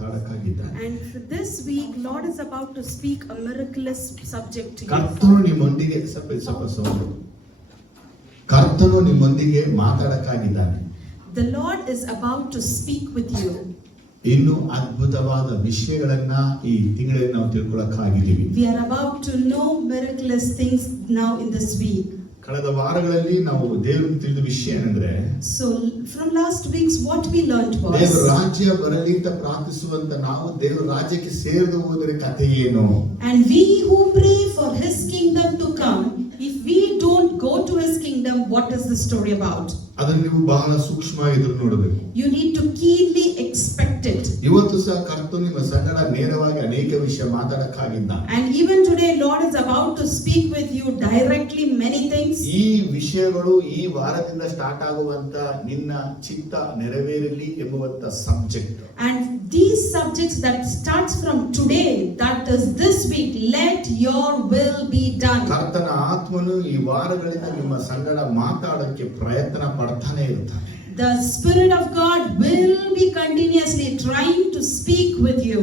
ಮಾತಾಡಕ್ಕಾಗಿದ್ದಾನೆ. And for this week, Lord is about to speak a miraculous subject to you. ಕರ್ತನು ನಿಮ್ಮೊಂದಿಗೆ ಸ್ವಲ್ಪ ಸೌಂಡ್. ಕರ್ತನು ನಿಮ್ಮೊಂದಿಗೆ ಮಾತಾಡಕ್ಕಾಗಿದ್ದಾನೆ. The Lord is about to speak with you. ಇನ್ನು ಅದ್ಭುತವಾದ ವಿಷಯಗಳನ್ನ ಈ ತಿಂಗಳಲ್ಲಿ ನಾವು ತಿಳ್ಕೊಳ್ಳಕ್ಕಾಗಿದ್ದೀವಿ. We are about to know miraculous things now in this week. ಕಳೆದ ವಾರಗಳಲ್ಲಿ ನಾವು ದೇವರನ್ನು ತಿಳಿದ ವಿಷಯ ಏನಂದ್ರೆ, So from last week's what we learned was, ದೇವರ ರಾಜ್ಯ ಬರಲಿ ಅಂತ ಪ್ರಾರ್ಥಿಸುವಂತ ನಾವು ದೇವರ ರಾಜ್ಯಕ್ಕೆ ಸೇರಿದು ಹೋದರೆ ಕಥೆ ಏನು? and we who pray for his kingdom to come, if we don't go to his kingdom, what is the story about? ಅದನ್ನು ನೀವು ಬಹಳ ಸೂಕ್ಷ್ಮವಾಗಿ ನೋಡಬೇಕು. You need to keenly expect it. ಇವತ್ತು ಸಹ ಕರ್ತನು ನಿಮ್ಮ ಸಂಗಡ ನೇರವಾಗಿ ಅನೇಕ ವಿಷಯ ಮಾತಾಡಕ್ಕಾಗಿದ್ದಾನೆ. And even today Lord is about to speak with you directly many things. ಈ ವಿಷಯಗಳು ಈ ವಾರದಿಂದ ಸ್ಟಾರ್ಟ್ ಆಗುವಂತ ನಿನ್ನ ಚಿತ್ತ ನೆರವೇರಲಿ ಎಂಬುವಂತ subject. And these subjects that starts from today, that is this week, let your will be done. ಕರ್ತನ ಆತ್ಮನು ಈ ವಾರಗಳಿಂದ ನಿಮ್ಮ ಸಂಗಡ ಮಾತಾಡಕ್ಕೆ ಪ್ರಯತ್ನ ಪಡ್ತಾನೆ ಇರ್ತಾನೆ. The Spirit of God will be continuously trying to speak with you.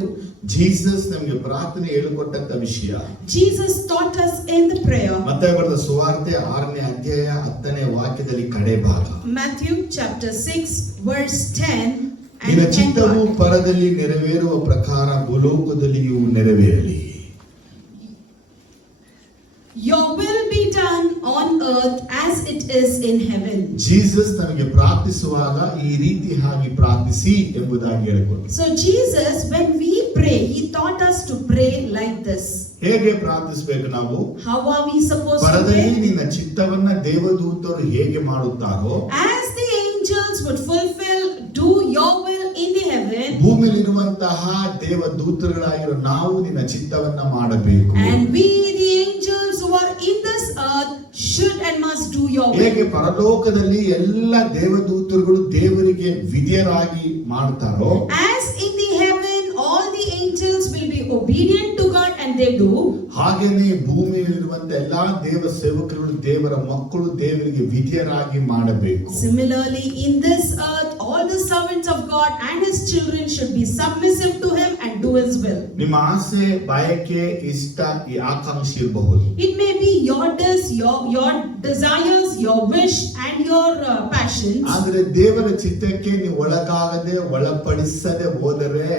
Jesus ನಮಗೆ ಪ್ರಾರ್ಥನೆ ಹೇಳಿಕೊಟ್ಟಂತ ವಿಷಯ. Jesus taught us in the prayer. ಮತ್ತಾಯ ಬರೆದ ಸುವಾರ್ತೆ 6ನೇ ಅಧ್ಯಾಯ 10ನೇ ವಾಕ್ಯದಲ್ಲಿ ಕಡೆ ಭಾಗ. Matthew chapter 6 verse 10 ನಿನ್ನ and ಚಿತ್ತವು ಪರದಲ್ಲಿ ನೆರವೇರುವ ಪ್ರಕಾರ ಭೂಲೋಕದಲ್ಲಿಯೂ ನೆರವೇರಲಿ. Your will be done on earth as it is in heaven. Jesus ನಮಗೆ ಪ್ರಾರ್ಥಿಸುವಾಗ ಈ ರೀತಿ ಹಾಗೆ ಪ್ರಾರ್ಥಿಸಿ ಎಂಬುದಾಗಿ ಹೇಳಿಕೊಟ್ಟರು. So Jesus, when we pray, he taught us to pray like this. ಹೇಗೆ ಪ್ರಾರ್ಥಿಸಬೇಕು ನಾವು? How are we supposed to ಪರದಲ್ಲಿ pray? ನಿನ್ನ ಚಿತ್ತವನ್ನ ದೇವದೂತರು ಹೇಗೆ ಮಾಡುತ್ತಾರೋ, As the angels would fulfill, do your will in the heaven, ಭೂಮಿಯಲ್ಲಿರುವಂತಹ ದೇವದೂತರುಗಳಾಗಿರೋ ನಾವು ನಿನ್ನ ಚಿತ್ತವನ್ನ ಮಾಡಬೇಕು. and we the angels who are in this earth should and must do your will. ಹೇಗೆ ಪರಲೋಕದಲ್ಲಿ ಎಲ್ಲ ದೇವದೂತರುಗಳು ದೇವರಿಗೆ ವಿಧೇಯರಾಗಿ ಮಾಡ್ತಾರೋ, As in the heaven all the angels will be obedient to God and they do, ಹಾಗೇನೆ ಭೂಮಿಯಲ್ಲಿರುವಂತ ಎಲ್ಲಾ ದೇವ ಸೇವಕರು ದೇವರ ಮಕ್ಕಳು ದೇವರಿಗೆ ವಿಧೇಯರಾಗಿ ಮಾಡಬೇಕು. similarly in this earth all the servants of God and his children should be submissive to him and do his will. ನಿಮ್ಮ ಆಸೆ, ಬಯಕೆ, ಇಷ್ಟ, ಈ ಆಕಾಂಕ್ಷೆ ಇರಬಹುದು. It may be your desires, your wish and your passions. ಆದರೆ ದೇವರ ಚಿತ್ತಕ್ಕೆ ನೀವು ಒಳಗಾಗದೆ ಒಳಪಡಿಸದೆ ಹೋದರೆ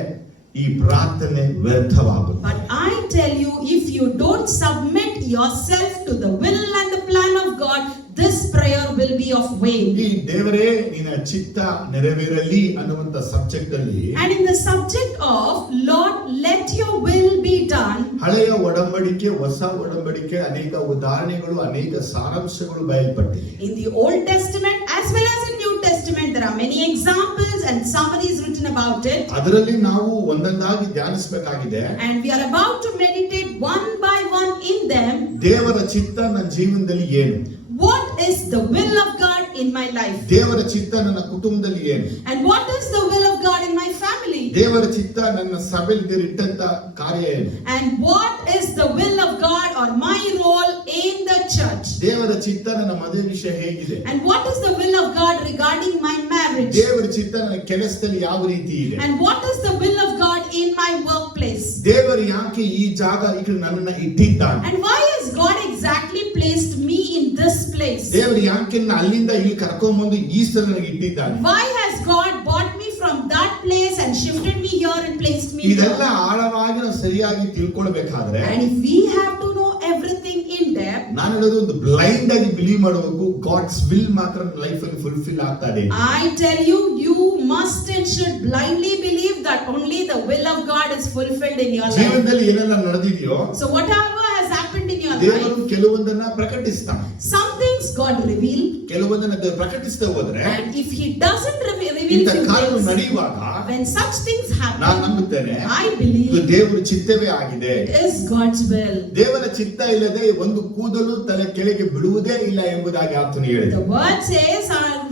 ಈ ಪ್ರಾರ್ಥನೆ ವ್ಯರ್ಥವಾಗುತ್ತೆ. But I tell you, if you don't submit yourself to the will and the plan of God, this prayer will be of vain. ಈ ದೇವರೇ ನಿನ್ನ ಚಿತ್ತ ನೆರವೇರಲಿ ಅನ್ನುವಂತ ಸಬ್ಜೆಕ್ಟ್ ಅಲ್ಲಿ, And in the subject of Lord, let your will be done, ಹಳೆಯ ಒಡಂಬಡಿಕೆ ಹೊಸ ಒಡಂಬಡಿಕೆ ಅನೇಕ ಉದಾಹರಣೆಗಳು ಅನೇಕ ಸಾರಾಂಶಗಳು ಬಯಲ್ಪಟ್ಟಿವೆ. in the Old Testament as well as in New Testament there are many examples and summaries written about it. ಅದರಲ್ಲಿ ನಾವು ಒಂದೊಂದಾಗಿ ಧ್ಯಾನಿಸಬೇಕಾಗಿದೆ. And we are about to meditate one by one in them. ದೇವರ ಚಿತ್ತ ನನ್ನ ಜೀವನದಲ್ಲಿ ಏನು? What is the will of God in my life? ದೇವರ ಚಿತ್ತ ನನ್ನ ಕುಟುಂಬದಲ್ಲಿ ಏನು? And what is the will of God in my family? ದೇವರ ಚಿತ್ತ ನನ್ನ ಸಭೆಯಲ್ಲಿ ಇಟ್ಟಂತ ಕಾರ್ಯ ಏನು? And what is the will of God or my role in the church? ದೇವರ ಚಿತ್ತ ನನ್ನ ಮದುವೆ ವಿಷಯ ಹೇಗಿದೆ? And what is the will of God regarding my marriage? ದೇವರ ಚಿತ್ತ ನನ್ನ ಕೆಲಸದಲ್ಲಿ ಯಾವ ರೀತಿ ಇದೆ? And what is the will of God in my workplace? ದೇವರು ಯಾಕೆ ಈ ಜಾಗ ಈ ನನ್ನನ್ನ ಇಟ್ಟಿದ್ದಾನೆ? And why has God exactly placed me in this place? ದೇವರು ಯಾಕೆ ಅಲ್ಲಿಂದ ಇಲ್ಲಿ ಕರ್ಕೊಂಡು ಬಂದು ಈ ಸ್ಥಳ ನನಗೆ ಇಟ್ಟಿದ್ದಾನೆ? Why has God brought me from that place and shifted me here and placed me ಇದೆಲ್ಲ here? ಆಳವಾಗಿ ನಾವು ಸರಿಯಾಗಿ ತಿಳ್ಕೊಳ್ಬೇಕಾದ್ರೆ, And if we have to know everything in depth, ನಾನು ಹೇಳೋದು ಒಂದು ಬ್ಲೈಂಡ್ ಆಗಿ ಬಿಲೀವ್ ಮಾಡಬೇಕು. ಗಾಡ್ಸ್ ವಿಲ್ ಮಾತ್ರ ಲೈಫ್ ಅಲ್ಲಿ ಫುಲ್ಫಿಲ್ ಆಗ್ತದೆ. I tell you, you must and should blindly believe that only the will of God is fulfilled in your life. ಜೀವನದಲ್ಲಿ ಏನೆಲ್ಲ ನಡೆದಿದೆಯೋ, So whatever has happened in your ದೇವರು life, ಕೆಲವೊಂದನ್ನ ಪ್ರಕಟಿಸ್ತಾನೆ. some things God reveal, ಕೆಲವೊಂದನ್ನ ದೇವರು ಪ್ರಕಟಿಸ್ತಾ ಹೋದ್ರೆ, and if he doesn't reveal ಇಂಥ few ಕಾರ್ಯ things, ನಡೆಯುವಾಗ when such things ನಾನು happen, ನಂಬುತ್ತೇನೆ I believe ಇದು ದೇವರ ಚಿತ್ತವೇ ಆಗಿದೆ. it is God's will. ದೇವರ ಚಿತ್ತ ಇಲ್ಲದೆ ಒಂದು ಕೂದಲು ತಲೆ ಕೆಳಗೆ ಬಿಡುವುದೇ ಇಲ್ಲ ಎಂಬುದಾಗಿ ಆತನು The ಹೇಳಿದ. word says,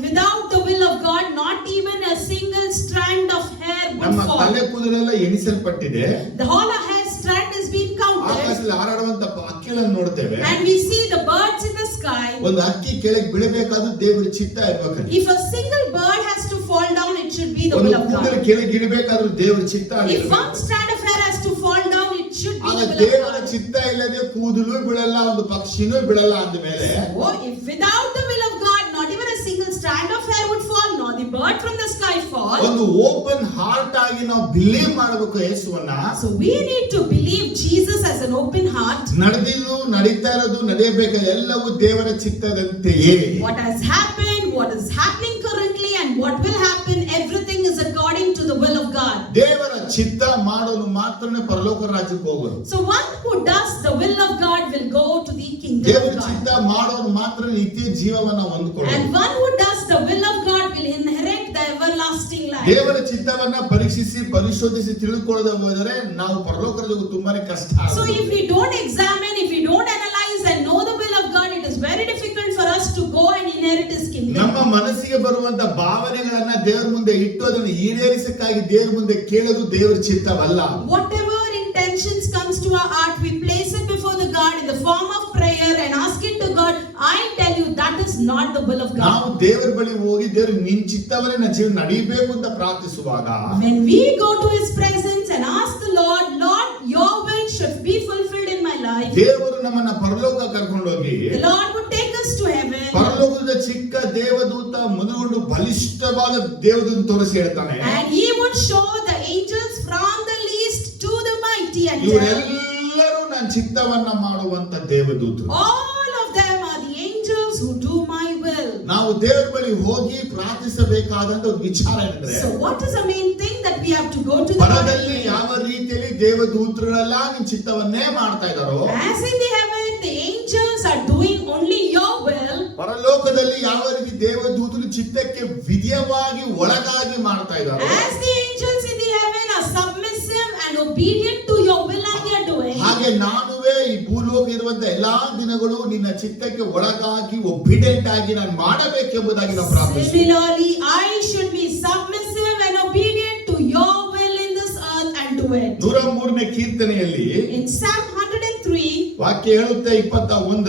without the will of God, not even a single strand of hair would ನಮ್ಮ fall. ತಲೆ ಕೂದಲೆಲ್ಲ ಎಣಿಸಲ್ಪಟ್ಟಿದೆ. The whole hair strand is being counted. ಆಕಾಶದಲ್ಲಿ ಹಾರಾಡುವಂತ ಹಕ್ಕಿಗಳನ್ನು ನೋಡ್ತೇವೆ. And we see the birds in the sky. ಒಂದು ಹಕ್ಕಿ ಕೆಳಗೆ ಬೀಳಬೇಕಾದ್ರೂ ದೇವರ ಚಿತ್ತ ಇರಬೇಕು. If a single bird has to fall down, it should be be the ಒಂದು will of ಕೂದಲು God. ಕೆಳಗಿಡಬೇಕಾದ್ರೂ ದೇವರ ಚಿತ್ತ If ಆಗಿರ್ಬೇಕು. one strand of hair has to fall down, it should be ಆಗ the will of ದೇವರ God. ಚಿತ್ತ ಇಲ್ಲದೆ ಕೂದಲು ಬೀಳಲ್ಲ, ಒಂದು ಪಕ್ಷಿನೂ ಬೀಳಲ್ಲ ಅಂದಮೇಲೆ So, if without the will of God, not even a single strand of hair would fall, nor the bird from the sky fall. ಒಂದು ಓಪನ್ ಹಾರ್ಟ್ ಆಗಿ ನಾವು ಬಿಲೀವ್ ಮಾಡಬೇಕು ಯೇಸುವನ್ನ. So we need to believe Jesus as an open heart. ನಡೆದಿದ್ದು ನಡೀತಾ ಇರೋದು ನಡೆಯಬೇಕು ಎಲ್ಲವೂ ದೇವರ ಚಿತ್ತದಂತೆಯೇ. What has happened, what is happening currently, and what will happen, everything is according to the will of God. ದೇವರ ಚಿತ್ತ ಮಾಡೋನು ಮಾತ್ರನೇ ಪರಲೋಕ ರಾಜ್ಯಕ್ಕೆ ಹೋಗೋದು. So one who does the will of God will go to the kingdom ದೇವರ of God. ಚಿತ್ತ ಮಾಡೋನು ಮಾತ್ರ ನಿತ್ಯ ಜೀವವನ್ನ ಹೊಂದಿಕೊಳ್ಳೋದು. And one who does the will of God will inherit the everlasting life. ದೇವರ ಚಿತ್ತವನ್ನ ಪರೀಕ್ಷಿಸಿ ಪರಿಶೋಧಿಸಿ ತಿಳಿದುಕೊಳ್ಳದೆ ಹೋದರೆ ನಾವು ಪರಲೋಕ ರಾಜ್ಯಕ್ಕೆ ತುಂಬಾನೇ ಕಷ್ಟ So ಆಗುತ್ತೆ. if we don't examine, if we don't analyze and know the will of God, it is very difficult for us to go and inherit His kingdom. ನಮ್ಮ ಮನಸ್ಸಿಗೆ ಬರುವಂತ ಭಾವನೆಗಳನ್ನ ದೇವರ ಮುಂದೆ ಇಟ್ಟು ಅದನ್ನು ಈಡೇರಿಸಕ್ಕಾಗಿ ದೇವರ ಮುಂದೆ ಕೇಳೋದು ದೇವರ ಚಿತ್ತವಲ್ಲ. Whatever intentions comes to our heart, we place it before the God in the form of prayer and ask it to God. I tell you, that is not the will of God. ನಾವು ದೇವರ ಬಳಿ ಹೋಗಿ ದೇವರು ನಿನ್ನ ಚಿತ್ತವನ್ನೇ ನನ್ನ ಜೀವನ ನಡೀಬೇಕು ಅಂತ ಪ್ರಾರ್ಥಿಸುವಾಗ When we go to His presence and ask the Lord, Lord, your will should be fulfilled in my life, ದೇವರು ನಮ್ಮನ್ನ ಪರಲೋಕ ಕರ್ಕೊಂಡು ಹೋಗಿ the Lord would take us to heaven. ಪರಲೋಕದ ಚಿಕ್ಕ ದೇವದೂತ ಮುದುಗೊಂಡು ಬಲಿಷ್ಠವಾದ ದೇವದೂತ ತೋರಿಸಿ ಹೇಳ್ತಾನೆ, And He would show the angels from the least to the mighty and tell, ಇವರೆಲ್ಲರೂ ನನ್ನ ಚಿತ್ತವನ್ನ ಮಾಡುವಂತ ದೇವದೂತರು. all of them are the angels who do my will. ನಾವು ದೇವರ ಬಳಿ ಹೋಗಿ ಪ್ರಾರ್ಥಿಸಬೇಕಾದಂತ ಒಂದು ವಿಚಾರ ಏನಂದ್ರೆ, So what is the main thing that we have to go to the ಪರದಲ್ಲಿ Lord? ಯಾವ ರೀತಿಯಲ್ಲಿ ದೇವದೂತರೆಲ್ಲ ನಿನ್ನ ಚಿತ್ತವನ್ನೇ ಮಾಡ್ತಾ ಇದ್ದಾರೋ, As in the heaven, the angels are doing only your will. ಪರಲೋಕದಲ್ಲಿ ಯಾವ ರೀತಿ ದೇವದೂತರು ಚಿತ್ತಕ್ಕೆ ವಿಧೇಯವಾಗಿ ಒಳಗಾಗಿ ಮಾಡ್ತಾ ಇದ್ದಾರೋ, As the angels in the heaven are submissive and obedient to your will and they are doing. ಹಾಗೆ ನಾನುವೇ ಈ ಭೂಲೋಕ ಇರುವಂತ ಎಲ್ಲಾ ದಿನಗಳು ನಿನ್ನ ಚಿತ್ತಕ್ಕೆ ಒಳಗಾಗಿ ಒಬಿಡೆಂಟ್ ಆಗಿ ನಾನು ಮಾಡಬೇಕೆಂಬುದಾಗಿ ನಾವು ಪ್ರಾರ್ಥಿಸುತ್ತೇವೆ. Similarly, I should be submissive and obedient to your will in this earth and do it. 103ನೇ ಕೀರ್ತನೆಯಲ್ಲಿ In Psalm 103, ವಾಕ್ಯ ಹೇಳುತ್ತೆ 21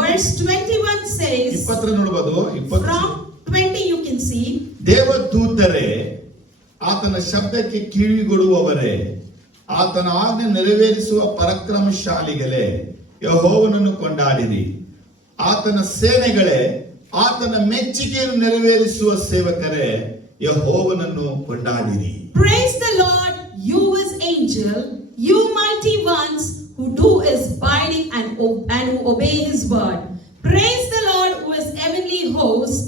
verse 21 says, 20 ನೋಡಬಹುದು. 20 from 20 you can see, ದೇವದೂತರೇ ಆತನ ಶಬ್ದಕ್ಕೆ ಕಿವಿಗೊಡುವವರೇ, ಆತನ ಆಜ್ಞೆ ನೆರವೇರಿಸುವ ಪರಾಕ್ರಮಶಾಲಿಗಳೇ, ಯೆಹೋವನನ್ನು ಕೊಂಡಾಡಿರಿ. ಆತನ ಸೇನೆಗಳೇ, ಆತನ ಮೆಚ್ಚಿಕೆಯನ್ನು ನೆರವೇರಿಸುವ ಸೇವಕರೇ, ಯೆಹೋವನನ್ನು ಕೊಂಡಾಡಿರಿ. praise the Lord, you His angel, you mighty ones who do His bidding and who obey His word. Praise the Lord who is heavenly host,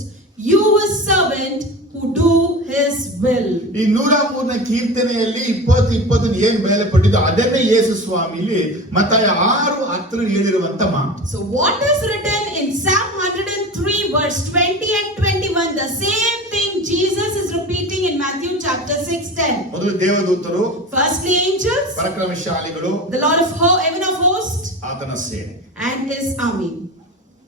you His servant who do His will. ಈ 103ನೇ ಕೀರ್ತನೆಯಲ್ಲಿ 20 ಏನು ಬಯಲುಪಟ್ಟಿದ್ದು ಅದನ್ನೇ ಯೇಸು ಸ್ವಾಮಿಲಿ ಮತ್ತಾಯ 6:10 ಹೇಳಿರುವಂತ ಮಾತು. So what is written in Psalm 103 verse 20 and 21, the same thing Jesus is repeating in Matthew chapter 6:10. ಮೊದಲು ದೇವದೂತರು, Firstly angels, ಪರಾಕ್ರಮಶಾಲಿಗಳು, the Lord of heaven of hosts ಆತನ ಸೇನೆ. and His army.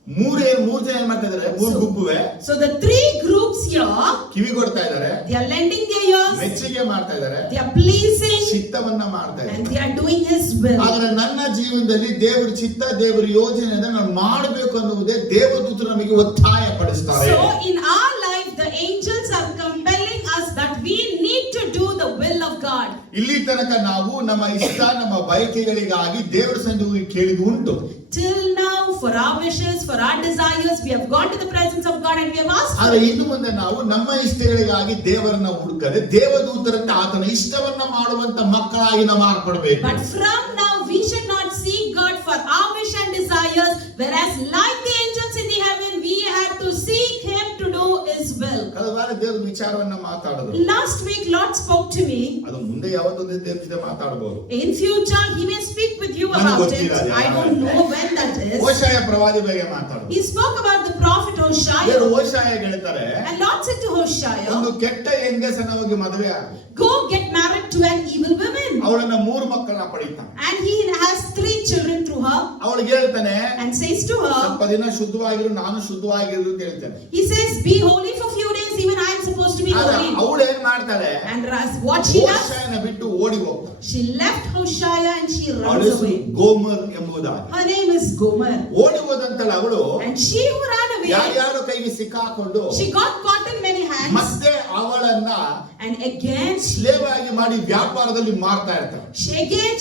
ಮೂರು ಜನ ಏನ್ ಮಾಡ್ತಾ ಇದಾರೆ? ಮೂರು ಗುಂಪುವೆ So the three groups here, ಕಿವಿ ಕೊಡ್ತಾ ಇದಾರೆ, they are lending their ears, ಮೆಚ್ಚುಗೆ ಮಾಡ್ತಾ ಇದಾರೆ, they are pleasing, ಚಿತ್ತವನ್ನ ಮಾಡ್ತಾ and ಇದ್ದಾರೆ. they are doing His will. ಆದ್ರೆ ನನ್ನ ಜೀವನದಲ್ಲಿ ದೇವರ ಚಿತ್ತ, ದೇವರ ಯೋಜನೆಯನ್ನು ನಾನು ಮಾಡಬೇಕು ಅನ್ನುವುದೇ ದೇವದೂತರು ನಮಗೆ ಒತ್ತಾಯ ಪಡಿಸ್ತಾರೆ. So in our life, the angels are compelling us that we need to do the will of God. ಇಲ್ಲಿ ತನಕ ನಾವು ನಮ್ಮ ಇಷ್ಟ, ನಮ್ಮ ಬಯಕೆಗಳಿಗಾಗಿ ದೇವರ ಸನ್ನಿಧಿಗೆ ಕೇಳಿದ್ದು ಉಂಟು. Till now, for our wishes, for our desires, we have gone to the presence of God and we have asked for ಆದ್ರೆ it. ಇನ್ನು ಮುಂದೆ ನಾವು ನಮ್ಮ ಇಷ್ಟಗಳಿಗಾಗಿ ದೇವರನ್ನ ಹುಡುಕದೆ ದೇವದೂತರಂತೆ ಆತನ ಇಷ್ಟವನ್ನ ಮಾಡುವಂತ ಮಕ್ಕಳಾಗಿ ನಾವು ಮಾರ್ಪಡಬೇಕು. But from now, we should not seek God for our wish and desires, whereas like the angels in the heaven, we have to seek Him to do His will. ಕಳೆದ ವಾರ ದೇವರ ವಿಚಾರವನ್ನ ಮಾತಾಡಿದ್ರು. Last week, Lord spoke to me. ಅದು ಮುಂದೆ ಯಾವತ್ತೊಂದು ದೇವರ ಜೊತೆ ಮಾತಾಡಬಹುದು. In future, He may speak with you ನನಗೆ about it. ಗೊತ್ತಿಲ್ಲ ಅದು I don't know when that is. ಹೋಶಾಯ ಪ್ರವಾದಿ ಬಗ್ಗೆ ಮಾತಾಡಿದ್ರು. He spoke about the prophet ದೇವರು Hosea. ಹೋಶಾಯ ಹೇಳ್ತಾರೆ, And Lord said to ಒಂದು Hosea, ಕೆಟ್ಟ ಹೆಂಗಸನ ಹೋಗಿ ಮದುವೆ ಆಗಿ go get married to an evil woman. ಅವಳನ್ನ 3 ಮಕ್ಕಳನ್ನ ಪಡಿತಾನೆ. And he has 3 children through her. ಅವಳಿಗೆ ಹೇಳ್ತಾನೆ, And says to her, ಸ್ವಲ್ಪ ದಿನ ಶುದ್ಧವಾಗಿರು, ನಾನು ಶುದ್ಧವಾಗಿರು ಅಂತ ಹೇಳ್ತಾನೆ. he says, be holy for few days, even I am supposed to be ಆದ್ರೆ holy. ಅವಳು ಏನ್ ಮಾಡ್ತಾಳೆ? And what she does, ಹೋಶಾಯನ ಬಿಟ್ಟು ಓಡಿ ಹೋಗ್ತಾಳೆ. she left Hosea and she ಅವಳ runs ಹೆಸರು away. ಗೋಮರ್ ಎಂಬುದಾಗಿ. Her name is Gomer. ಓಡಿ ಹೋದಂತಲ್ಲ ಅವಳು And she who ran away, ಯಾರ್ಯಾರ ಕೈಗೆ ಸಿಕ್ಕಾಕೊಂಡು she got caught in many hands. ಮತ್ತೆ ಅವಳ ಮಗಳನ್ನ And again, ಸ್ಲೇವ್ ಆಗಿ ಮಾಡಿ ವ್ಯಾಪಾರದಲ್ಲಿ ಮಾರ್ತಾ ಇರ್ತಾರೆ.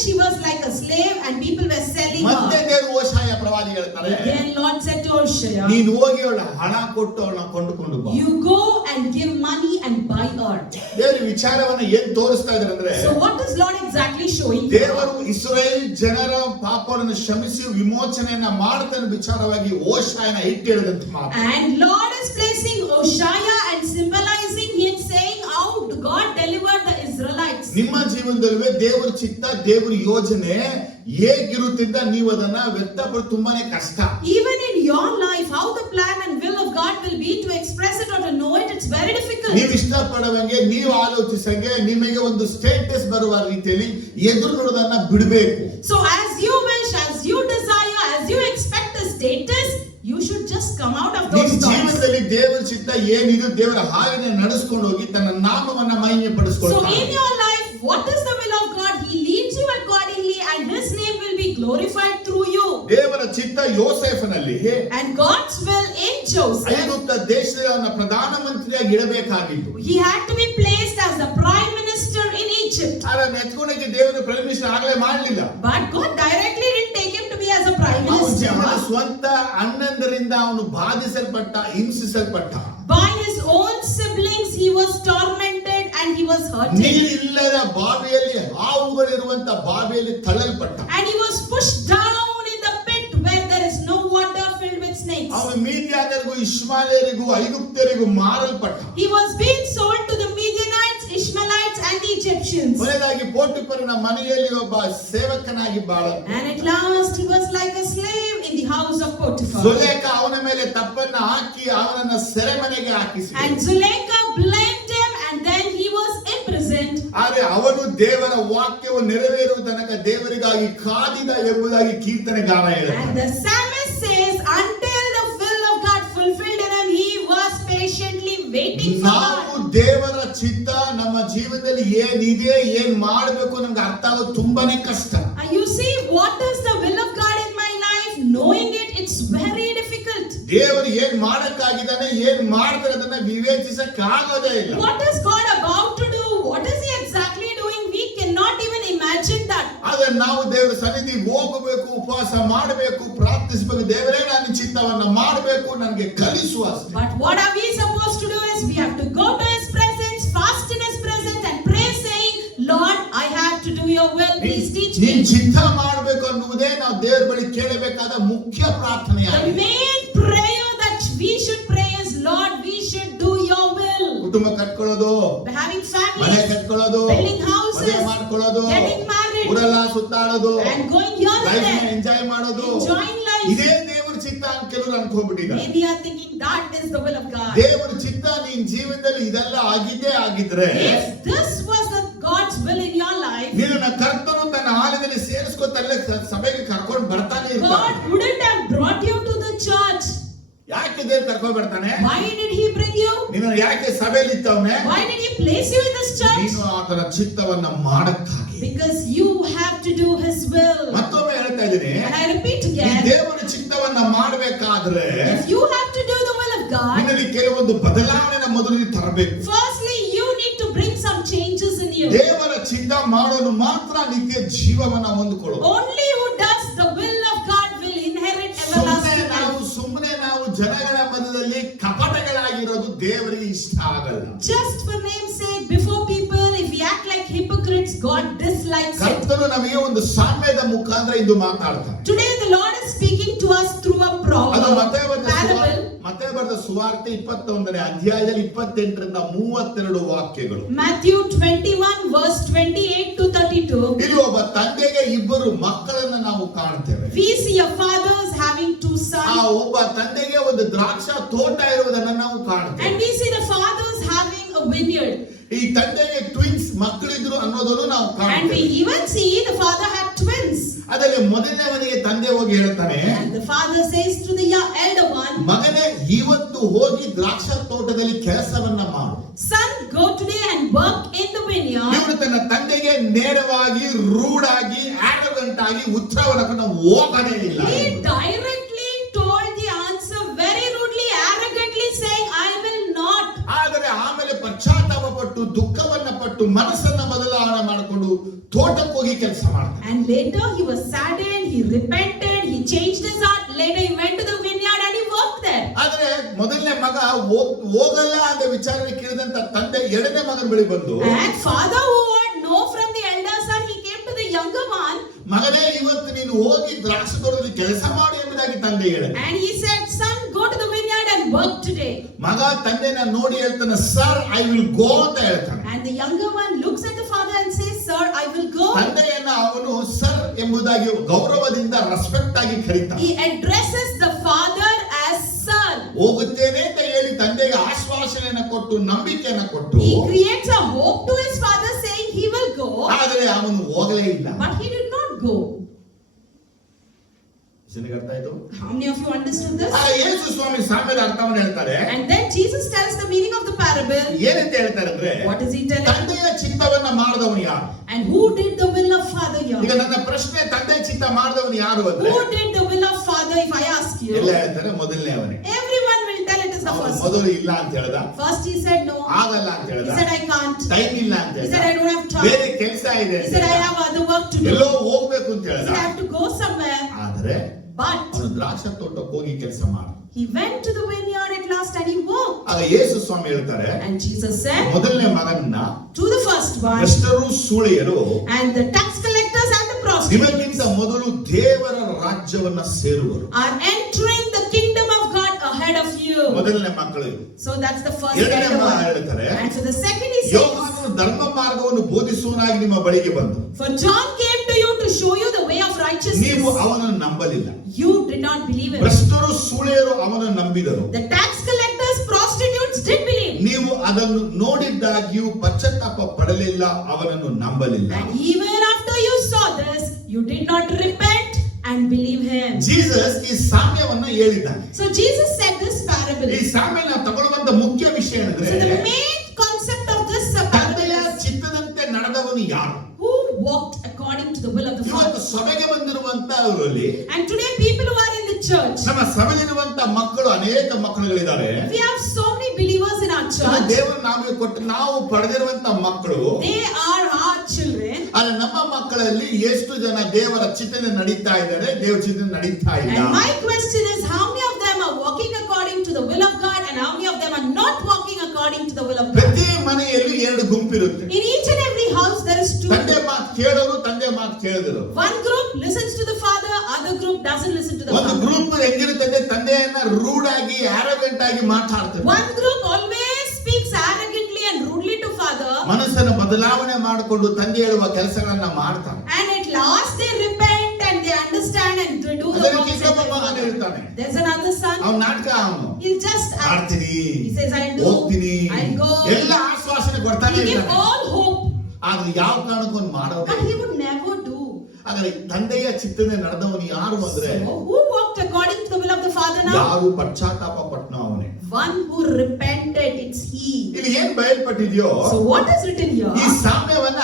she was like a slave and people were selling ಮತ್ತೆ her. ದೇವರು ಹೋಶಾಯ ಪ್ರವಾದಿ ಹೇಳ್ತಾರೆ, Again, Lord said to Hosea, ನೀನು ಹೋಗಿ ಅವಳ ಹಣ ಕೊಟ್ಟು ಅವಳನ್ನ ಕೊಂಡುಕೊಂಡು ಬಾ. you go and give money and buy her. ದೇವರ ವಿಚಾರವನ್ನ ಏನ್ ತೋರಿಸ್ತಾ ಇದ್ದಾರೆ ಅಂದ್ರೆ, So what is Lord exactly showing? ದೇವರು ಇಸ್ರಾಯೇಲ್ ಜನರ ಪಾಪವನ್ನು ಕ್ಷಮಿಸಿ ವಿಮೋಚನೆಯನ್ನ ಮಾಡ್ತಾನೆ ವಿಚಾರವಾಗಿ ಹೋಶಾಯನ ಇಟ್ಟಿಡಿದಂತ ಮಾತು. And Lord is placing Hosea and symbolizing him, saying how God delivered the Israelites. ನಿಮ್ಮ ಜೀವನದಲ್ಲಿ ದೇವರ ಚಿತ್ತ ದೇವರ ಯೋಜನೆ ಹೇಗಿರುತ್ತಿದ್ದ ನೀವು ಅದನ್ನ ವ್ಯಕ್ತಪಡಿಸೋದು ತುಂಬಾನೇ ಕಷ್ಟ. Even in your life, how the plan and will of God will be, to express it or to know it, it's very difficult. ನೀವು ಇಷ್ಟಪಡುವಂಗೆ ನೀವು ಆಲೋಚಿಸಂಗೆ ನಿಮಗೆ ಒಂದು ಸ್ಟೇಟಸ್ ಬರುವ ರೀತಿಯಲ್ಲಿ ಎದುರು ನೋಡೋದನ್ನ ಬಿಡಬೇಕು. So as you wish, as you desire, as you expect a status, you should just come out of those ನಿಮ್ಮ thoughts. ಜೀವನದಲ್ಲಿ ದೇವರ ಚಿತ್ತ ಏನಿದೆ ದೇವರ ಹಾಗೆನೇ ನಡೆಸಿಕೊಂಡು ಹೋಗಿ ತನ್ನ ನಾಮವನ್ನ ಮಹಿಮೆ So ಪಡಿಸಿಕೊಳ್ಳುತ್ತಾನೆ. in your life, what is the will of God? He leads you accordingly and His name will be glorified through you. ದೇವರ ಚಿತ್ತ ಯೋಸೇಫನಲ್ಲಿ And God's will in Joseph, ಐಗುಪ್ತ ದೇಶದ ಅವನ ಪ್ರಧಾನ ಮಂತ್ರಿಯಾಗಿ ಇಡಬೇಕಾಗಿತ್ತು. he had to be placed as the prime minister in Egypt. ಆದ್ರೆ ನೆತ್ಕೊಂಡಕ್ಕೆ ದೇವರು ಪ್ರೈಮ್ ಮಿನಿಸ್ಟರ್ ಆಗಲೇ ಮಾಡಲಿಲ್ಲ. But God directly didn't take him to be as a prime ಅವನ minister. ಜೀವನ ಸ್ವಂತ ಅಣ್ಣಂದರಿಂದ ಅವನು ಬಾಧಿಸಲ್ಪಟ್ಟ, ಹಿಂಸಿಸಲ್ಪಟ್ಟ. By his own siblings he was tormented and he was hurted. ನೀರಿಲ್ಲದ ಬಾವಿಯಲ್ಲಿ ಹಾವುಗಳಿರುವಂತ ಬಾವಿಯಲ್ಲಿ ತಳ್ಳಲ್ಪಟ್ಟ. And he was pushed down in the pit where there is no water, filled with snakes. ಅವನು ಮೀದಿಯಾನರಿಗೂ ಇಷ್ಮಾಲೇರಿಗೂ ಐಗುಪ್ತರಿಗೂ ಮಾರಲ್ಪಟ್ಟ. He was being sold to the Midianites, Ishmaelites and the Egyptians. ಕೊನೆಯದಾಗಿ ಪೋಟಿಫರನ ಮನೆಯಲ್ಲಿ ಒಬ್ಬ ಸೇವಕನಾಗಿ ಬಾಳ. And at last he was like a slave in the house of Potiphar. ಜುಲೇಖ ಅವನ ಮೇಲೆ ತಪ್ಪನ್ನ ಹಾಕಿ ಅವನನ್ನ ಸೆರೆಮನೆಗೆ ಹಾಕಿಸಿ. And Zuleika blamed him and then he was imprisoned. ಆದರೆ ಅವನು ದೇವರ ವಾಕ್ಯವು ನೆರವೇರುವ ತನಕ ದೇವರಿಗಾಗಿ ಕಾದಿದ ಎಂಬುದಾಗಿ ಕೀರ್ತನೆಗಾರ And ಹೇಳುತ್ತಾನೆ. the psalmist says, until the will of God fulfilled in him, he was patiently waiting for ನಾವು God. ದೇವರ ಚಿತ್ತ ನಮ್ಮ ಜೀವನದಲ್ಲಿ ಏನಿದೆ ಏನ್ ಮಾಡಬೇಕು ನಮ್ಗೆ ಅರ್ಥ ಆಗೋದು ತುಂಬಾನೇ ಕಷ್ಟ. You see, what is the will of God in my life? Knowing it, it's very difficult. ದೇವರು ಏನ್ ಮಾಡಕ್ಕಾಗಿದ್ದಾನೆ ಏನ್ ಮಾಡ್ತಾರೆ ಅದನ್ನ ವಿವೇಚಿಸಕ್ಕಾಗೋದೇ ಇಲ್ಲ. What is God about to do? What is he exactly doing? We cannot even imagine that. ಆದ್ರೆ ನಾವು ದೇವರ ಸನ್ನಿಧಿಗೆ ಹೋಗಬೇಕು, ಉಪವಾಸ ಮಾಡಬೇಕು, ಪ್ರಾರ್ಥಿಸಬೇಕು. ದೇವರೇ ನನ್ನ ಚಿತ್ತವನ್ನ ಮಾಡಬೇಕು, ನನಗೆ ಕಲಿಸು ಅಷ್ಟೇ. But what are we supposed to do is we have to go to his presence, fast in his presence and pray saying, Lord, I have to do your will. Please teach me. ನೀನ್ ಚಿತ್ತ ಮಾಡಬೇಕು ಅನ್ನುವುದೇ ನಾವು ದೇವರ ಬಳಿ ಕೇಳಬೇಕಾದ ಮುಖ್ಯ The ಪ್ರಾರ್ಥನೆಯಾಗಿದೆ. main prayer that we should pray is, Lord, we should do your will. ಕುಟುಂಬ ಕಟ್ಕೊಳ್ಳೋದು, Having ಮನೆ families, ಕಟ್ಕೊಳ್ಳೋದು, building houses, ಮದುವೆ ಮಾಡ್ಕೊಳ್ಳೋದು, getting married, ಊರೆಲ್ಲ ಸುತ್ತಾಡೋದು, and going here and life there, enjoy ಮಾಡೋದು, enjoying life. ಇದೇ ದೇವರ ಚಿತ್ತ ಅಂತ ಕೆಲವರು ಅನ್ಕೊಂಡ್ಬಿಟ್ಟಿದ್ದಾರೆ. Maybe are thinking that is the will of God. ದೇವರ ಚಿತ್ತ ನಿನ್ ಜೀವನದಲ್ಲಿ ಇದೆಲ್ಲ ಆಗಿದ್ದೇ ಆಗಿದ್ರೆ If this was the God's will in your life, ನಿನ್ನ ಕರ್ತನು ತನ್ನ ಆಲಯದಲ್ಲಿ ಸೇರಿಸ್ಕೊತಲ್ಲೇ ಸಭೆಗೆ ಕರ್ಕೊಂಡು ಬರ್ತಾನೆ ಇರ್ತಾನೆ. God wouldn't have brought you to the church. ಯಾಕೆ ದೇವ್ರು ಕರ್ಕೊಂಡು ಬರ್ತಾನೆ? Why did he bring you? ನಿನ್ನ ಯಾಕೆ ಸಭೆಯಲ್ಲಿ ಇತ್ತವನೆ? Why did he place you in this church? ನೀನು ಆತನ ಚಿತ್ತವನ್ನ ಮಾಡಕ್ಕಾಗಿ. Because you have to do his will. ಮತ್ತೊಮ್ಮೆ ಹೇಳ್ತಾ ಇದ್ದೀನಿ, And I repeat ಈ again, ದೇವರ ಚಿತ್ತವನ್ನ ಮಾಡಬೇಕಾದ್ರೆ if you have to do the will of God, ನಿನ್ನಲ್ಲಿ ಕೆಲವೊಂದು ಬದಲಾವಣೆ ಮೊದಲು ತರಬೇಕು. firstly you need to bring some changes in you. ದೇವರ ಚಿತ್ತ ಮಾಡೋನು ಮಾತ್ರ ನಿತ್ಯ ಜೀವವನ್ನ ಹೊಂದಿಕೊಳ್ಳೋದು. Only who does the will of God will inherit everlasting life. ಸುಮ್ಮನೆ ನಾವು ಜನಗಳ ಮಧ್ಯದಲ್ಲಿ ಕಪಟಗಳಾಗಿರೋದು ದೇವರಿಗೆ ಇಷ್ಟ ಆಗಲ್ಲ. Just for name's sake, before people, if we act like hypocrites, God dislikes it. ಕರ್ತನು ನಮಗೆ ಒಂದು ಸಾಮ್ಯದ ಮುಖಾಂತರ ಇಂದು ಮಾತಾಡ್ತಾನೆ. Today the Lord is speaking to us through a ಅದು parable. ಮತ್ತೆ ಬರೆದ ಸುವಾರ್ತೆ 21ನೇ ಅಧ್ಯಾಯದಲ್ಲಿ 28ರಿಂದ 32 ವಾಕ್ಯಗಳು. Matthew 21 verse 28 to 32. ಇಲ್ಲಿ ಒಬ್ಬ ತಂದೆಗೆ ಇಬ್ಬರು ಮಕ್ಕಳನ್ನ ನಾವು ಕಾಣ್ತೇವೆ. We see a fathers having two ಆ sons. ಒಬ್ಬ ತಂದೆಗೆ ಒಂದು ದ್ರಾಕ್ಷಾ ತೋಟ ಇರುವುದನ್ನ ನಾವು ಕಾಣ್ತೇವೆ. And we see the fathers having a vineyard. ಈ ತಂದೆಗೆ ಟ್ವಿನ್ಸ್ ಮಕ್ಕಳಿದ್ರು ಅನ್ನೋದನ್ನು ನಾವು And we ಕಾಣ್ತೇವೆ. even see the father had twins. ಅದರಲ್ಲಿ ಮೊದಲನೇವನಿಗೆ ತಂದೆ ಹೋಗಿ ಹೇಳ್ತಾನೆ, And the father says to the elder one, ಮಗನೇ ಇವತ್ತು ಹೋಗಿ ದ್ರಾಕ್ಷಾ ತೋಟದಲ್ಲಿ ಕೆಲಸವನ್ನ ಮಾಡು. son, go today and work in the vineyard. ಇವನು ತನ್ನ ತಂದೆಗೆ ನೇರವಾಗಿ ರೂಢಾಗಿ ಆರೋಗಂಟ್ ಆಗಿ ಉತ್ತರವನ್ನು ಕೊಟ್ಟು ಹೋಗದೇ ಇಲ್ಲ. He directly told the answer very rudely, arrogantly saying, I will not. ಆದರೆ ಆಮೇಲೆ ಪಶ್ಚಾತ್ತಾಪ ಪಟ್ಟು ಮನಸ್ಸನ್ನ ಬದಲಾವಣೆ ಮಾಡಿಕೊಂಡು ತೋಟಕ್ಕೆ ಹೋಗಿ ಕೆಲಸ ಮಾಡ್ತಾನೆ. And later he was saddened, he repented, he changed his heart. Later he went to the vineyard and he worked there. ಆದ್ರೆ ಮೊದಲನೇ ಮಗ ಹೋಗಲ್ಲ ಅಂತ ವಿಚಾರಣೆ ಕೇಳಿದಂತ ತಂದೆ ಎರಡನೇ ಮಗನ ಬಳಿ ಬಂದು, And father who heard no from the elder son, he came to the younger one. ಮಗನೇ, ಇವತ್ತು ನೀನು ಹೋಗಿ ದ್ರಾಕ್ಷಿ ತೋಟದಲ್ಲಿ ಕೆಲಸ ಮಾಡು ಎಂಬುದಾಗಿ ತಂದೆ ಹೇಳಿದ. And he said, son, go to the vineyard and work today. ಮಗ ತಂದೆನ ನೋಡಿ ಹೇಳ್ತಾನೆ, ಸರ್ ಐ ವಿಲ್ ಗೋ ಅಂತ ಹೇಳ್ತಾನೆ. And the younger one looks at the father and says, sir, I will go. ತಂದೆಯನ್ನ ಅವನು ಸರ್ ಎಂಬುದಾಗಿ ಗೌರವದಿಂದ ರೆಸ್ಪೆಕ್ಟ್ ಆಗಿ ಕರೀತಾನೆ. He addresses the father as son. ಹೋಗುತ್ತೇನೆ ಅಂತ ಹೇಳಿ ತಂದೆಗೆ ಆಶ್ವಾಸನೆಯನ್ನ ಕೊಟ್ಟು ನಂಬಿಕೆಯನ್ನ ಕೊಟ್ಟು, He creates a hope to his father saying he will go. ಆದರೆ ಅವನು ಹೋಗಲೇ ಇಲ್ಲ. But he did not go. ಜನಕ್ಕೆ ಅರ್ಥ ಆಯ್ತು? How many of you understood this? ಯೇಸು ಸ್ವಾಮಿ ಸಾಮ್ಯದ ಅರ್ಥವನ್ನು ಹೇಳ್ತಾರೆ. And then Jesus tells the meaning of the parable. ಏನಂತ ಹೇಳ್ತಾರೆ ಅಂದ್ರೆ, What is he telling? ತಂದೆಯ ಚಿತ್ತವನ್ನ ಮಾಡಿದವನು ಯಾರು? And who did the will of father ಈಗ here? ನನ್ನ ಪ್ರಶ್ನೆ, ತಂದೆ ಚಿತ್ತ ಮಾಡಿದವನು ಯಾರು ಅಂದ್ರೆ, Who did the will of father, if I ask you? ಎಲ್ಲ ಹೇಳ್ತಾರೆ ಮೊದಲನೇ ಅವನೇ. Everyone will tell it is the first. ಮೊದಲು ಇಲ್ಲ ಅಂತ ಹೇಳ್ದ, First he said no. ಆಗಲ್ಲ ಅಂತ He ಹೇಳ್ದ, said I can't. ಟೈಮ್ ಇಲ್ಲ ಅಂತ He ಹೇಳ್ದ, said I don't have ಬೇರೆ time. ಕೆಲಸ ಇದೆ He ಅಂತ said I ಹೇಳ್ದ, have other work to do. ಎಲ್ಲೋ ಹೋಗ್ಬೇಕು ಅಂತ He ಹೇಳ್ದ. said I have to go somewhere. ಆದ್ರೆ But ಅವನು ದ್ರಾಕ್ಷ ತೋಟಕ್ಕೆ ಹೋಗಿ ಕೆಲಸ ಮಾಡ. he went to the vineyard at last and he worked. ಆಗ ಯೇಸು ಸ್ವಾಮಿ ಹೇಳ್ತಾರೆ, And Jesus said ಮೊದಲನೇ ಮಗನನ್ನ to the first one, ಭ್ರಷ್ಟರು ಸೂಳೆಯರು and the tax collectors and the prostitutes ನಿಮಗಿಂತ ಮೊದಲು ದೇವರ ರಾಜ್ಯವನ್ನ ಸೇರುವರು. are entering the kingdom of God ahead of you. ಮೊದಲನೇ ಮಕ್ಕಳು ಇವರು. So that's the first ಎರಡನೇ elder ಮಗ one. ಹೇಳ್ತಾರೆ, And for the second he says, ಯೋಹಾನನು ಧರ್ಮ ಮಾರ್ಗವನ್ನು ಬೋಧಿಸುವನಾಗಿ ನಿಮ್ಮ ಬಳಿಗೆ ಬಂದು, for John came to you to show you the way of ನೀವು righteousness. ಅವನನ್ನು ನಂಬಲಿಲ್ಲ. You did not believe him. ಭ್ರಷ್ಟರು ಸೂಳೆಯರು ಅವನನ್ನು ನಂಬಿದರು. The tax collectors, prostitutes did believe. ನೀವು ಅದನ್ನು ನೋಡಿದ್ದಾಗಿಯೂ ಪಶ್ಚಾತ್ತಾಪ ಪಡಲಿಲ್ಲ, ಅವನನ್ನು ನಂಬಲಿಲ್ಲ. And even after you saw this, you did not repent and believe him. Jesus ಈ ಸಾಮ್ಯವನ್ನ ಹೇಳಿದ್ದಾನೆ. So Jesus said this parable. ಈ ಸಾಮ್ಯನ ತಗೊಳ್ಳುವಂತ ಮುಖ್ಯ ವಿಷಯ So ಏನಂದ್ರೆ, the main concept of this ತಂದೆಯ parable is ಚಿತ್ತದಂತೆ ನಡೆದವನು ಯಾರು? who walked according to the will of the ಇವತ್ತು Father. ಸಭೆಗೆ ಬಂದಿರುವಂತವರಲ್ಲಿ, And today people who are in the church, ನಮ್ಮ ಸಭೆಯಲ್ಲಿರುವಂತ ಮಕ್ಕಳು ಅನೇಕ ಮಕ್ಕಳುಗಳಿದ್ದಾರೆ. we have so many believers in our church. ದೇವರು ನಮಗೆ ಕೊಟ್ಟು ನಾವು ಪಡೆದಿರುವಂತ ಮಕ್ಕಳು, They are our children. ಆದ್ರೆ ನಮ್ಮ ಮಕ್ಕಳಲ್ಲಿ ಎಷ್ಟು ಜನ ದೇವರ ಚಿತ್ತನೆ ನಡೀತಾ ಇದ್ದಾರೆ, ದೇವರ ಚಿತ್ತನೆ ನಡೀತಾ ಇಲ್ಲ? And my question is, how many of them are walking according to the will of God and how many of them are not walking according to the will of God? ಪ್ರತಿ ಮನೆಯಲ್ಲಿ ಎರಡು ಗುಂಪಿರುತ್ತೆ. In each and every house there is two. ತಂದೆ ಮಾತು ಕೇಳೋರು, ತಂದೆ ಮಾತು ಕೇಳಿದ್ರು. One group listens to the father, other group doesn't listen to the ಒಂದು father. ಗ್ರೂಪ್ ಹೆಂಗಿರುತ್ತೆ, ತಂದೆಯನ್ನ ರೂಡ್ ಆಗಿ ಆರೋಗ್ಯಂಟ್ ಆಗಿ ಮಾತಾಡ್ತಾರೆ. One group always speaks arrogantly and rudely to father, ಮನಸ್ಸನ್ನು ಬದಲಾವಣೆ ಮಾಡಿಕೊಂಡು ತಂದೆ ಹೇಳುವ ಕೆಲಸಗಳನ್ನ ಮಾಡ್ತಾರೆ. and at last they repent and they understand and they do the ಅದಕ್ಕೆ works. ಇನ್ನೊಬ್ಬ ಮಗನ ಹೇಳ್ತಾನೆ, There's another son. ಅವ್ನ ನಾಟಕ, ಅವನು He'll just act. ಮಾಡ್ತೀನಿ, He says I'll do, ಹೋಗ್ತೀನಿ, I'll go. ಎಲ್ಲ ಆಶ್ವಾಸನೆ ಕೊಡ್ತಾನೆ He gives ಇರ್ತಾನೆ. all hope, ಆದ್ರೆ ಯಾವ ಕಾರಣಕ್ಕೊಂದು ಮಾಡೋದು. but he would never do. ಹಾಗಾದ್ರೆ ತಂದೆಯ ಚಿತ್ತನೆ ನಡೆದವನು ಯಾರು ಅಂದ್ರೆ, So who walked according to the will of the Father now? ಯಾರು ಪಶ್ಚಾತ್ತಾಪ ಪಟ್ನ ಅವನೇ. One who repented, it's he. ಇಲ್ಲಿ ಏನ್ ಬಯಲ್ಪಟ್ಟಿದ್ಯೋ, So what is written here? ಈ ಸಾಮ್ಯವನ್ನ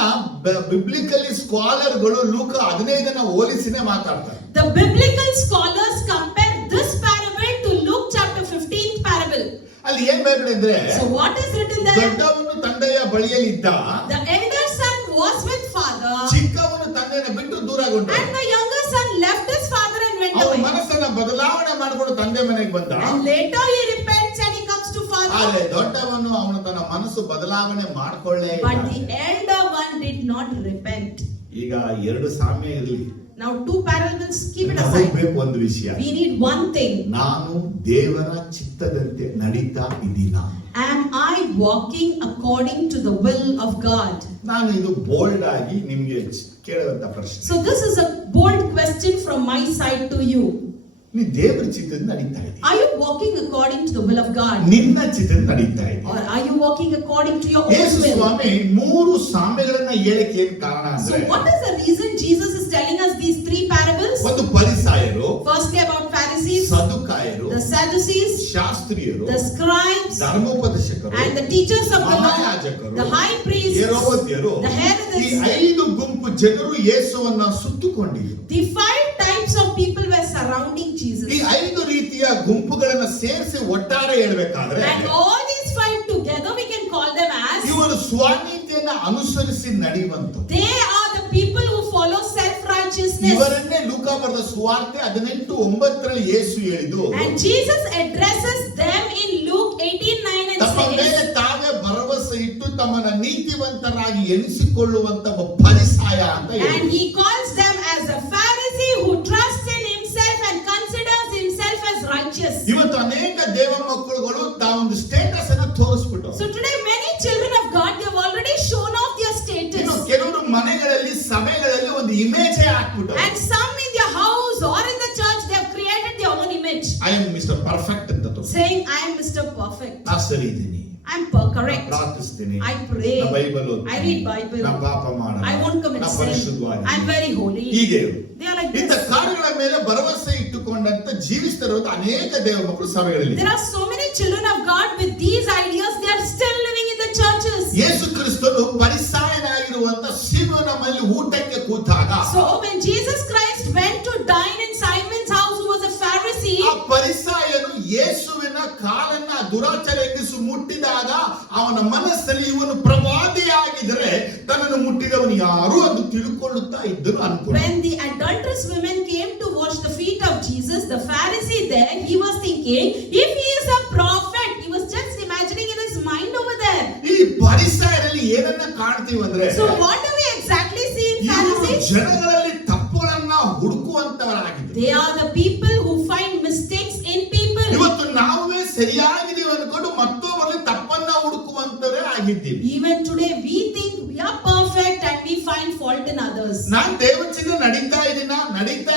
ಬಿಬ್ಲಿಕಲಿ ಸ್ಕಾಲರ್ಗಳು ಲೂಕ 15ನ ಹೋಲಿಸಿನೇ ಮಾತಾಡ್ತಾರೆ. The biblical scholars compare this parable to Luke chapter 15th parable. ಅಲ್ಲಿ ಏನ್ ಬೈಬಲ್ ಅಂದ್ರೆ, So what is written there? ದೊಡ್ಡವನು ತಂದೆಯ ಬಳಿಯಲ್ಲಿ ಇದ್ದ, The elder son was with father, ಚಿಕ್ಕವನು ತಂದೆಯನ್ನು ಬಿಟ್ಟು ದೂರಗೊಂಡ. and the younger son left his father and went ಅವನ away. ಮನಸ್ಸನ್ನ ಬದಲಾವಣೆ ಮಾಡಿಕೊಂಡು ತಂದೆ ಮನೆಗೆ ಬಂದ. And later he repents and he comes to father. ಆದ್ರೆ ದೊಡ್ಡವನು ಅವನು ತನ್ನ ಮನಸ್ಸು ಬದಲಾವಣೆ ಮಾಡ್ಕೊಳ್ಳೇ ಇಲ್ಲ. But the elder one did not repent. ಈಗ ಎರಡು ಸಾಮ್ಯ ಇರಲಿ, Now two parables, keep it ನಮಗೆ aside. ಬೇಕು ಒಂದು ವಿಷಯ, We need one thing. ನಾನು ದೇವರ ಚಿತ್ತದಂತೆ ನಡೀತಾ ಇದ್ದೀನಾ? Am I walking according to the will of God? ನಾನು ಇದು ಬೋಲ್ಡ್ ಆಗಿ ನಿಮ್ಗೆ ಕೇಳುವಂತ ಪ್ರಶ್ನೆ. So this is a bold question from my side to you. ನೀ ದೇವರ ಚಿತ್ತದಿಂದ ನಡೀತಾ ಇದ್ದೀಯ? Are you walking according to the will of God? ನಿನ್ನ ಚಿತ್ತದಿಂದ ನಡೀತಾ ಇದೀಯ? Or are you walking according to your own ಯೇಸು will? ಸ್ವಾಮಿ ಮೂರು ಸಾಮ್ಯಗಳನ್ನ ಹೇಳಕ್ಕೆ ಏನ್ ಕಾರಣ So ಅಂದ್ರೆ, what is the reason Jesus is telling us these three parables? ಒಂದು ಫರಿಸಾಯರು, Firstly about Pharisees, ಸದುಕಾಯರು, the Sadducees, ಶಾಸ್ತ್ರಿಯರು, the scribes, ಧರ್ಮೋಪದೇಶಕರು, and the teachers of the law, ಮಹಾಯಾಜಕರು, the high priests, ಹೆರೋದ್ಯರು. the ಈ Herodians. 5 ಗುಂಪು ಜನರು ಯೇಸುವನ್ನ ಸುತ್ತುಕೊಂಡಿದ್ರು. The 5 types of people were surrounding Jesus. ಈ 5 ರೀತಿಯ ಗುಂಪುಗಳನ್ನ ಸೇರಿಸಿ ಒಟ್ಟಾರೆ ಹೇಳ್ಬೇಕಾದ್ರೆ, And all these 5 together we can call them as ಇವರು ಸ್ವಾಮೀತ್ಯನ ತಮ್ಮನ್ನೇ ಅನುಸರಿಸಿ ನಡೆಯುವಂತ They are the people who follow self-righteousness. ಇವರನ್ನೇ ಲೂಕ ಬರೆದ ಸುವಾರ್ತೆ 18:9 ಯೇಸು ಹೇಳಿದ್ದು And Jesus addresses them in Luke 18:9 and ತಮ್ಮ ಮೇಲೆ says, ತಾವೇ ಭರವಸೆ ಇಟ್ಟು ತಮ್ಮನ್ನ ನೀತಿವಂತರಾಗಿ ಎಣಿಸಿಕೊಳ್ಳುವಂತ ಒಬ್ಬ ಫರಿಸಾಯ ಅಂತ and ಹೇಳಿದ್ರು. he calls them as a Pharisee who trusts in himself and considers himself as righteous. ಇವತ್ತು ಅನೇಕ ದೇವ ಮಕ್ಕಳುಗಳು ತಾವೊಂದು ಸ್ಟೇಟಸ್ ಅನ್ನ ತೋರಿಸ್ಬಿಟ್ಟು So today many children of God, they have already shown off their ಇನ್ನು status. ಕೆಲವರು ಮನೆಗಳಲ್ಲಿ ಸಭೆಗಳಲ್ಲಿ ಒಂದು ಇಮೇಜ್ ಹಾಕ್ಬಿಟ್ಟು And some in their house or in the church, they have created their own image, I am mister perfect ಅಂತ ತೋರಿಸ್ತಾರೆ. saying, I am Mr. Perfect. ನಾ ಸರಿ ಇದ್ದೀನಿ, I'm correct. ಪ್ರಾರ್ಥಿಸ್ತೀನಿ, I pray. ನಾ ಬೈಬಲ್ I read Bible. ನಾ ಪಾಪ ಮಾಡಲ್ಲ, I won't commit ನಾ sin. ಪರಿಶುದ್ಧವಾಗಿ I'm very holy. ಹೀಗೆ They are like ಇಂಥ this. ಕಾರ್ಯಗಳ ಮೇಲೆ ಭರವಸೆ ಇಟ್ಟುಕೊಂಡಂತ ಜೀವಿಸ್ತಿರೋದು ಅನೇಕ ದೇವ ಮಕ್ಕಳು ಸಭೆಗಳಲ್ಲಿ. There are so many children of God with these ideas. They are still living in the churches. ಯೇಸು ಕ್ರಿಸ್ತನು ಪರಿಸಾಯನಾಗಿರುವಂತ ಸಿಮೋನ ಮನೆಯಲ್ಲಿ ಊಟಕ್ಕೆ ಕೂತಾಗ So when Jesus Christ went to dine in Simon's house, who was a Pharisee, ಆ ಪರಿಸಾಯನು ಯೇಸುವಿನ ಕಾಲನ್ನ ದುರಾಚಾರ ಹೆಂಗಸು ಮುಟ್ಟಿದಾಗ ಅವನ ಮನಸ್ಸಲ್ಲಿ ಇವನು ಪ್ರವಾದಿಯಾಗಿದ್ರೆ ತನ್ನನ್ನು ಮುಟ್ಟಿದವನು ಯಾರು ಎಂದು ತಿಳ್ಕೊಳ್ಳುತ್ತಾ ಇದ್ದನು ಅನ್ಕೊಂಡು. when the adulterous women came to wash the feet of Jesus, the Pharisee there, he was thinking, if he is a prophet, he was just imagining in his mind over there. ಈ ಪರಿಸಾಯರಲ್ಲಿ ಏನನ್ನ ಕಾಣ್ತೀವಿ ಅಂದ್ರೆ So what do we exactly see in ಇವರು Pharisees? ಜನಗಳಲ್ಲಿ ತಪ್ಪುಗಳನ್ನ ಹುಡುಕುವಂತವರಾಗಿದ್ರು. They are the people who find mistakes in people. ಇವತ್ತು ನಾವೇ ಸರಿಯಾಗಿದ್ದೀವಿ ಅನ್ಕೊಂಡು ಮತ್ತೊಬ್ಬರಲ್ಲಿ ತಪ್ಪನ್ನ ಹುಡುಕುವಂತವರೇ ಆಗಿದ್ದೀವಿ. Even today we think we are perfect and we find fault in others. ನಾನ್ ದೇವಚಿಂದ ನಡೀತಾ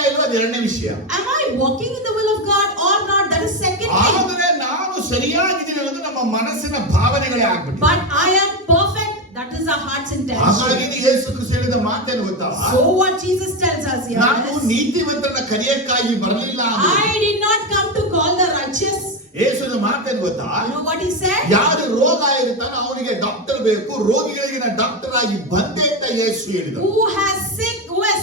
ಇಲ್ವಾ ಅದು ಎರಡನೇ ವಿಷಯ. Am I walking in the will of God or not? That is second thing. ಆದರೆ ನಾನು ಸರಿಯಾಗಿದ್ದೀನಿ ಅನ್ನೋದು ನಮ್ಮ ಮನಸ್ಸಿನ ಭಾವನೆಗಳೇ ಆಗ್ಬಿಟ್ಟಿದೆ. But I am perfect. That is our heart's ಹಾಗಾಗಿ intention. ಯೇಸು ಕ್ರಿಸ್ತ ಹೇಳಿದ ಮಾತೇನು ಗೊತ್ತಾ? So what Jesus tells us here ನಾನು is, ನೀತಿವಂತರನ್ನ ಕರೆಯಕ್ಕಾಗಿ ಬರಲಿಲ್ಲ. I did not come to call the righteous. ಯೇಸುವಿನ ಮಾತೇನು ಗೊತ್ತಾ? You know what he said? ಯಾರು ರೋಗ ಇರ್ತಾನೋ ಅವನಿಗೆ ಡಾಕ್ಟರ್ ಬೇಕು, ರೋಗಿಗಳಿಗೆ ನಾನು ಡಾಕ್ಟರ್ ಆಗಿ ಬಂದೆ ಅಂತ ಯೇಸು ಹೇಳಿದರು. Who has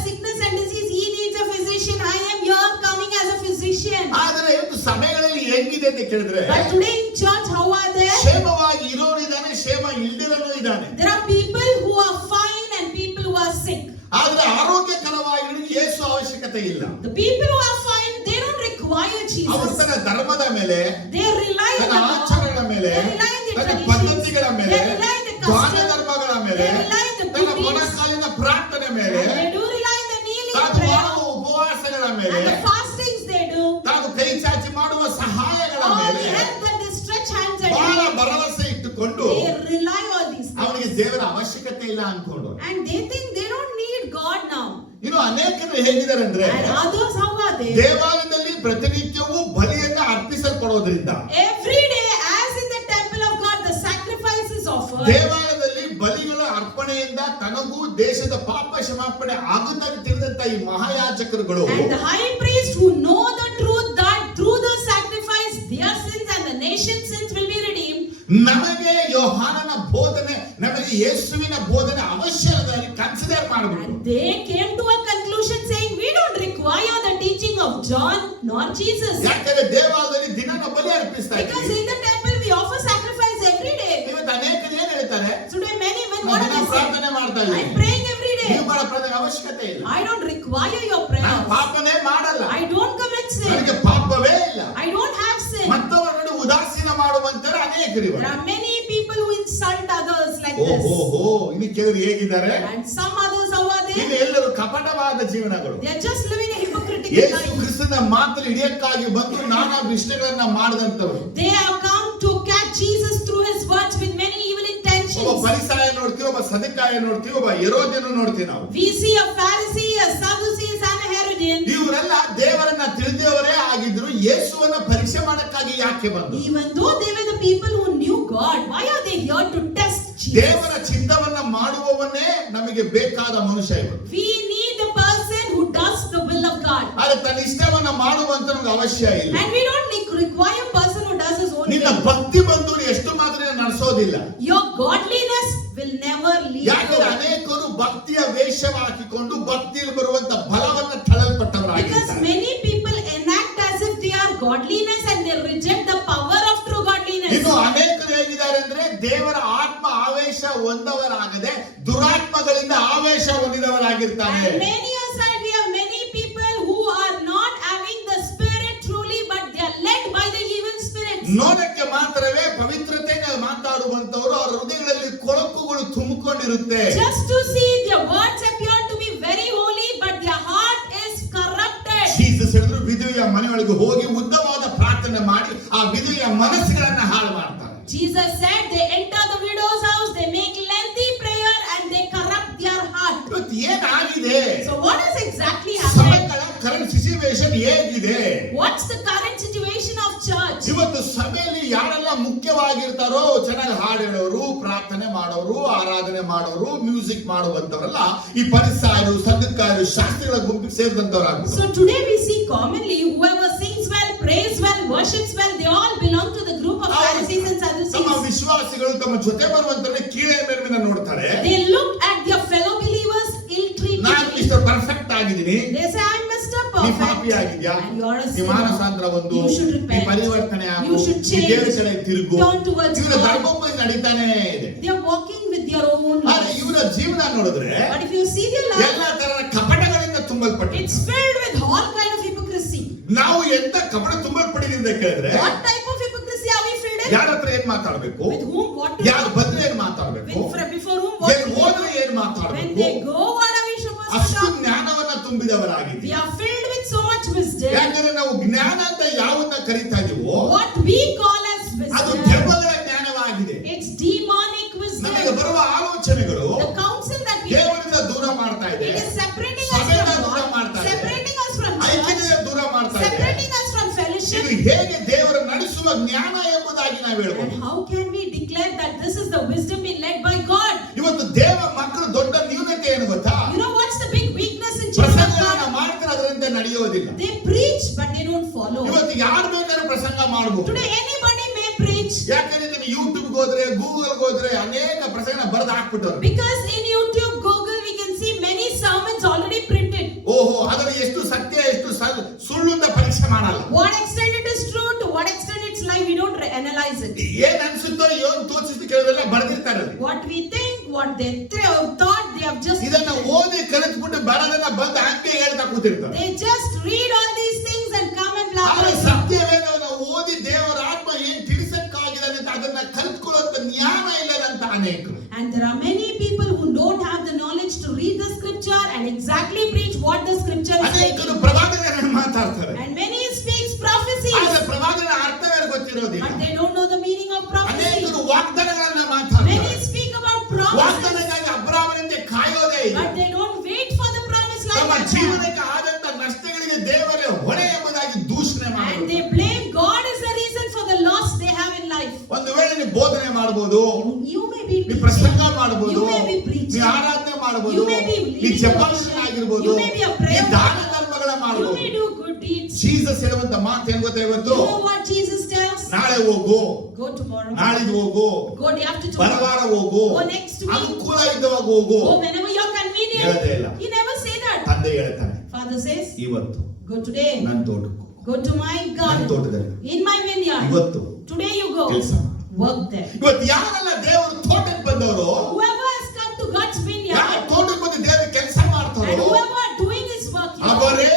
sickness and disease, he needs a physician. I am here coming as a physician. ಆದರೆ ಇವತ್ತು ಸಭೆಗಳಲ್ಲಿ ಹೆಂಗಿದೆ ಅಂತ ಕೇಳಿದ್ರೆ But today in church, how are they? ಕ್ಷೇಮವಾಗಿ ಇರೋನು ಇದ್ದಾನೆ, ಕ್ಷೇಮ ಇಲ್ದಿರೋನು ಇದ್ದಾನೆ. There are people who are fine and people who are sick. ಆದ್ರೆ ಆರೋಗ್ಯಕರವಾಗಿ ಯೇಸು ಅವಶ್ಯಕತೆ ಇಲ್ಲ. The people who are fine, they don't require ಅವರು Jesus. ತನ್ನ ಧರ್ಮದ ಮೇಲೆ, They rely on ತನ್ನ the law. ಆಚಾರಗಳ ಮೇಲೆ, They rely on the ತನ್ನ traditions. ಪದ್ಧತಿಗಳ ಮೇಲೆ, They rely on the ದಾನ custom. ಧರ್ಮಗಳ ಮೇಲೆ, They rely on the ತನ್ನ good deeds. ಮೊಣಕಾಲಿನ ಪ್ರಾರ್ಥನೆ ಮೇಲೆ, And they do rely on the kneeling ತಾನು prayer ಮಾಡುವ ಉಪವಾಸಗಳ ಮೇಲೆ, and the fastings they do. ತಾನು ಕೈ ಚಾಚಿ ಮಾಡುವ ಸಹಾಯಗಳ All ಮೇಲೆ the help that they stretch hands at ಬಹಳ you. ಭರವಸೆ ಇಟ್ಟುಕೊಂಡು They rely on these ಅವನಿಗೆ things. ದೇವರ ಅವಶ್ಯಕತೆ ಇಲ್ಲ ಅನ್ಕೊಂಡು. And they think they don't need God now. ಇನ್ನು ಅನೇಕರು ಹೇಗಿದ್ದಾರೆ ಅಂದ್ರೆ And others, how are they? ದೇವಾಲಯದಲ್ಲಿ ಪ್ರತಿನಿತ್ಯವೂ ಬಲಿಯನ್ನ ಅರ್ಪಿಸಲ್ಪಡೋದ್ರಿಂದ Every day, as in the temple of God, the sacrifice is offered. ದೇವಾಲಯದಲ್ಲಿ ಬಲಿಗಳ ಅರ್ಪಣೆಯಿಂದ ತನಗೂ ದೇಶದ ಪಾಪ ಕ್ಷಮಾಪಣೆ ಆಗುತ್ತದೆ ತಿಳಿದಂತ ಈ ಮಹಾಯಾಜಕರುಗಳು And the high priest who know the truth that through the sacrifice their sins and the nation's sins will be redeemed. ನಮಗೆ ಯೋಹಾನನ ಬೋಧನೆ, ನಮಗೆ ಯೇಸುವಿನ ಬೋಧನೆ ಅವಶ್ಯಕತೆ ಕನ್ಸಿಡರ್ ಮಾಡಬೇಕು. And they came to a conclusion saying, we don't require the teaching of John nor Jesus. ಯಾಕಂದ್ರೆ ದೇವಾಲಯದಲ್ಲಿ ದಿನನ ಬಲಿ ಅರ್ಪಿಸ್ತಾ Because ಇದ್ದೀವಿ. in the temple we offer sacrifice every day. ಇವತ್ತು ಅನೇಕರು ಏನ್ ಹೇಳ್ತಾರೆ? Today many men, ನಾನು what do ದಿನ they say? ಪ್ರಾರ್ಥನೆ ಮಾಡ್ತಾ I'm ಇದ್ದೀನಿ, praying every day. ನೀವು ಮಾಡೋ ಪ್ರಾರ್ಥನೆ ಅವಶ್ಯಕತೆ ಇಲ್ಲ, I don't require your ನಾನು prayers. ಪಾಪನೇ ಮಾಡಲ್ಲ, I don't commit sin. ನನಗೆ ಪಾಪವೇ ಇಲ್ಲ. I don't have sin. ಮತ್ತವರ ನೋಡಿ ಉದಾಸೀನ ಮಾಡುವಂತರು ಅನೇಕರು. There are many people who insult others like ಓಹೋ this. ಇನ್ನು ಕೆಲವರು ಹೇಗಿದ್ದಾರೆ? And some others, how are ಇನ್ನು they? ಎಲ್ಲರೂ ಕಪಟವಾದ ಜೀವನಗಳು. They are just living a hypocritical ಯೇಸು life. ಕ್ರಿಸ್ತನ ಮಾತ್ರ ಹಿಡಿಯಕ್ಕಾಗಿ ಬಂದು ನಾನಾ ವಿಷಯಗಳನ್ನ ಮಾಡದಂತವರು. They have come to catch Jesus through his words with many evil ಒಬ್ಬ intentions. ಫರಿಸಾಯ ನೋಡ್ತೀವಿ, ಒಬ್ಬ ಸದುಕಾಯ ನೋಡ್ತೀವಿ, ಒಬ್ಬ ಹೆರೋದ್ಯನ ನೋಡ್ತೀವಿ ನಾವು. We see a Pharisee, a Sadducee, and a Herodian. ಇವರೆಲ್ಲ ದೇವರನ್ನ ತಿಳಿದವರೇ ಆಗಿದ್ರು, ಯೇಸುವನ್ನ ಪರೀಕ್ಷೆ ಮಾಡಕ್ಕಾಗಿ ಯಾಕೆ ಬಂದ್ರು? Even though they were the people who knew God, why are they here to test Jesus? ದೇವರ ಚಿತ್ತವನ್ನ ಮಾಡುವವನ್ನೇ ನಮಗೆ ಬೇಕಾದ ಮನುಷ್ಯ ಇವತ್ತು. We need a person who does the will of God. ಆದ್ರೆ ತನ್ನ ಇಷ್ಟವನ್ನ ಮಾಡುವಂತ ನಮ್ಗೆ ಅವಶ್ಯ ಇಲ್ಲ. And we don't require a person who does his own ನಿನ್ನ will. ಭಕ್ತಿ ಬಂದು ಎಷ್ಟು ಮಾತ್ರ ನಡೆಸೋದಿಲ್ಲ. Your godliness will never lead ಯಾಕಂದ್ರೆ you. ಅನೇಕರು ಭಕ್ತಿಯ ವೇಷವ ಹಾಕಿಕೊಂಡು ಭಕ್ತಿಯಲ್ಲಿ ಬರುವಂತ ಬಲವನ್ನ Because ತಳಲ್ಪಟ್ಟವರಾಗಿದ್ದಾರೆ. many people enact as if they are godliness and they reject the power of true godliness. ಇನ್ನು ಅನೇಕರು ಹೇಗಿದ್ದಾರೆ ಅಂದ್ರೆ ದೇವರ ಆತ್ಮ ಆವೇಶ ಹೊಂದವರಾಗದೆ ದುರಾತ್ಮಗಳಿಂದ ಆವೇಶ ಹೊಂದಿದವರಾಗಿರ್ತಾರೆ. And many aside, we have many people who are not having the spirit truly, but they are led by the evil spirits. ನೋಡಕ್ಕೆ ಮಾತ್ರವೇ ಪವಿತ್ರತೆಗೆ ಮಾತಾಡುವಂತವರು ಅವರ ಹೃದಯಗಳಲ್ಲಿ ಕೊಳಕುಗಳು ತುಂಬಿಕೊಂಡಿರುತ್ತೆ. Just to see their words appear to be very holy, but their heart is corrupted. Jesus ಹೇಳಿದ್ರು, ವಿಧವೆಯ ಮನೆಯೊಳಗೆ ಹೋಗಿ ಉದ್ದವಾದ ಪ್ರಾರ್ಥನೆ ಮಾಡಿ ಆ ವಿಧವೆಯ ಮನಸ್ಸುಗಳನ್ನ ಹಾಳು ಮಾಡ್ತಾರೆ. Jesus said they enter the widow's house, they make lengthy prayer and they corrupt their heart. ಇವತ್ತು ಏನಾಗಿದೆ? So what is exactly happening? ಸಭೆಗಳ ಕರೆಂಟ್ ಸಿಚುವೇಶನ್ ಹೇಗಿದೆ? What's the current situation of church? ಇವತ್ತು ಸಭೆಯಲ್ಲಿ ಯಾರೆಲ್ಲ ಮುಖ್ಯವಾಗಿರ್ತಾರೋ, ಚೆನ್ನಾಗಿ ಹಾಡು ಹೇಳೋರು, ಪ್ರಾರ್ಥನೆ ಮಾಡೋರು, ಆರಾಧನೆ ಮಾಡೋರು, ಮ್ಯೂಸಿಕ್ ಮಾಡುವಂತವರೆಲ್ಲ ಈ ಪರಿಸಾಯರು, ಸದ್ದುಕಾಯರು, ಶಾಸ್ತ್ರಿಗಳ ಗುಂಪಿಗೆ ಸೇರಿದಂತವರಾಗ್ತಾರೆ. So today we see commonly whoever sings well, prays well, worships well, they all belong to the group of Pharisees and ತಮ್ಮ Sadducees. ವಿಶ್ವಾಸಿಗಳು ತಮ್ಮ ಜೊತೆ ಬರುವಂತವರೇ ಕೀಳೇ ಮೇಲ್ಮೇಲೆ ನೋಡ್ತಾರೆ. They look at their fellow believers ನಾನು ill-treated. ಇಷ್ಟು ಪರ್ಫೆಕ್ಟ್ ಆಗಿದ್ದೀನಿ, They say, I'm Mr. ನೀ Perfect. ಪಾಪಿ ಆಗಿದ್ಯಾ, And you are a ನೀ ಮಾನಸಾಂತರ ಒಂದು, sinner. You should ನೀ repent. ಪರಿವರ್ತನೆ ಆಗು, You should ನೀ change. ದೇವರ ಕಡೆ ತಿರುಗು. Turn towards ಇವರ God. ಧರ್ಮೋಪದೇಶ ನಡೀತಾನೆ ಇದೆ. They are walking with their own ಆದ್ರೆ lives. ಇವರ ಜೀವನ ನೋಡಿದ್ರೆ But if you see their life, ಎಲ್ಲ ತರದ ಕಪಟಗಳಿಂದ ತುಂಬಲ್ಪಟ್ಟಿದೆ. it's filled with all kind of hypocrisy. ನಾವು ಎಂತ ಕಪಟ ತುಂಬಲ್ಪಟ್ಟಿದೆ ಅಂತ ಕೇಳಿದ್ರೆ What type of hypocrisy are we filled in? ಯಾರ ಹತ್ರ ಏನ್ ಮಾತಾಡ್ಬೇಕು, With whom what to ಯಾರು talk? ಬಂದ್ರೆ ಏನ್ ಮಾತಾಡ್ಬೇಕು, Before whom what ಏನ್ to ಹೋದ್ರೆ talk? ಏನ್ When ಮಾತಾಡ್ಬೇಕು, they go, what are we supposed to ಅಷ್ಟು talk? ಜ್ಞಾನವನ್ನ ತುಂಬಿದವರಾಗಿದೆ. We are filled with so much wisdom. ಯಾಕಂದ್ರೆ ನಾವು ಜ್ಞಾನ ಅಂತ ಯಾವನ್ನ ಕರೀತಾ ಇದೀವೋ What we call as ಅದು wisdom, ದೆವ್ವಗಳ ಜ್ಞಾನವಾಗಿದೆ. it's demonic ನಮಗೆ wisdom. ಬರುವ ಆಲೋಚನೆಗಳು The counsel that we ದೇವರಿಂದ ದೂರ ಮಾಡ್ತಾ ಇದೆ, it is separating us ಸಭೆನ from ದೂರ God, ಮಾಡ್ತಾ ಇದೆ, separating us from church, ಐಕ್ಯತೆಯ ದೂರ ಮಾಡ್ತಾ ಇದೆ. separating us from fellowship. ಇದು ಹೇಗೆ ದೇವರ ನಡೆಸುವ ಜ್ಞಾನ ಎಂಬುದಾಗಿ ನಾವು And ಹೇಳ್ಬೋದು. how can we declare that this is the wisdom being led by God? ಇವತ್ತು ದೇವ ಮಕ್ಕಳು ದೊಡ್ಡ ನ್ಯೂನತೆ ಏನು ಗೊತ್ತಾ? You know what's the big weakness in children of ಪ್ರಸಂಗಗಳನ್ನ God? ಮಾಡ್ತಾರೆ, ಅದರಂತೆ ನಡೆಯೋದಿಲ್ಲ. They preach but they don't follow. ಇವತ್ತು ಯಾರು ಬೇಕಾದ್ರೂ ಪ್ರಸಂಗ ಮಾಡಬಹುದು. Today anybody may preach. ಯಾಕಂದ್ರೆ ನೀವು ಯೂಟ್ಯೂಬ್ ಹೋದ್ರೆ, ಗೂಗಲ್ ಹೋದ್ರೆ ಅನೇಕ ಪ್ರಸಂಗ ಬರೆದು ಹಾಕ್ಬಿಟ್ಟರು. Because in YouTube, Google, we can see many sermons already printed. ಓಹೋ, ಅದರ ಎಷ್ಟು ಸತ್ಯ ಎಷ್ಟು ಸುಳ್ಳು ಅಂತ ಪರೀಕ್ಷೆ ಮಾಡಲ್ಲ. What extent it is true, to what extent it's lie, we don't analyze it. ಏನ್ ಅನ್ಸುತ್ತೋ ಏನ್ ತೋಚಿಸ್ತು ಕೆಲವೆಲ್ಲ ಬರೆದಿರ್ತಾರೆ. What we think, what they thought, they have just ಇದನ್ನ ಓದಿ ಕಲಿತ್ಬಿಟ್ಟು ಬರೋದನ್ನ ಬಂದು ಹಂಗೆ ಹೇಳ್ತಾ ಕೂತಿರ್ತಾರೆ. they just read all these things and come and laugh. ಆದ್ರೆ ಸತ್ಯವೇದವನ್ನ ಓದಿ ದೇವರ ಆತ್ಮ ಏನ್ ತಿಳಿಸಕ್ಕಾಗಿದೆ ಅಂತ ಅದನ್ನ ಕಲಿತ್ಕೊಳ್ಳುವಂತ ಜ್ಞಾನ ಇಲ್ಲದಂತ ಅನೇಕರು. And there are many people who don't have the knowledge to read the scripture and exactly preach what the scripture is ಅನೇಕರು saying. ಪ್ರವಾದನೆಗಳನ್ನು ಮಾತಾಡ್ತಾರೆ, And many speaks prophecies, ಆದ್ರೆ ಪ್ರವಾದನ ಅರ್ಥವೇ ಗೊತ್ತಿರೋದಿಲ್ಲ. but they don't know the meaning of prophecy. ಅನೇಕರು ವಾಗ್ದಾನಗಳನ್ನ ಮಾತಾಡ್ತಾರೆ, Many speak about promises, ವಾಗ್ದಾನಕ್ಕಾಗಿ ಅಬ್ರಾಮನಂತೆ ಕಾಯೋದೇ ಇಲ್ಲ. but they don't wait for the promise like ತಮ್ಮ that. ಜೀವನಕ್ಕೆ ಆದಂತ ನಷ್ಟಗಳಿಗೆ ದೇವರೇ ಹೊಣೆ ಎಂಬುದಾಗಿ ದೂಷಣೆ And ಮಾಡುತ್ತಾರೆ. they blame God is the reason for the loss they have in life. ಒಂದು ವೇಳೆ ನೀವು ಬೋಧನೆ ಮಾಡಬಹುದು, You may be ನೀವು ಪ್ರಸಂಗ preaching, ಮಾಡಬಹುದು, you may be preaching, ನೀವು ಆರಾಧನೆ ಮಾಡಬಹುದು, you may be ಈ leading ಜಪಾನ ಆಗಿರ್ಬೋದು, you may be a prayer ಈ ದಾನ ಧರ್ಮಗಳ you ಮಾಡಬಹುದು. may do good deeds. Jesus ಹೇಳುವಂತ ಮಾತು ಏನ್ ಗೊತ್ತಾ ಇವತ್ತು? You know what Jesus tells? ನಾಳೆ ಹೋಗು, Go tomorrow, ನಾಳಿದ್ದು ಹೋಗು, go day after tomorrow, ಬರವಾರ ಹೋಗು, go next week, ಅನುಕೂಲ ಇದ್ದವಾಗ ಹೋಗು. go whenever you're convenient. ಹೇಳದೇ ಇಲ್ಲ. He never say that. ತಂದೆ ಹೇಳ್ತಾನೆ, Father says, ಇವತ್ತು go today, ನನ್ನ ತೋಟಕ್ಕೆ, go to my ನನ್ನ garden, ತೋಟದಲ್ಲಿ in my vineyard. ಇವತ್ತು Today you go, ಕೆಲಸ ಮಾಡು. work there. ಇವತ್ತು ಯಾರೆಲ್ಲ ದೇವರು ತೋಟಕ್ಕೆ ಬಂದವರು, Whoever has come to God's ಯಾರು vineyard ತೋಟಕ್ಕೆ ಬಂದು ದೇವರ ಕೆಲಸ and ಮಾಡ್ತಾರೋ whoever are doing his work here, ಅವರೇ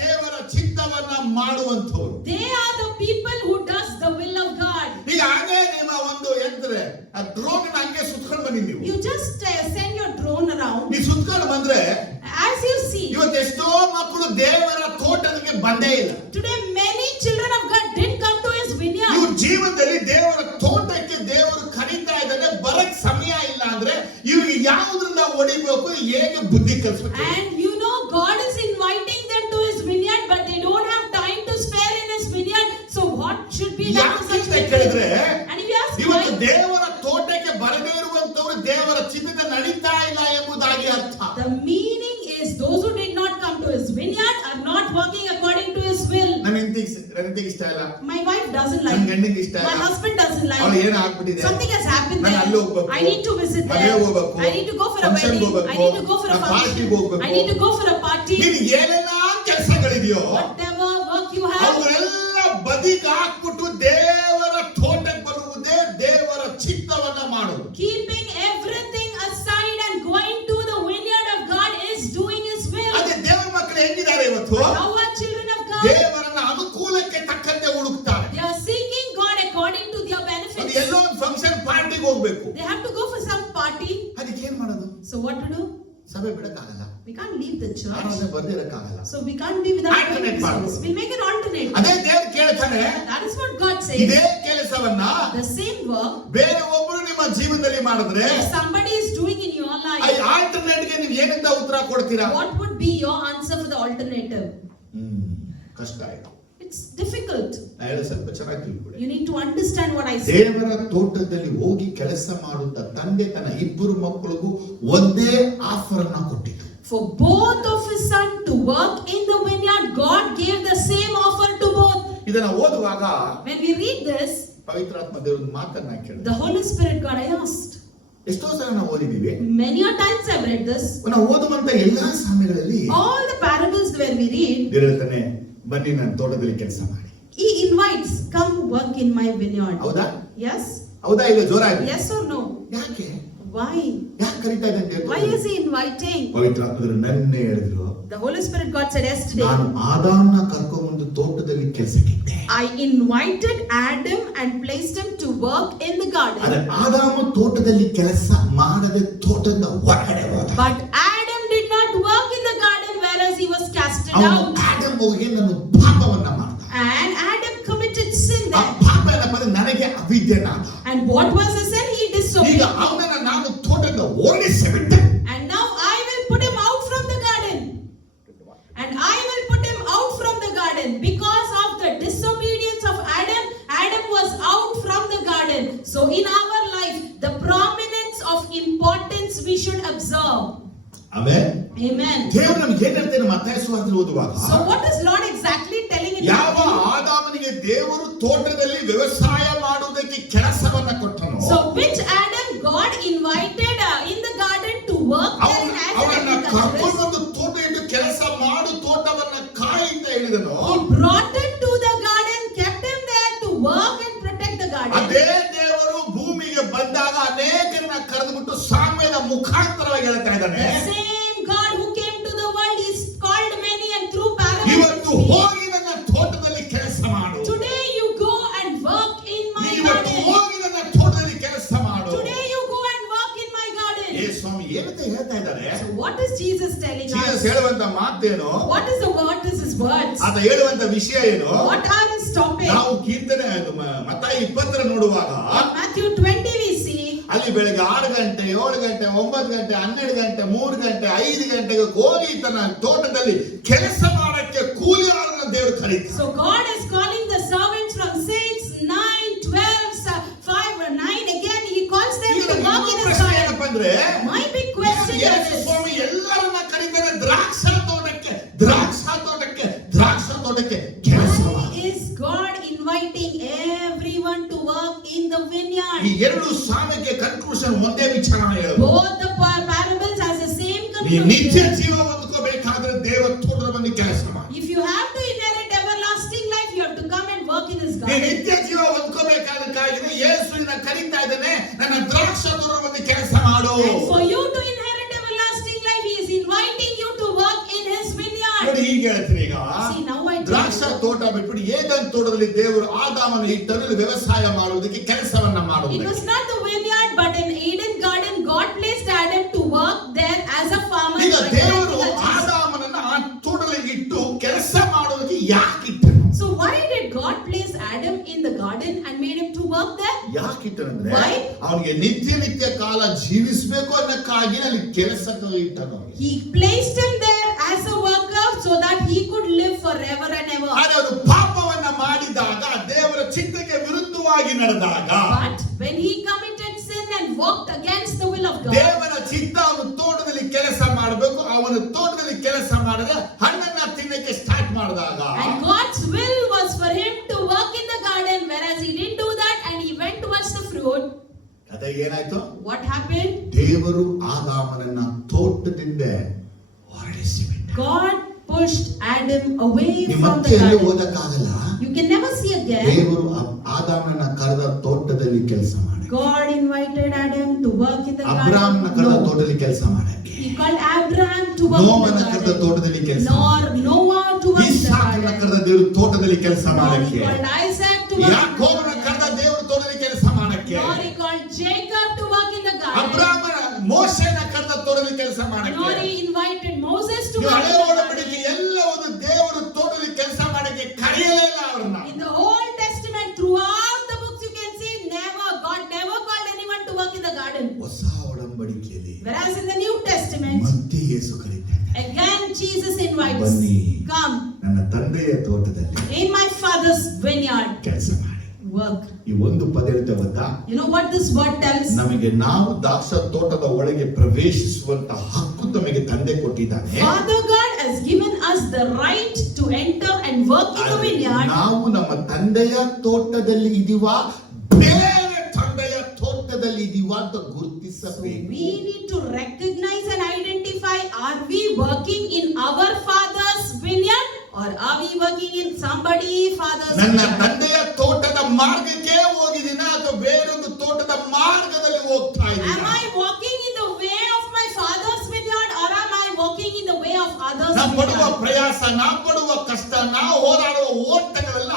ದೇವರ ಚಿತ್ತವನ್ನ ಮಾಡುವಂತವರು. they are the people who does the will of God. ಈಗ ಹಾಗೆ ನಿಮ್ಮ ಒಂದು ಎಂದ್ರೆ ಆ ಡ್ರೋನ್ ಹಂಗೆ ಸುತ್ಕೊಂಡು ಬನ್ನಿ. ನೀವು You just send your drone around. ನೀವು ಸುತ್ಕೊಂಡು ಬಂದ್ರೆ As you see, ಇವತ್ತು ಎಷ್ಟೋ ಮಕ್ಕಳು ದೇವರ ತೋಟಕ್ಕೆ ಬಂದೇ ಇಲ್ಲ. today many children of God didn't come to his vineyard. ಇವ್ರ ಜೀವನದಲ್ಲಿ ದೇವರ ತೋಟಕ್ಕೆ ದೇವರು ಕರೀತಾ ಇದ್ದಾನೆ, ಬರಕ್ ಸಮಯ ಇಲ್ಲ ಅಂದ್ರೆ ಇವ್ರಿಗೆ ಯಾವುದ್ರಿಂದ ಹೊಡಿಬೇಕು, ಹೇಗೆ ಬುದ್ಧಿ ಕಲಿಸ್ಬೇಕು. And you know God is inviting them to his vineyard, but they don't have time to spare in his vineyard. So what should be done to such ಯಾಕೆ people? ಕೇಳಿದ್ರೆ And if you ask ಇವತ್ತು why, ದೇವರ ತೋಟಕ್ಕೆ ಬರದೇ ಇರುವಂತವ್ರು ದೇವರ ಚಿತ್ತದ ನಡೀತಾ ಇಲ್ಲ ಎಂಬುದಾಗಿ ಅರ್ಥ. the meaning is those who did not come to his vineyard are not working according to his will. ನನ್ನ ಹೆಂಡತಿಗೆ ಇಷ್ಟ ಇಲ್ಲ, My wife doesn't like ನನ್ನ it. ಗಂಡನಿಗೆ ಇಷ್ಟ My ಇಲ್ಲ, husband doesn't like ಅವಳು it. ಏನು ಆಗ್ಬಿಟ್ಟಿದೆ, Something has happened ನಾನು there. ಅಲ್ಲಿ ಹೋಗ್ಬೇಕು, I need to visit ಮನೆಗೆ there. ಹೋಗ್ಬೇಕು, I need to go for a function wedding. ಹೋಗ್ಬೇಕು, I need to go for a ನಾನು function. ಪಾರ್ಟಿಗೆ ಹೋಗ್ಬೇಕು. I need to go for a party. ನೀನು ಏನೆಲ್ಲ ಕೆಲಸಗಳಿದೆಯೋ Whatever work you have, ಅವರೆಲ್ಲ ಬದಿಗೆ ಹಾಕ್ಬಿಟ್ಟು ದೇವರ ತೋಟಕ್ಕೆ ಬರುವುದೇ ದೇವರ ಚಿತ್ತವನ್ನ ಮಾಡುವುದು. keeping every ಮಾಡ್ತಾರೆ ಇವತ್ತು? How are children of God? ದೇವರನ್ನ ಅನುಕೂಲಕ್ಕೆ ತಕ್ಕಂತೆ ಹುಡುಕ್ತಾರೆ. They are seeking God according to their ಅದು benefits. ಎಲ್ಲೋ ಒಂದು ಫಂಕ್ಷನ್ ಪಾರ್ಟಿಗೆ ಹೋಗ್ಬೇಕು. They have to go for some party. ಅದಕ್ಕೆ ಏನ್ ಮಾಡೋದು? So what to do? ಸಭೆ ಬಿಡಕ್ಕಾಗಲ್ಲ. We can't leave the church. ಆರಾಧನೆ ಬರ್ದಿರಕ್ಕಾಗಲ್ಲ. So we can't be without Alternate service. We'll make an alternate. ಅದೇ ದೇವರು ಕೇಳ್ತಾನೆ. That is what God says. ಇದೇ ಕೆಲಸವನ್ನ The same work ಬೇರೆ ಒಬ್ಬರು ನಿಮ್ಮ ಜೀವನದಲ್ಲಿ ಮಾಡಿದ್ರೆ if somebody is doing in your ಆ life, ಆಲ್ಟರ್ನೇಟ್ ಗೆ ನೀವು ಏನಂತ ಉತ್ತರ ಕೊಡ್ತೀರಾ? what would be your answer for the alternative? ಕಷ್ಟ ಆಯ್ತು. It's difficult. ಹೇಳಿ ಸ್ವಲ್ಪ ಚೆನ್ನಾಗಿ ತಿಳ್ಕೊಳ್ಳಿ. You need to understand what I say. ದೇವರ ತೋಟದಲ್ಲಿ ಹೋಗಿ ಕೆಲಸ ಮಾಡುತ್ತಾ ತಂದೆ ತನ್ನ ಇಬ್ಬರು ಮಕ್ಕಳಿಗೂ ಒಂದೇ ಆಫರ್ ಅನ್ನ ಕೊಟ್ಟಿದ್ದು. For both of his son to work in the vineyard, God gave the same offer to both. ಇದನ್ನ ಓದುವಾಗ When we read this, ಪವಿತ್ರಾತ್ಮ ದೇವರ ಮಾತನ್ನ ಕೇಳಿದೆ. the Holy Spirit God, I asked. ಎಷ್ಟೋ ಸಲ ನಾವು ಓದಿದೀವಿ. Many a times I've read this. ನಾವು ಓದುವಂತ ಎಲ್ಲಾ ಸಮಯಗಳಲ್ಲಿ All the parables when we read, ದೇವರು ಹೇಳ್ತಾನೆ, ಬನ್ನಿ ನನ್ನ ತೋಟದಲ್ಲಿ ಕೆಲಸ ಮಾಡಿ. he invites, come work in my vineyard. ಹೌದಾ? Yes? ಹೌದಾ ಇಲ್ಲ ಜೋರಾಗಿ? Yes or no? ಯಾಕೆ? Why? ಯಾಕೆ ಕರೀತಾ ಇದ್ದಾನೆ? Why is he inviting? ಪವಿತ್ರಾತ್ಮರು ನನ್ನೇ ಹೇಳಿದ್ರು. The Holy Spirit God said yesterday, ನಾನು ಆದಾಮನ ಕರ್ಕೊಂಡು ತೋಟದಲ್ಲಿ ಕೆಲಸಕ್ಕಿದ್ದೆ. I invited Adam and placed him to work in the garden. ಆದ್ರೆ ಆದಾಮ ತೋಟದಲ್ಲಿ ಕೆಲಸ ಮಾಡದೆ ತೋಟದ ಹೊರಗಡೆ ಹೋದ. But Adam did not work in the garden, whereas he was casted ಅವನು out. ಆದಾಮ ಹೋಗಿ ನಾನು ಪಾಪವನ್ನ ಮಾಡ್ದ. And Adam committed sin ಆ there. ಪಾಪ ಏನಪ್ಪ ಅಂದ್ರೆ ನನಗೆ ಅವಿದ್ಯನಾದ. And what was the sin? He ಈಗ disobeyed. ಅವನನ್ನ ನಾನು ತೋಟದ ಓಡಿಸಿಬಿಟ್ಟೆ. And now I will put him out from the garden. And I will put him out from the garden. Because of the disobedience of Adam, Adam was out from the garden. So in our life, the prominence of importance we should observe. Amen. Amen. ದೇವರು ನಮಗೆ ಏನ್ ಹೇಳ್ತಾನೆ ಮತ್ತಾಯ ಸುವಾರ್ತೆಯಲ್ಲಿ ಓದುವಾಗ? So what is Lord exactly telling in ಯಾವ Matthew? ಆದಾಮನಿಗೆ ದೇವರು ತೋಟದಲ್ಲಿ ವ್ಯವಸಾಯ ಮಾಡುವುದಕ್ಕೆ ಕೆಲಸವನ್ನ ಕೊಟ್ಟನು. So which Adam God invited in the garden to work there in ಅವನನ್ನ agriculture. ಕರ್ಕೊಂಡು ಬಂದು ತೋಟ ಇಟ್ಟು ಕೆಲಸ ಮಾಡು, ತೋಟವನ್ನ ಕಾಯಿ ಅಂತ ಹೇಳಿದನು. He brought him to the garden, kept him there to work and protect the garden. ಅದೇ ದೇವರು ಭೂಮಿಗೆ ಬಂದಾಗ ಅನೇಕರನ್ನ ಕರೆದುಬಿಟ್ಟು ಸಾಮ್ಯದ ಮುಖಾಂತರವಾಗಿ ಹೇಳ್ತಾ ಇದ್ದಾನೆ. The same God who came to the world, He called many and through parables. ಇವತ್ತು ಹೋಗಿ ನನ್ನ ತೋಟದಲ್ಲಿ ಕೆಲಸ ಮಾಡು. Today you go and work in my ಇವತ್ತು garden. ಹೋಗಿ ನನ್ನ ತೋಟದಲ್ಲಿ ಕೆಲಸ ಮಾಡು. Today you go and work in my garden. ಏ ಸ್ವಾಮಿ ಏನಂತ ಹೇಳ್ತಾ ಇದ್ದಾರೆ? So what is Jesus telling Jesus us? ಹೇಳುವಂತ ಮಾತೇನು? What is his words? ಆತ ಹೇಳುವಂತ ವಿಷಯ ಏನು? What are his topics? ನಾವು ಕೀರ್ತನೆ ಮತ್ತಾಯ 20 ನೋಡುವಾಗ In Matthew 20 we see ಅಲ್ಲಿ ಬೆಳಗ್ಗೆ 6 ಗಂಟೆ 7 ಗಂಟೆ 9 ಗಂಟೆ 12 ಗಂಟೆ 3 ಗಂಟೆ 5 ಗಂಟೆಗೆ ಹೋಗಿ ತನ್ನ ತೋಟದಲ್ಲಿ ಕೆಲಸ ಮಾಡಕ್ಕೆ ಕೂಲಿಯಾಳನ್ನ ದೇವರು ಕರೀತಾರೆ. So God is calling the servants from 6, 9, 12, 5 or 9 again He calls them ಈಗ to work in His ಪ್ರಶ್ನೆ garden. ಏನಪ್ಪ ಅಂದ್ರೆ, My big question ಯೇಸು is, ಸ್ವಾಮಿ ಎಲ್ಲರನ್ನ ಕರೀತಾರೆ ದ್ರಾಕ್ಷಾ ತೋಟಕ್ಕೆ ಕೆಲಸ why ಮಾಡಿ. is God inviting everyone to work in the vineyard? ಈ ಎರಡು ಸಾಮಕ್ಕೆ ಕನ್ಕ್ಲೂಷನ್ ಒಂದೇ ವಿಚಾರ ಹೇಳೋದು. Both the parables has the same ನೀವು ನಿತ್ಯ conclusion. ಜೀವ ಹೊಂದ್ಕೋಬೇಕಾದ್ರೆ ದೇವರ ತೋಟದ ಬಂದು ಕೆಲಸ ಮಾಡಿ. If you have to inherit everlasting life, you have to come and work in His ನೀವು garden. ನಿತ್ಯ ಜೀವ ಹೊಂದ್ಕೋಬೇಕಾದಕ್ಕಾಗಿದೆ ಯೇಸುವಿನ ಕರೀತಾ ಇದ್ದಾನೆ, ನನ್ನ ದ್ರಾಕ್ಷಾ ತೋಟದ ಬಂದು ಕೆಲಸ ಮಾಡು. And for you to inherit everlasting life, He is inviting you to work in His vineyard. ನೋಡಿ ಹೀಗೆ ಹೇಳ್ತೀನಿ ಈಗ. See, now I tell ದ್ರಾಕ್ಷಾ you. ತೋಟ ಬಿಟ್ಬಿಟ್ಟು ಏದನ್ ತೋಟದಲ್ಲಿ ದೇವರು ಆದಾಮನ ಇಟ್ಟಲ್ಲಿ ವ್ಯವಸಾಯ ಮಾಡುವುದಕ್ಕೆ ಕೆಲಸವನ್ನ It ಮಾಡುವುದು. was not the vineyard, but in Eden garden, God placed Adam to work there as a farmer. ಈಗ like ದೇವರು agriculture. ಆದಾಮನನ್ನ ಆ ತೋಟದಲ್ಲಿ ಇಟ್ಟು ಕೆಲಸ ಮಾಡುವುದಕ್ಕೆ ಯಾಕೆ ಇಟ್ಟನು? So why did God place Adam in the garden and made him to work there? ಯಾಕೆ ಇಟ್ಟನಂದ್ರೆ Why? ಅವನಿಗೆ ನಿತ್ಯ ಕಾಲ ಜೀವಿಸಬೇಕು ಅನ್ನಕ್ಕಾಗಿ ಅಲ್ಲಿ ಕೆಲಸಕ್ಕೆ ಇಟ್ಟನು. He placed him there as a worker so that he could live forever and ever. ಆದರೆ ಅವನು ಪಾಪವನ್ನ ಮಾಡಿದಾಗ, ದೇವರ ಚಿತ್ತಕ್ಕೆ ವಿರುದ್ಧವಾಗಿ ನಡೆದಾಗ, But when he committed sin and walked against the will of God, ದೇವರ ಚಿತ್ತ ಅವನು ತೋಟದಲ್ಲಿ ಕೆಲಸ ಮಾಡಬೇಕು, ಅವನು ತೋಟದಲ್ಲಿ ಕೆಲಸ ಮಾಡದೆ ಹಣ್ಣನ್ನ ತಿನ್ನಕ್ಕೆ ಸ್ಟಾರ್ಟ್ ಮಾಡಿದಾಗ, and God's will was for him to work in the garden, whereas he didn't do that and he went towards the fruit. ಕಥೆ ಏನಾಯ್ತು? What happened? ದೇವರು ಆದಾಮನನ್ನ ತೋಟದಿಂದ ಹೊರಡಿಸಿಬಿಟ್ಟ. God pushed Adam away ನಿಮ್ಮ from the ಮತ್ತೆ ಎಲ್ಲಿ garden. ಓದಕ್ಕಾಗಲ್ಲ. You can never see again. ದೇವರು ಆದಾಮನನ್ನ ಕರೆದ ತೋಟದಲ್ಲಿ ಕೆಲಸ ಮಾಡಿ. God invited Adam to work in the ಅಬ್ರಾಮ್ನ ಕರೆದ garden. ತೋಟದಲ್ಲಿ ಕೆಲಸ ಮಾಡಕ್ಕೆ. He called Abraham to work in ನೋವನ the ಕರೆದ garden. ತೋಟದಲ್ಲಿ ಕೆಲಸ Nor Noah ತೋಟದಲ್ಲಿ ಕೆಲಸ Nor he ಮಾಡಕ್ಕೆ, called Isaac to work in the ಯಾಕೋಬನ garden. ಕರೆದ ದೇವರು ತೋಟದಲ್ಲಿ ಕೆಲಸ ಮಾಡಕ್ಕೆ, Nor he called Jacob to work in the garden. ಅಬ್ರಾಮನ ಮೋಶೆನ ಕರೆದ ತೋಟದಲ್ಲಿ ಕೆಲಸ ಮಾಡಕ್ಕೆ. Nor he invited Moses to ಈ work ಹಳೆ in the ಒಡಂಬಡಿಕೆ garden. ಎಲ್ಲವನ್ನು ದೇವರು ತೋಟದಲ್ಲಿ ಕೆಲಸ ಮಾಡಕ್ಕೆ ಕರೆಯಲೇ ಇಲ್ಲ ಅವ್ರನ್ನ. In the Old Testament, throughout the books, you can see God never called anyone to work in the garden. ಹೊಸ ಒಡಂಬಡಿಕೆಯಲ್ಲಿ Whereas in the New Testament, ಮತ್ತೆ ಯೇಸು ಕರೀತಾರೆ, again Jesus invites, ಬನ್ನಿ come ನನ್ನ ತಂದೆಯ ತೋಟದಲ್ಲಿ in my father's vineyard, ಕೆಲಸ ಮಾಡಿ. work. ಈ ಒಂದು ಪದ ಇರುತ್ತೆ ಗೊತ್ತಾ? You know what this word tells? ನಮಗೆ ನಾವು ದ್ರಾಕ್ಷ ತೋಟದ ಒಳಗೆ ಪ್ರವೇಶಿಸುವಂತ ಹಕ್ಕು ನಮಗೆ ತಂದೆ ಕೊಟ್ಟಿದ್ದಾನೆ. Father God has given us the right to enter and work in the vineyard. ನಾವು ನಮ್ಮ ತಂದೆಯ ತೋಟದಲ್ಲಿ ಇದೀವಾ, ಬೇರೆ ತಂದೆಯ ತೋಟದಲ್ಲಿ ಇದೀವಾ ಅಂತ ಗುರುತಿಸಬೇಕು. We need to recognize and identify, are we working in our father's vineyard or are we working in somebody father's ನನ್ನ vineyard? ತಂದೆಯ ತೋಟದ ಮಾರ್ಗಕ್ಕೆ ಹೋಗಿದ್ದೀನ ಅಥವಾ ಬೇರೊಂದು ತೋಟದ ಮಾರ್ಗದಲ್ಲಿ ಹೋಗ್ತಾ Am ಇದ್ದೀನ? I walking in the way of my father's vineyard or am I walking in the way of others' ನಾವು ಪಡುವ vineyard? ಪ್ರಯಾಸ, ನಾವು ಪಡುವ ಕಷ್ಟ, ನಾವು ಹೋರಾಡುವ ಓಟಗಳೆಲ್ಲ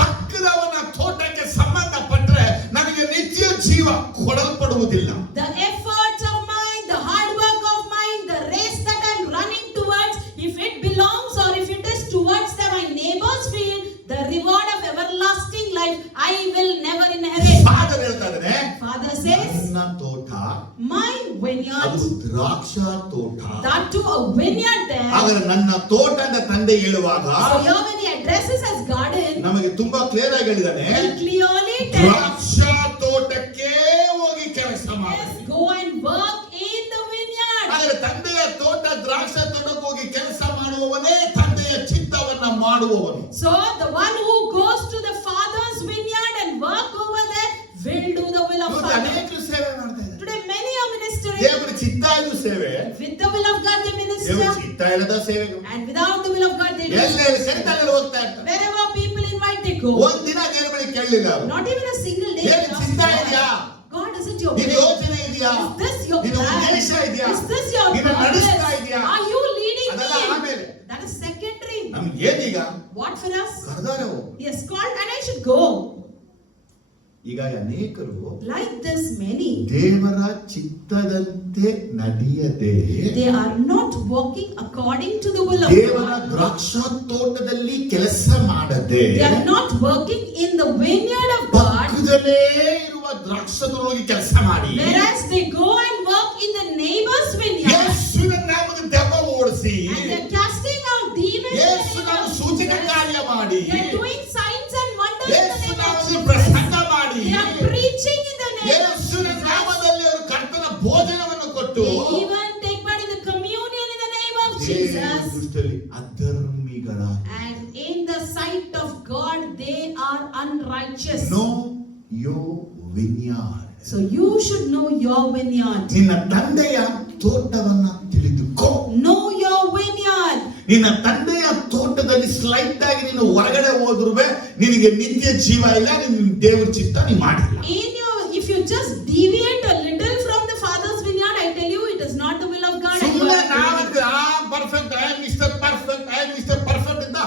ಪಕ್ಕದವನ ತೋಟಕ್ಕೆ ಸಂಬಂಧಪಟ್ಟರೆ ನನಗೆ ನಿತ್ಯ ಜೀವ ಕೊಡಲ್ಪಡುವುದಿಲ್ಲ. The efforts of mine, the hard work of mine, the race that I'm running towards, if it belongs or if it is towards my neighbor's field, the reward of everlasting life, I will never inherit. Father ಹೇಳ್ತಾ ಇದ್ದಾನೆ, Father says, ನನ್ನ ತೋಟ my vineyard, ಅದು ದ್ರಾಕ್ಷ ತೋಟ. that too a vineyard there. ಹಾಗಾದ್ರೆ ನನ್ನ ತೋಟ ಅಂತ ತಂದೆ ಹೇಳುವಾಗ So here when he addresses as garden, ನಮಗೆ ತುಂಬಾ ಕ್ಲಿಯರ್ ಆಗಿ ಹೇಳಿದಾನೆ, he clearly tells, ದ್ರಾಕ್ಷ ತೋಟಕ್ಕೆ ಹೋಗಿ ಕೆಲಸ ಮಾಡಿ. yes, go and work in the vineyard. ಹಾಗಾದ್ರೆ ತಂದೆಯ ತೋಟ ದ್ರಾಕ್ಷ ತೋಟಕ್ಕೆ ಹೋಗಿ ಕೆಲಸ ಮಾಡುವವನೇ ತಂದೆಯ ಚಿತ್ತವನ್ನ ಮಾಡುವವನು. So the one who goes to the father's vineyard and work over there will do the will of ಇವತ್ತು Father. ಅನೇಕರು ಸೇವೆ ಮಾಡ್ತಾ ಇದ್ದಾರೆ. Today many are ministering ದೇವರ ಚಿತ್ತ ಇದು ಸೇವೆ, with the will of God they ದೇವರ minister, ಚಿತ್ತ ಇಲ್ಲದ ಸೇವೆಗಳು. and without the will of God they do. ಎಲ್ಲೆಲ್ಲಿ ಕರೆತಲ್ಲಿ ಹೋಗ್ತಾ ಇರ್ತಾರೆ. Wherever people invite they go. ಒಂದಿನ ದೇವರ ಬಳಿ ಕೇಳಲಿಲ್ಲ ಅವರು. Not even a single day. ಏನು they ask ಚಿತ್ತ God, ಇದೆಯಾ? God, is it your ನಿನ್ನ will? ಯೋಚನೆ ಇದೆಯಾ? Is this your ನಿನ್ನ plan? ಉದ್ದೇಶ ಇದೆಯಾ? Is this your ನಿನ್ನ purpose? ನಡೆಸ್ತಾ ಇದೆಯಾ? Are you leading ಅದೆಲ್ಲ me? ಆಮೇಲೆ. That is secondary. ನಮ್ಗೆ ಏನೀಗ What for us? ಕರೆದಾರೆ ಅವರು. He has called and I should go. ಈಗ ಅನೇಕರು Like this many, ದೇವರ ಚಿತ್ತದಂತೆ ನಡೆಯದೆ they are not walking according to the will of ದೇವರ God. ದ್ರಾಕ್ಷ ತೋಟದಲ್ಲಿ ಕೆಲಸ ಮಾಡದೆ They are not working in the vineyard of God, ಪಕ್ಕದಲ್ಲೇ ಇರುವ ದ್ರಾಕ್ಷದೊಳಗೆ ಕೆಲಸ ಮಾಡಿ whereas they go and work in the neighbor's vineyard ಯೇಸುವಿನ ನಾಮದ ದೆವ್ವ ಓಡಿಸಿ and they're casting out demons. ಯೇಸು ನಾಮ ಸೂಚಕ ಕಾರ್ಯ ಮಾಡಿ They're doing signs and wonders in Yesu the name of ನಾಮದಲ್ಲಿ Jesus. ಪ್ರಸಂಗ ಮಾಡಿ They are preaching in the name of ಯೇಸುವಿನ Jesus. ನಾಮದಲ್ಲಿ ಅವರು ಕರ್ತನ ಭೋಜನವನ್ನು ಕೊಟ್ಟು They even take part in the communion in the name of Jesus. ದೃಷ್ಟಿಯಲ್ಲಿ ಅಧರ್ಮಿಗಳ And in the sight of God, they are unrighteous. ನೋ ಯೋ ವಿನ್ಯಾರ್. So you should know your vineyard. ನಿನ್ನ ತಂದೆಯ ತೋಟವನ್ನ ತಿಳಿದುಕೋ. Know your vineyard. ನಿನ್ನ ತಂದೆಯ ತೋಟದಲ್ಲಿ ಸ್ಲೈಟ್ ಆಗಿ ನೀನು ಹೊರಗಡೆ ಹೋದ್ರೂ ನಿನಗೆ ನಿತ್ಯ ಜೀವ ಇಲ್ಲ, ನಿನ್ನ ದೇವರ ಚಿತ್ತ ನೀ ಮಾಡಿಲ್ಲ. If you just deviate a little from the Father's vineyard, I tell you, it is not the will of God. And you ಸುಮ್ಮನೆ are- ನಾವಂದ್ರೆ perfect, I am mister perfect, I am mister perfect ಅಂತ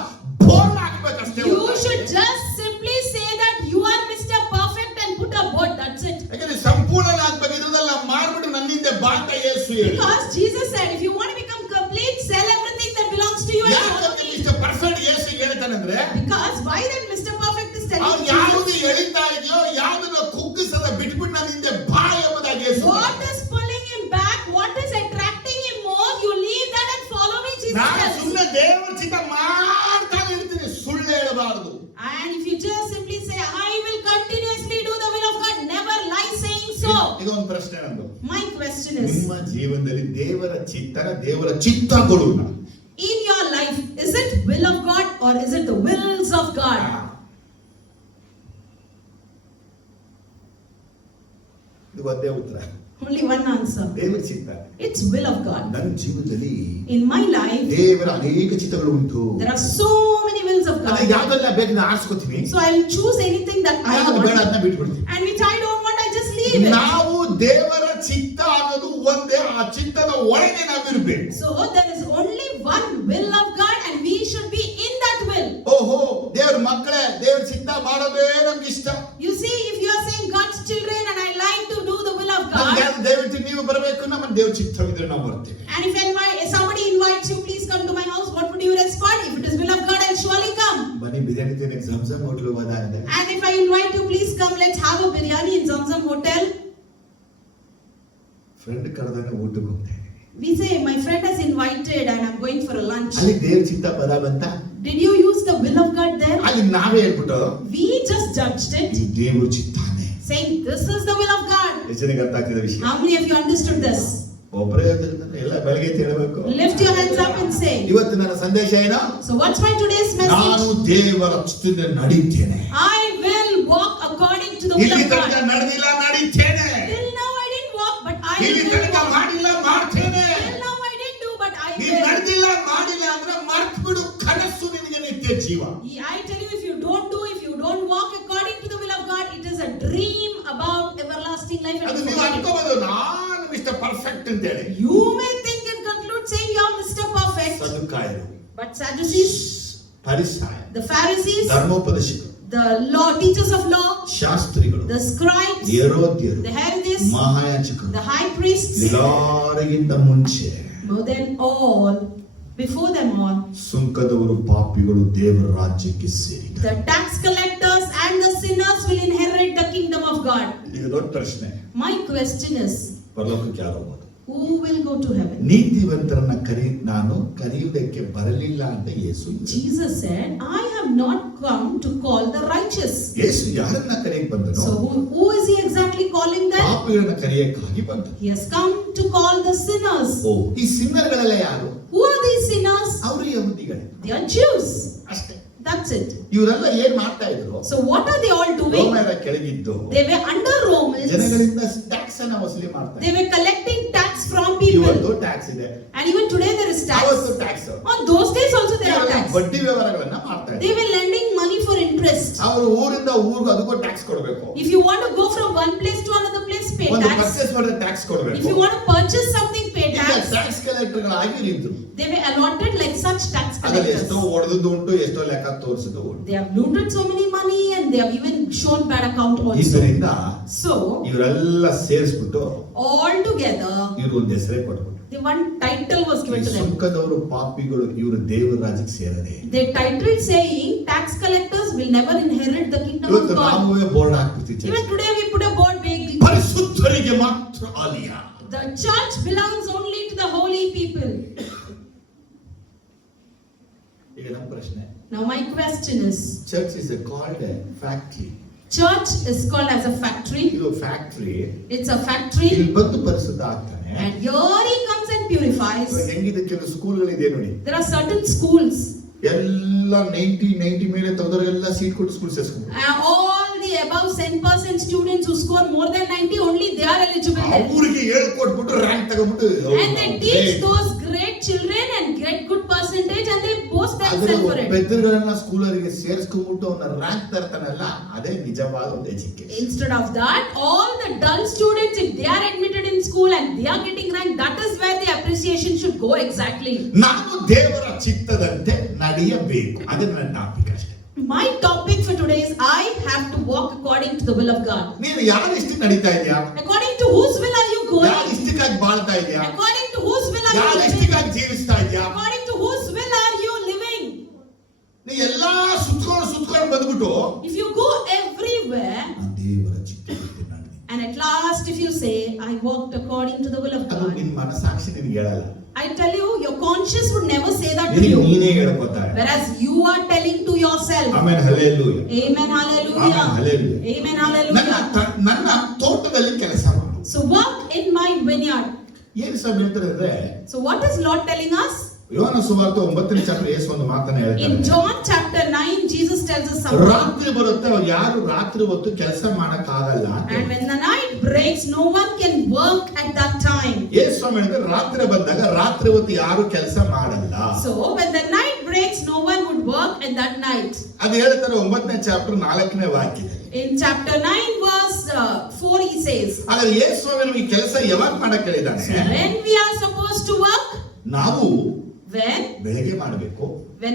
board ಹಾಕ್ಬೇಕಷ್ಟೇ. You should just simply say that you are Mr. Perfect and put a board. That's it. ಯಾಕಂದ್ರೆ ಸಂಪೂರ್ಣನಾಗಬೇಕಿದ್ರದಲ್ಲ ಮಾಡ್ಬಿಟ್ಟು ನನ್ನಿಂದ ಬಾಂಟ ಯೇಸು ಹೇಳಿ. Because Jesus said, if you want to become complete, sell everything that belongs to you and follow ಯಾಕಂದ್ರೆ me. Mister perfect Yesu ಹೇಳ್ತಾನಂದ್ರೆ Because why that Mr. Perfect is telling ಅವ್ನು you? ಯಾವುದು ಎಳಿತಾ ಇದೆಯೋ ಯಾವುದನ್ನ ಕುಗ್ಗಿಸದ ಬಿಟ್ಬಿಟ್ಟು ನನ್ನ ಹಿಂದೆ ಬಾ ಎಂಬುದಾಗಿ ಯೇಸು. What is pulling him back? What is attracting him more? You leave that and follow me, Jesus ನಾನು tells. ಸುಮ್ಮನೆ ದೇವರ ಚಿತ್ತ ಮಾಡ್ತಾ ಇರ್ತೀನಿ, ಸುಳ್ಳು ಹೇಳಬಾರದು. And if you just simply say, I will continuously do the will of God, never lie saying so. ಈಗ ಒಂದು ಪ್ರಶ್ನೆ ನಂದು. My question is, ನಿಮ್ಮ ಜೀವನದಲ್ಲಿ ದೇವರ ಚಿತ್ತಗಳು in your life, is it will of God or is it the wills of God? ಇದು ಒಂದೇ ಉತ್ತರ. Only one answer. ದೇವರ ಚಿತ್ತ. It's will of God. ನನ್ನ ಜೀವನದಲ್ಲಿ In my life, ದೇವರ ಅನೇಕ ಚಿತ್ತಗಳು ಉಂಟು. there are so many wills of ಅದೇ God. ಯಾವ್ದೆಲ್ಲ ಬೇಕು ನಾನು ಆರಿಸ್ಕೊತೀನಿ, So I'll choose anything that I ಯಾವ್ದು ಬೇಡ want. ಅದನ್ನ ಬಿಟ್ಬಿಡ್ತೀನಿ. And which I don't want, I just leave it. ನಾವು ದೇವರ ಚಿತ್ತ ಅನ್ನೋದು ಒಂದೇ, ಆ ಚಿತ್ತದ ಒಳಗೆ ನಾವಿರ್ಬೇಕು. So there is only one will of God and we should be in that will. ಓಹೋ, ದೇವರ ಮಾಡೋದೇ ನಮ್ಗೆ ಇಷ್ಟ. You see, if you are saying God's children and I like to do the will of ನಮ್ಗೆ God, ದಯವಿಟ್ಟು ನೀವು ಬರಬೇಕು, ನಮ್ಮ ದೇವ್ರ ಚಿತ್ತವಿದ್ರೆ ನಾವು ಬರ್ತೀವಿ. and if somebody invites you, please come to my house, what would you respond? If it is will of God, I'll surely come. ಬನ್ನಿ ಬಿರಿಯಾನಿ ತಿನ್ನಕ್ಕೆ ಸಂಸಮ್ ಹೋಟ್ಲು ಹೋದ ಅಂದ್ರೆ, And if I invite you, please come, let's have a biryani in Zamzam Hotel. Friend ಕರೆದಾಗ ಊಟಕ್ಕೆ ಹೋಗ್ತೇನೆ. We say, my friend has invited and I'm going for a lunch. ಅಲ್ಲಿ ದೇವ್ರ ಚಿತ್ತ ಪದ ಬಂತ, Did you use the will of God there? ಅಲ್ಲಿ ನಾವೇ ಹೇಳ್ಬಿಟ್ಟು We just judged it, ಈ ದೇವ್ರ ಚಿತ್ತಾನೆ. saying this is the will of God. ಎಷ್ಟು ಜನಕ್ಕೆ ಅರ್ಥ ಆಗ್ತಿದೆ ವಿಷಯ? How many of you understood this? ಒಬ್ಬರೇ ಎಲ್ಲ ಬೆಳಗ್ಗೆ ಹೇಳಬೇಕು. Lift your hands up and say. ಇವತ್ತು ನನ್ನ ಸಂದೇಶ ಏನು? So what's my today's message? ನಾನು ದೇವರ ಚಿತ್ತದಿಂದ ನಡೀತೇನೆ. I will walk according to the will ಇಲ್ಲಿ of ತನಕ God. ನಡೆದಿಲ್ಲ, ನಡೀತೇನೆ. Till now I didn't walk, but I ಇಲ್ಲಿ will ತನಕ walk. ಮಾಡಿಲ್ಲ, ಮಾಡ್ತೇನೆ. Till now I didn't do, but I ನೀನ್ will. ನಡೆದಿಲ್ಲ, ಮಾಡಿಲ್ಲ ಅಂದ್ರೆ ಮರ್ತು ಬಿಡು. ಕನಸು ನಿನಗೆ ನಿತ್ಯ ಜೀವ. I tell you, if you don't walk according to the will of God, it is a dream about everlasting life. ಅದು And ನೀವು forgetting. ಅನ್ಕೋಬಹುದು ನಾನು ಮಿಸ್ಟರ್ ಪರ್ಫೆಕ್ಟ್ ಅಂತ ಹೇಳಿ. You may think and conclude saying you are Mr. Perfect, ಸದುಕಾಯರು, but Sadducees, ಫರಿಸಾಯ, the Pharisees, ಧರ್ಮೋಪದೇಶಕರು, the law teachers of law, ಶಾಸ್ತ್ರಿಗಳು, the scribes, ಯೆಹೂದ್ಯರು, the Herodians, ಮಹಾಯಾಜಕರು, the high priests, ಎಲ್ಲರಿಗಿಂತ ಮುಂಚೆ more than all, before them all, ಸುಂಕದವರು ಪಾಪಿಗಳು ದೇವರ ರಾಜ್ಯಕ್ಕೆ ಸೇರಿದರು. the tax collectors and the sinners will inherit the kingdom of God. ಈಗ ದೊಡ್ಡ ಪ್ರಶ್ನೆ, My question is, ಪರಲೋಕಕ್ಕೆ ಯಾರು ಹೋಗೋದು? who will go to heaven? ನೀತಿವಂತರನ್ನ ನಾನು ಕರೆಯುವುದಕ್ಕೆ ಬರಲಿಲ್ಲ ಅಂತ ಯೇಸು. Jesus said, I have not come to call the righteous. ಯೇಸು ಯಾರನ್ನ ಕರೆಯಕ್ಕೆ ಬಂದನು? So who is he exactly calling them? ಪಾಪಿಗಳನ್ನ ಕರೆಯಕ್ಕಾಗಿ ಬಂದನು. He has come to call the sinners. ಓ, ಈ ಸಿನ್ನರ್ಗಳೆಲ್ಲ ಯಾರು? Who are these sinners? ಅವರು ಯಹೂದಿಗಳೇ They are Jews. ಅಷ್ಟೇ. That's it. ಇವರೆಲ್ಲ ಏನ್ ಮಾಡ್ತಾ ಇದ್ರು? So what are they all doing? ರೋಮರ ಕೆಳಗಿದ್ದು They were under Romans. ಜನಗಳಿಂದ ಟ್ಯಾಕ್ಸ್ ಅನ್ನ ವಸೂಲಿ ಮಾಡ್ತಾರೆ. They were collecting tax from people. ಇವತ್ತು ಟ್ಯಾಕ್ಸ್ ಇದೆ, And even today there is tax. ಅವತ್ತು tax. On those days also there are tax. ಬಡ್ಡಿ ವ್ಯವಹಾರಗಳನ್ನ ಮಾಡ್ತಾ They ಇದ್ರು. were lending money for interest. ಅವರು ಊರಿಂದ ಊರಿಗೆ ಅದಕ್ಕೂ ಟ್ಯಾಕ್ಸ್ ಕೊಡಬೇಕು. If you want to go from one place to another place, pay ಒಂದು tax. ಪರ್ಚೇಸ್ ಮಾಡಿದ್ರೆ ಟ್ಯಾಕ್ಸ್ If ಕೊಡಬೇಕು. you want to purchase something, pay tax. Tax ಕಲೆಕ್ಟರ್ಗಳಾಗಿ ನಿಂತು They were allotted like such tax ಅದ್ರಲ್ಲಿ collectors. ಎಷ್ಟೋ ಹೊಡೆದದ್ದು ಉಂಟು, ಎಷ್ಟೋ ಲೆಕ್ಕ ತೋರಿಸಿದ್ದು ಉಂಟು. They have looted so many money and they have even shown bad account also. ಇದರಿಂದ So ಇವರೆಲ್ಲ ಸೇರಿಸ್ಬಿಟ್ಟು all together, ಇವರು ಒಂದು ಹೆಸರೇ ಕೊಟ್ಬಿಟ್ಟು, the one title was given to them. ಸುಂಕದವರು ಪಾಪಿಗಳು ಇವರು ದೇವರ ರಾಜ್ಯಕ್ಕೆ ಸೇರದೆ. They titled saying tax collectors will never inherit the kingdom of ಇವತ್ತು God. ನಾವೇ ಬೋರ್ಡ್ ಹಾಕ್ಬಿಡ್ತೀವಿ, Even today we put a board big. ಪರಿಶುದ್ಧರಿಗೆ ಮಾತ್ರ ಆಲಯ. The church belongs only to the holy people. ಈಗ ನಮ್ಮ ಪ್ರಶ್ನೆ, Now my question is, church is called A factory. church is called as a factory. ಇದು factory. It's a factory. ಇಲ್ಲಿ ಬಂದು ಪರಿಶುದ್ಧ ಆಗ್ತಾನೆ. And here he comes and purifies. ಇವಾಗ ಹೆಂಗಿದೆ, ಕೆಲವು ಸ್ಕೂಲ್ಗಳಿದೆ ನೋಡಿ, There are certain schools. ಎಲ್ಲ 90 ಮೇಲೆ ತೆಗೆದವರೆಲ್ಲ ಸೀಟ್ ಕೊಟ್ಟು ಸ್ಕೂಲ್ ಸೇರಿಸ್ಕೊಂಡು All the above 10% students who score more than 90, only they are eligible there. ಅವ್ರಿಗೆ ಹೇಳ್ಕೊಟ್ಬಿಟ್ಟು ರ್ಯಾಂಕ್ ತಗೊಂಡ್ಬಿಟ್ಟು And they teach those great children and get good percentage and they boast themselves for it. ಪೆದ್ದರುಗಳನ್ನ ಸ್ಕೂಲರಿಗೆ ಸೇರಿಸ್ಕೊಂಡ್ಬಿಟ್ಟು ಅವನ ರ್ಯಾಂಕ್ ತರ್ತಾನಲ್ಲ, ಅದೇ ನಿಜವಾದ ಒಂದು education. Instead of that, all the dull students, if they are admitted in school and they are getting rank, that is where the appreciation should go exactly. ನಾನು ದೇವರ ಚಿತ್ತದಂತೆ ನಡೆಯಬೇಕು, ಅದೇ ನನ್ನ ಟಾಪಿಕ್ ಅಷ್ಟೇ. My topic for today is I have to walk according to the will of God. ನೀನು ಯಾರ ಇಷ್ಟಕ್ಕೆ ನಡೀತಾ ಇದೆಯಾ? According to whose will are you going? ಯಾರ ಇಷ್ಟಕ್ಕಾಗಿ ಬಾಳ್ತಾ ಇದೆಯಾ? According to whose will are ಯಾರ you living? ಇಷ್ಟಕ್ಕಾಗಿ ಜೀವಿಸ್ತಾ ಇದೆಯಾ? According to whose will are you living? ನೀ ಎಲ್ಲಾ ಸುತ್ಕೊಂಡು ಬಂದ್ಬಿಟ್ಟು If you go everywhere ನಾನು ದೇವರ ಚಿತ್ತದಂತೆ ನಡೆದೆ, and at last if you say I walked according to the will of ಅದು God, ನಿನ್ನ ಮನಸ್ಸಾಕ್ಷಿ ನಿನಗೆ ಹೇಳಲ್ಲ, I tell you, your conscience would never say that to ನಿನಗೆ you. ನೀನೇ ಹೇಳ್ಕೊತಾರೆ. Whereas you are telling to yourself. ಆಮೇಲೆ hallelujah, Amen, hallelujah. Amen, hallelujah. Amen, ನನ್ನ hallelujah. ನನ್ನ ತೋಟದಲ್ಲಿ ಕೆಲಸ ಮಾಡು. So walk in my vineyard. ಏನು ಸಹ ಹೇಳ್ತಾರೆ ಅಂದ್ರೆ, So what is Lord telling us? ಯೋಹಾನ ಸುವಾರ್ತೆ 9ನೇ ಚಾಪ್ಟರ್ ಯೇಸು ಒಂದು ಮಾತನ್ನ In ಹೇಳ್ತಾರೆ. John chapter 9, Jesus tells us something. ರಾತ್ರಿ ಬರುತ್ತೆ, ಅವ್ರು ಯಾರು ರಾತ್ರಿ ಹೊತ್ತು ಕೆಲಸ ಮಾಡಕ್ ಆಗಲ್ಲ ಅಂತ. And when the night breaks, no one can work at that time. ಯೇಸು ಹೇಳಿದ್ರೆ ರಾತ್ರಿ ಬಂದಾಗ ರಾತ್ರಿ ಹೊತ್ತು ಯಾರು ಕೆಲಸ ಮಾಡಲ್ಲ. So when the night breaks, no one would work at that night. ಅದು ಹೇಳ್ತಾರೆ 9ನೇ ಚಾಪ್ಟರ್ 4ನೇ ವಾಕ್ಯದಲ್ಲಿ. In chapter 9 verse 4 he says, ಹಾಗಾದ್ರೆ ಯೇಸು ಈ ಕೆಲಸ ಯಾವಾಗ ಮಾಡಕ್ ಹೇಳಿದ್ದಾನೆ? when we are supposed to work, ನಾವು when ಬೆಳಗ್ಗೆ ಮಾಡಬೇಕು,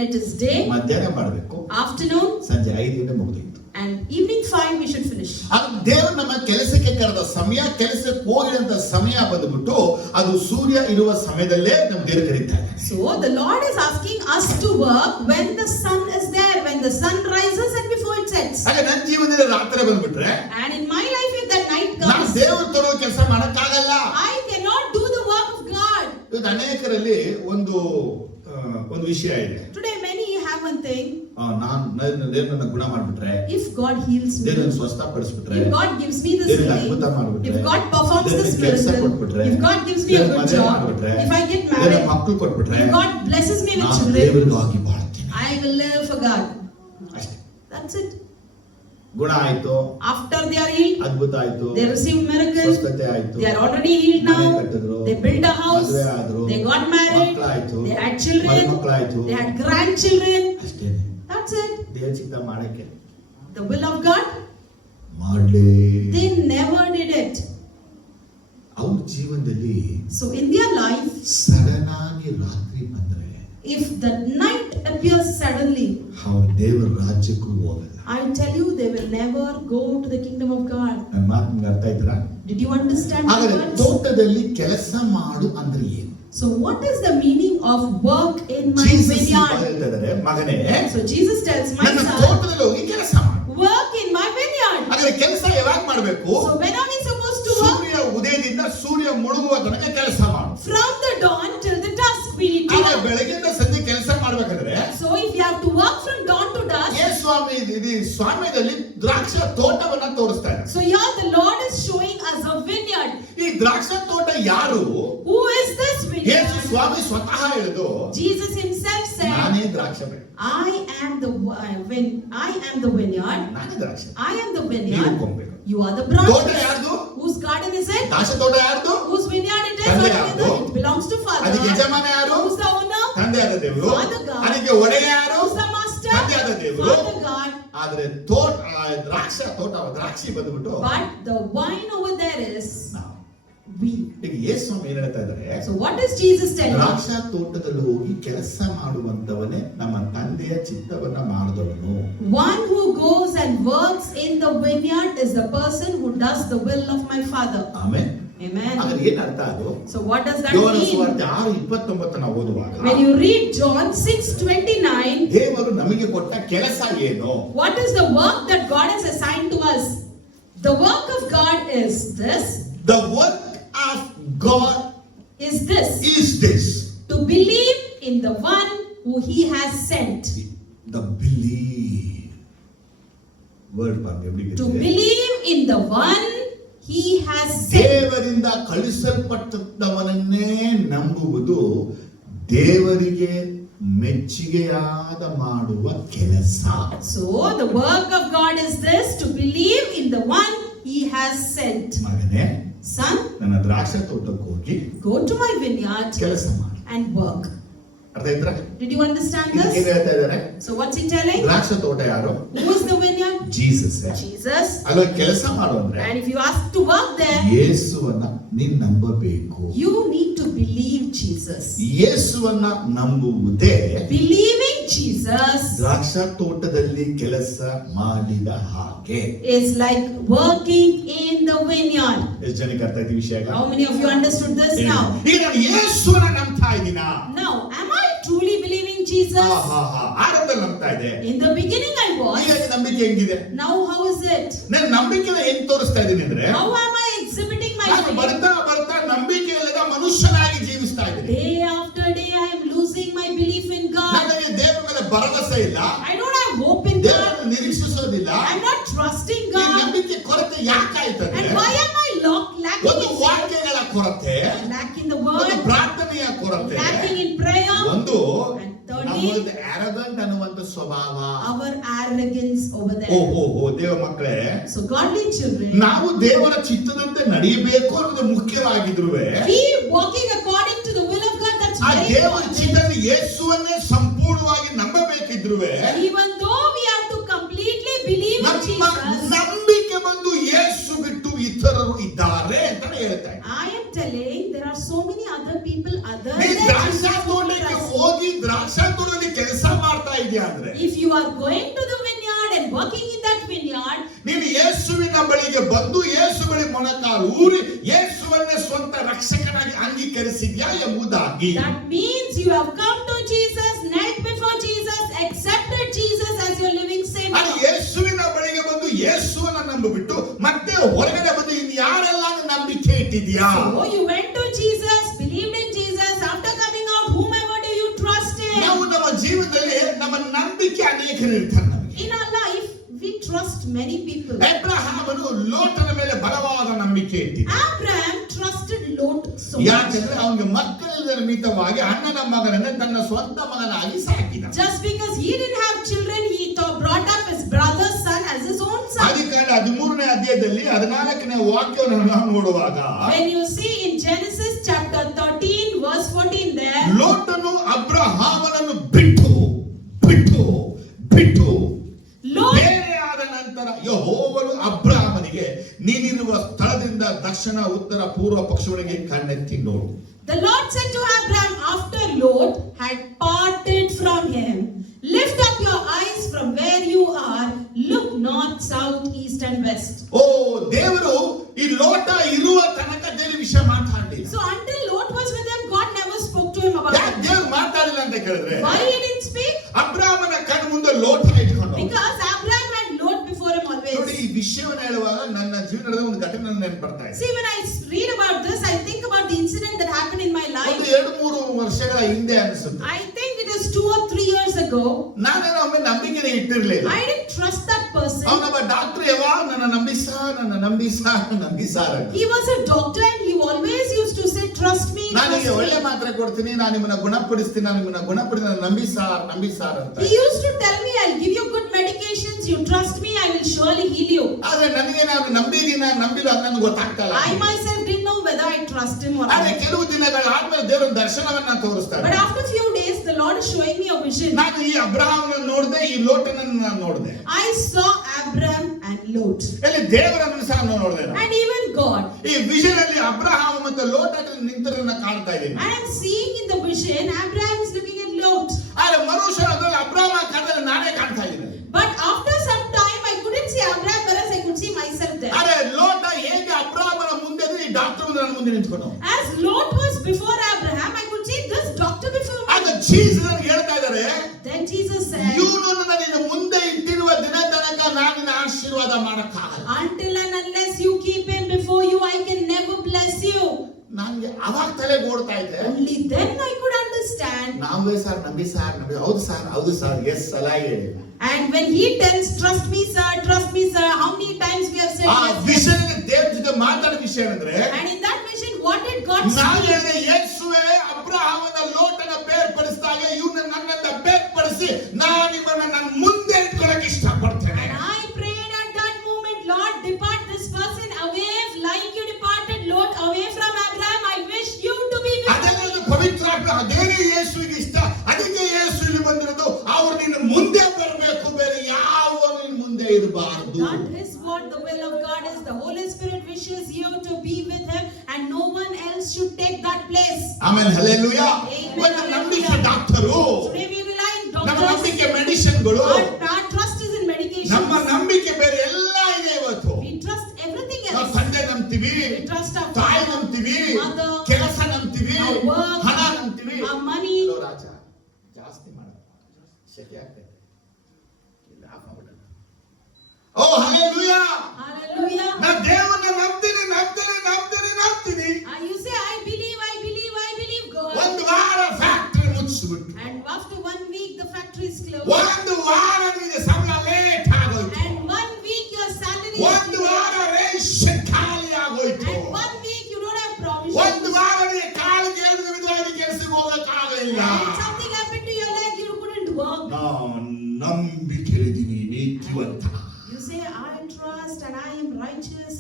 it is day, ಮಧ್ಯಾಹ್ನ ಮಾಡಬೇಕು, afternoon, ಸಂಜೆ 5 ಮುಗಿದೋಯ್ತು. And evening 5 we should finish. ಅದು ದೇವರು ನಮ್ಮ ಕೆಲಸಕ್ಕೆ ಕರೆದ ಸಮಯ, ಕೆಲಸಕ್ಕೆ ಹೋಗಿದಂತ ಸಮಯ ಬಂದ್ಬಿಟ್ಟು ಅದು ಸೂರ್ಯ ಇರುವ ಸಮಯದಲ್ಲೇ ನಮ್ಮ ದೇವರು ಕರೀತಾರೆ. So the Lord is asking us to work when the sun is there, when the sun rises and before it sets. ಹಾಗೆ ನನ್ನ ಜೀವನದಲ್ಲಿ ರಾತ್ರಿ ಬಂದ್ಬಿಟ್ರೆ And in my life if that night ನಾನು comes, ದೇವರು ತರೋ ಕೆಲಸ ಮಾಡಕ್ಕಾಗಲ್ಲ. I cannot do the work of God. ಇವತ್ತು ಅನೇಕರಲ್ಲಿ ಒಂದು ವಿಷಯ ಇದೆ. Today many have one thing. ದೇವ್ರನ್ನ ಗುಣ ಮಾಡ್ಬಿಟ್ರೆ, If God heals me, ದೇವ್ರನ್ನ ಸ್ವಸ್ಥಪಡಿಸ್ಬಿಟ್ರೆ, if God gives me this ದೇವ್ರನ್ನ healing, ಅದ್ಭುತ ಮಾಡ್ಬಿಟ್ರೆ, if God performs this ದೇವ್ರನ್ನ ಕೆಲಸ miracle, ಕೊಟ್ಬಿಟ್ರೆ, if God gives me a ದೇವ್ರನ್ನ good ಮದುವೆ job, ಮಾಡ್ಬಿಟ್ರೆ, if I get ದೇವ್ರನ್ನ married, ಮಕ್ಕಳು ಕೊಟ್ಬಿಟ್ರೆ, if God blesses me with ನಾನು children, ದೇವರಿಗಾಗಿ ಬಾಳ್ತೀನಿ. I will live for God. ಅಷ್ಟೇ. That's it. ಗುಣ ಆಯ್ತು, After they are healed, ಅದ್ಭುತ ಆಯ್ತು, they received miracle, ಸ್ವಸ್ಥತೆ ಆಯ್ತು, they are already healed now, ಮನೆ ಕಟ್ಟಿದ್ರು, they built a house, ಮದುವೆ ಆದ್ರು, they got married, ಮಕ್ಕಳಾಯ್ತು, they had children, ಮಕ್ಕಳಾಯ್ತು, they had grandchildren. ಅಷ್ಟೇ. That's it. ದೇವ ಚಿತ್ತ ಮಾಡಕ್ಕೆ The will of God, ಮಾಡ್ಲೇ they never did it. ಅವ್ರ ಜೀವನದಲ್ಲಿ So in their life, sudden ಆಗಿ ರಾತ್ರಿ ಬಂದ್ರೆ if the night appears suddenly, ಅವ್ರ ದೇವರ ರಾಜ್ಯಕ್ಕೂ ಹೋಗಲ್ಲ. I tell you, they will never go to the kingdom of God. ನನ್ನ ಮಾತು ನಿಮ್ಗೆ ಅರ್ಥ ಆಯ್ತಾ? Did you understand my ಹಾಗಾದ್ರೆ words? ತೋಟದಲ್ಲಿ ಕೆಲಸ ಮಾಡು ಅಂದ್ರೆ ಏನು? So what is the meaning of work in my Jesus vineyard? ಹೇಳ್ತಿದ್ದಾರೆ, ಮಗನೇ So Jesus tells my ನನ್ನ son, ತೋಟದಲ್ಲಿ ಹೋಗಿ ಕೆಲಸ ಮಾಡು. work in my vineyard. ಹಾಗಾದ್ರೆ ಕೆಲಸ ಯಾವಾಗ ಮಾಡಬೇಕು? So when are we supposed to work? ಸೂರ್ಯ ಉದಯದಿಂದ ಸೂರ್ಯ ಮುಳುಗುವ ತನಕ ಕೆಲಸ ಮಾಡು. From the dawn till the dusk we need to ಆಗ work. ಬೆಳಗ್ಗೆಯಿಂದ ಸಂಜೆ ಕೆಲಸ ಮಾಡ್ಬೇಕಾದ್ರೆ So if you have to work from dawn to dusk, ಏ ಸ್ವಾಮಿ ಇದು ಸ್ವಾಮ್ಯದಲ್ಲಿ ದ್ರಾಕ್ಷ ತೋಟವನ್ನ ತೋರಿಸ್ತಾ ಇದೆ. so here the Lord is showing us a vineyard. ಈ ದ್ರಾಕ್ಷ ತೋಟ ಯಾರು? Who is this ಯೇಸು vineyard? ಸ್ವಾಮಿ ಸ್ವತಃ ಹೇಳಿದು, Jesus himself said, ನಾನೇ ದ್ರಾಕ್ಷ ಬೆಳೆ, I am the vineyard. ನಾನೇ ದ್ರಾಕ್ಷ, I am the ನೀವು vineyard. ಕೊಂಬೆಗಳು. You are the ತೋಟ branches. ಯಾರ್ದು? Whose garden is it? ದ್ರಾಕ್ಷ ತೋಟ ಯಾರ್ದು? Whose vineyard it is? ತಂದೆ Or ಯಾರ್ದು? it belongs to ಅದಕ್ಕೆ Father. ಯಜಮಾನ ಯಾರು? Who's the owner? ತಂದೆಯಾದ ದೇವರು. Father God. ಅದಕ್ಕೆ ಒಡೆಯ ಯಾರು? Who's the master? ತಂದೆಯಾದ ದೇವರು. Father God. ಆದ್ರೆ ದ್ರಾಕ್ಷಿ ಬಂದ್ಬಿಟ್ಟು But the wine over there is ನಾವು. we. ಈಗ ಯೇಸು ಸ್ವಾಮಿ ಏನ್ ಹೇಳ್ತಾ ಇದ್ದಾರೆ? So what is Jesus telling? ದ್ರಾಕ್ಷ ತೋಟದಲ್ಲಿ ಹೋಗಿ ಕೆಲಸ ಮಾಡುವಂತವನೇ ನಮ್ಮ ತಂದೆಯ ಚಿತ್ತವನ್ನ ಮಾಡಿದವನು. One who goes and works in the vineyard is the person who does the will of my Father. ಆಮೇಲೆ Amen. ಹಾಗಾದ್ರೆ ಏನ್ ಅರ್ಥ ಅದು? So what does that ಯೋಹಾನ mean? ಸುವಾರ್ತೆ 6:29 ನಾವು ಓದುವಾಗ When you read John 6:29, ದೇವರು ನಮಗೆ ಕೊಟ್ಟ ಕೆಲಸ ಏನು? what is the work that God has assigned to us? The work of God is this. The work of God Is this. is this. To believe in the one who he has sent. The believe. Word ಪಾಪ எப்படி To ಇದೆ? believe in the one he has sent. ದೇವರಿಂದ ಕಳಿಸಲ್ಪಟ್ಟವನನ್ನೇ ನಂಬುವುದು ದೇವರಿಗೆ ಮೆಚ್ಚುಗೆಯಾದ ಮಾಡುವ ಕೆಲಸ. So the work of God is this, to believe in the one he has sent. ಮಗನೇ, Son, ನನ್ನ ದ್ರಾಕ್ಷ ತೋಟಕ್ಕೆ ಹೋಗಿ go to my vineyard ಕೆಲಸ ಮಾಡು. and work. ಅರ್ಥ ಆಯ್ತಾ? Did you understand ಏನ್ this? ಹೇಳ್ತಾ ಇದ್ದಾರೆ? So what's he telling? ದ್ರಾಕ್ಷ ತೋಟ ಯಾರು? Who is the vineyard? Jesus. Jesus. ಅಲ್ಲ ಕೆಲಸ ಮಾಡು ಅಂದ್ರೆ And if you ask to work there, ಯೇಸುವನ್ನ ನೀನ್ ನಂಬಬೇಕು. you need to believe Jesus. ಯೇಸುವನ್ನ ನಂಬುವುದೇ Believing Jesus ದ್ರಾಕ್ಷ ತೋಟದಲ್ಲಿ ಕೆಲಸ ಮಾಡಿದ ಹಾಗೆ. is like working in the vineyard. ಎಷ್ಟು ಜನಕ್ಕೆ ಅರ್ಥ ಆಯ್ತು ವಿಷಯ? How many of you understood this now? ಈಗ ನಾನು ಯೇಸುವನ್ನ ನಂಬ್ತಾ ಇದ್ದೀನಾ? Now, am I truly believing Jesus? ಆರಂಭದಲ್ಲಿ ನಂಬ್ತಾ ಇದೆ. In the beginning I was. ಈಗ ಈ ನಂಬಿಕೆ ಹೆಂಗಿದೆ? Now how is it? ನಾನು ನಂಬಿಕೆನ ಹೆಂಗ್ ತೋರಿಸ್ತಾ ಇದ್ದೀನಿ ಅಂದ್ರೆ How am I exhibiting my ನಾನು faith? ಬರ್ತಾ ಬರ್ತಾ ನಂಬಿಕೆ ಇಲ್ಲದ ಮನುಷ್ಯನಾಗಿ ಜೀವಿಸ್ತಾ ಇದ್ದೀನಿ. Day after day I am losing my belief in God. ನನಗೆ ದೇವರ ಮೇಲೆ ಭರವಸೆ ಇಲ್ಲ. I don't have hope in God. ದೇವರನ್ನು ನಿರೀಕ್ಷಿಸೋದಿಲ್ಲ. I'm not trusting ಈ God. ನಂಬಿಕೆ ಕೊರತೆ ಯಾಕಾಯ್ತದೆ? And why am I lacking ಒಂದು in faith? ವಾಕ್ಯಗಳ ಕೊರತೆ, Lacking the ಒಂದು word, ಪ್ರಾರ್ಥನೆಯ ಕೊರತೆ, lacking in prayer, ಒಂದು and thirdly, ನಮ್ಮದು arrogant ಅನ್ನುವಂತ ಸ್ವಭಾವ. our arrogance over there. ಓ ದೇವ ಮಕ್ಕಳೇ, So godly children, ನಾವು ದೇವರ ಚಿತ್ತದಂತೆ ನಡೆಯಬೇಕು ಅನ್ನೋದು ಮುಖ್ಯವಾಗಿದ್ರುವೆ we walking according to the will of God, that's ಆ very ದೇವರ important. ಚಿತ್ತದಲ್ಲಿ ಯೇಸುವನ್ನೇ ಸಂಪೂರ್ಣವಾಗಿ ನಂಬಬೇಕಿದ್ರುವೆ Even though we have to completely believe in ನಮ್ಮ Jesus, ನಂಬಿಕೆ ಬಂದು ಯೇಸು ಬಿಟ್ಟು ಇತರರು ಇದ್ದಾರೆ ಅಂತಾನೆ ಹೇಳ್ತಾ ಇದ್ದಾರೆ. I am telling there are so many other people other ನೀ than ದ್ರಾಕ್ಷ Jesus who ತೋಟಕ್ಕೆ trust. ಹೋಗಿ ದ್ರಾಕ್ಷ ತೋಟದಲ್ಲಿ ಕೆಲಸ ಮಾಡ್ತಾ ಇದೆಯಾ ಅಂದ್ರೆ If you are going to the vineyard and working in that vineyard, ನೀನು ಯೇಸುವಿನ ಬಳಿಗೆ ಬಂದು ಯೇಸು ಬಳಿ ಮೊಣಕಾಲು ಊರಿ ಯೇಸುವನ್ನೇ ಸ್ವಂತ ರಕ್ಷಕನಾಗಿ ಅಂಗೀಕರಿಸಿದ್ಯಾ ಎಂಬುದಾಗಿ. that means you have come to Jesus, knelt before Jesus, accepted Jesus as your living ಅದು Savior. ಯೇಸುವಿನ ಬಳಿಗೆ ಬಂದು ಯೇಸುವನ್ನ ನಂಬಿಬಿಟ್ಟು ಮತ್ತೆ ಹೊರಗಡೆ ಬಂದು ಇನ್ನು ಯಾರೆಲ್ಲ ನಂಬಿಕೆ ಇಟ್ಟಿದ್ಯಾ? So you went to Jesus, believed in Jesus, after coming out, whomever do you trust in? ನಾವು ನಮ್ಮ ಜೀವನದಲ್ಲಿ ನಮ್ಮ ನಂಬಿಕೆ ಅನೇಕರು ಇರ್ತಾರೆ ನಮಗೆ. In our life, we trust many people. ಅಬ್ರಹಾಮನು ಲೋಟನ ಮೇಲೆ ಬಲವಾದ ನಂಬಿಕೆ ಇಟ್ಟಿದ್ದ. Abraham trusted Lot so much. ಯಾಕಂದ್ರೆ ಅವನಿಗೆ ಮಕ್ಕಳಿಲ್ಲದ ನಿಮಿತ್ತವಾಗಿ ಅಣ್ಣನ ಮಗನನ್ನೇ ತನ್ನ ಸ್ವಂತ ಮಗನಾಗಿ ಸಾಕಿದ. Just because he didn't have children, he brought up his brother's son as his own son. ಆದಿಕಾಂಡ 13ನೇ ಅಧ್ಯಾಯದಲ್ಲಿ 14ನೇ ವಾಕ್ಯವನ್ನು ನಾವು ನೋಡುವಾಗ When you see in Genesis chapter 13 verse 14 there, ಲೋಟನು ಅಬ್ರಹಾಮನನ್ನು ಬಿಟ್ಟು ಬಿಟ್ಟು ಬಿಟ್ಟು Lot ಬೇರೆಯಾದ ನಂತರ ಯೆಹೋವನು ಅಬ್ರಹಾಮನಿಗೆ ನೀನಿರುವ ಸ್ಥಳದಿಂದ ದಕ್ಷಿಣ ಉತ್ತರ ಪೂರ್ವ ಪಕ್ಷಗಳಿಗೆ ಕಣ್ಣೆತ್ತಿ ನೋಡು. The Lord said to Abraham after Lot had parted from him, lift up your eyes from where you are, look north, south, east and west. ಓ ದೇವರು ಈ ಲೋಟ ಇರುವ ತನಕ ದೇವರ ವಿಷಯ ಮಾತಾಡಲಿಲ್ಲ. So until Lot was with him, God never spoke to him about ಯಾಕೆ it. ದೇವರು ಮಾತಾಡಲಿಲ್ಲ ಅಂತ ಕೇಳಿದ್ರೆ Why he didn't speak? ಅಬ್ರಹಾಮನ ಕಣ್ಣು ಮುಂದೆ ಲೋಟ ಇಟ್ಕೊಂಡು Because Abraham had Lot before him ನೋಡಿ always. ಈ ವಿಷಯವನ್ನು ಹೇಳುವಾಗ ನನ್ನ ಜೀವನದ ಒಂದು ಘಟನೆ ನೆನಪು ಬರ್ತಾ ಇದೆ. See, when I read about this, I think about the incident that happened in my ಒಂದು life. 2-3 ವರ್ಷಗಳ ಹಿಂದೆ ಅನಿಸುತ್ತೆ. I think it is 2 or 3 years ago. ನಾನೇನೋ ಒಮ್ಮೆ ನಂಬಿಕೆನೇ ಇಟ್ಟಿರ್ಲಿಲ್ಲ. I didn't trust that person. ಅವನೊಬ್ಬ ಡಾಕ್ಟರ್ ಯಾವಾಗ ನನ್ನ ನಂಬಿಸಾ ಅಂತ. He was a doctor and he always used to say, trust me, ನಾನು trust ನಿಮಗೆ ಒಳ್ಳೆ me. ಮಾತ್ರೆ ಕೊಡ್ತೀನಿ, ನಾನು ನಿಮ್ಮನ್ನ ಗುಣಪಡಿಸ್ತೀನಿ, ನಾನು ನಿಮ್ಮನ್ನ ಗುಣಪಡಿಸಿ ನಂಬಿ ಸಾರ್ ಅಂತ. He used to tell me, I'll give you good medications, you trust me, I will surely heal you. ಆದ್ರೆ ನನಗೆ ನಾನು ನಂಬಿಲ್ಲ ಅದು ನನಗೆ ಗೊತ್ತಾಗ್ತಲ್ಲ. I myself didn't know whether I trust him or ಆದ್ರೆ not. ಕೆಲವು ದಿನಗಳ ಆದ್ಮೇಲೆ ದೇವರ ದರ್ಶನವನ್ನ ತೋರಿಸ್ತಾರೆ. But after few days, the Lord is showing me a vision. ನಾನು ಈ ಅಬ್ರಹಾಮನನ್ನು ನೋಡಿದೆ, ಈ ಲೋಟನನ್ನು ನಾನು ನೋಡಿದೆ. I saw Abraham and Lot. ಅಲ್ಲಿ ದೇವರನ್ನು ಸಹ ನೋಡಿದೆ. And even God. ಈ ವಿಷನ್ ಅಲ್ಲಿ ಅಬ್ರಹಾಮ ಮತ್ತು ಲೋಟ ನಿಂತಿರೋದನ್ನ ಕಾಣ್ತಾ ಇದ್ದೀನಿ. I am seeing in the vision, Abraham is looking at Lot. ಆದ್ರೆ ಮನುಷ್ಯನ ಅದ್ರಲ್ಲಿ ಅಬ್ರಹಾಮ ಕಾಣದಲ್ಲಿ ನಾನೇ ಕಾಣ್ತಾ ಇದ್ದೀನಿ. But after some time, I couldn't see Abraham, whereas I could see myself there. ಆದ್ರೆ ಲೋಟ ಹೇಗೆ ಅಬ್ರಹಾಮನ ಮುಂದೆ ಇದ್ರೆ ಈ ಡಾಕ್ಟರ್ ನನ್ನ ಮುಂದೆ ನಿಂತ್ಕೊಂಡು As Lot was before Abraham, I could see this doctor before ಆಗ me. ಜೀಸಸ್ ಹೇಳ್ತಾ ಇದ್ದಾರೆ, Then Jesus said, ಇವನನ್ನು ನಿನ್ನ ಮುಂದೆ ಇಟ್ಟಿರುವ ದಿನ ತನಕ ನಾನು ನಿನ್ನ ಆಶೀರ್ವಾದ ಮಾಡಕ್ಕಾಗಲ್ಲ. until and unless you keep him before you, I can never bless you. ನನಗೆ ಅವಾಗ ತಲೆಗೆ ಓಡ್ತಾ ಇದೆ. Only then I could understand. ನಾವೇ ಸರ್ ನಂಬಿ ಹೌದು ಸರ್ ಎಸ್ ಸಲ ಹೇಳಿಲ್ಲ. And when he tells, trust me sir, how many times we have said ಆ yes, yes. ವಿಷಯ ದೇವ್ರ ಜೊತೆ ಮಾತಾಡೋ ವಿಷಯ ಅಂದ್ರೆ And in that vision, what did God ನಾನು say? ಹೇಳಿದೆ ಯೇಸುವೆ ಅಬ್ರಹಾಮನ ಲೋಟನ ಬೇರ್ಪಡಿಸಿದಾಗ ಇವನ್ನ ನನ್ನಿಂದ ಬೇರ್ಪಡಿಸಿ ನಾನು ಇವನ್ನ ನನ್ನ ಮುಂದೆ ಇಟ್ಕೊಳ್ಳಕ್ಕೆ ಇಷ್ಟಪಡ್ತೇನೆ. And I prayed at that moment, Lord, depart this person away like you departed Lot away from Abraham. I wish you to be with ಅದೇ me. ಪವಿತ್ರಾತ್ಮ ಅದೇನೇ ಯೇಸುವಿಗೆ ಇಷ್ಟ, ಅದಕ್ಕೆ ಯೇಸು ಇಲ್ಲಿ ಬಂದಿರೋದು. ಅವ್ರು ನಿನ್ನ ಮುಂದೆ ಬರಬೇಕು, ಬೇರೆ ಯಾವ ನಿನ್ನ ಮುಂದೆ ಇರಬಾರದು. That is what the will of God is. The Holy Spirit wishes you to be with him and no one else should take that place. ಆಮೇಲೆ ಹಲ್ಲೆಲೂಯಾ. Amen. ಒಂದು ನಂಬಿಕೆ doctor, Today we rely on ನಮ್ಮ doctors. ನಂಬಿಕೆ ಮೆಡಿಸಿನ್ಗಳು, Our trust is in medication. ನಮ್ಮ ನಂಬಿಕೆ ಬೇರೆ ಎಲ್ಲ ಇದೆ ಇವತ್ತು. We trust everything ನಾವು else. ತಂದೆ ನಂಬ್ತೀವಿ, We trust our ತಾಯಿ father, ನಂಬ್ತೀವಿ, mother, ಕೆಲಸ ನಂಬ್ತೀವಿ, our work, ಹಣ ನಂಬ್ತೀವಿ. our money. ಹಲೋ ರಾಜ, ಜಾಸ್ತಿ ಮಾಡೋಣ, ಶೆಕೆ ಆಗ್ತದೆ. ಇಲ್ಲ, ಆಫ್ ಮಾಡ್ಬಿಡೋಣ. Oh hallelujah. Hallelujah. ನಾನು ದೇವರನ್ನ ನಂಬ್ತೀನಿ. You say, I believe God. ಒಂದು ವಾರ ಫ್ಯಾಕ್ಟರಿ ಮುಚ್ಚಿಬಿಟ್ಟು, And after 1 week, the factory is closed. ಒಂದು ವಾರ ನಿಮಗೆ ಸಂಬಳ ಲೇಟ್ ಆಗೋಯ್ತು, And 1 week, your salary is ಒಂದು delayed. ವಾರ ರೇಷನ್ ಖಾಲಿ ಆಗೋಯ್ತು, And 1 week, you don't have provision. ಒಂದು ವಾರ ನಿಮಗೆ ಕಾಲಿಗೆ ಎರಡು ವಿಧವಾಗಿ ಕೆಲಸಕ್ಕೆ ಹೋಗಕ್ಕಾಗಲಿಲ್ಲ. And something happened to your leg, you couldn't work. ನಾನು ನಂಬಿಕೆ ಇದ್ದೀನಿ, ನೀತಿವಂತ. You say, I trust and I am righteous.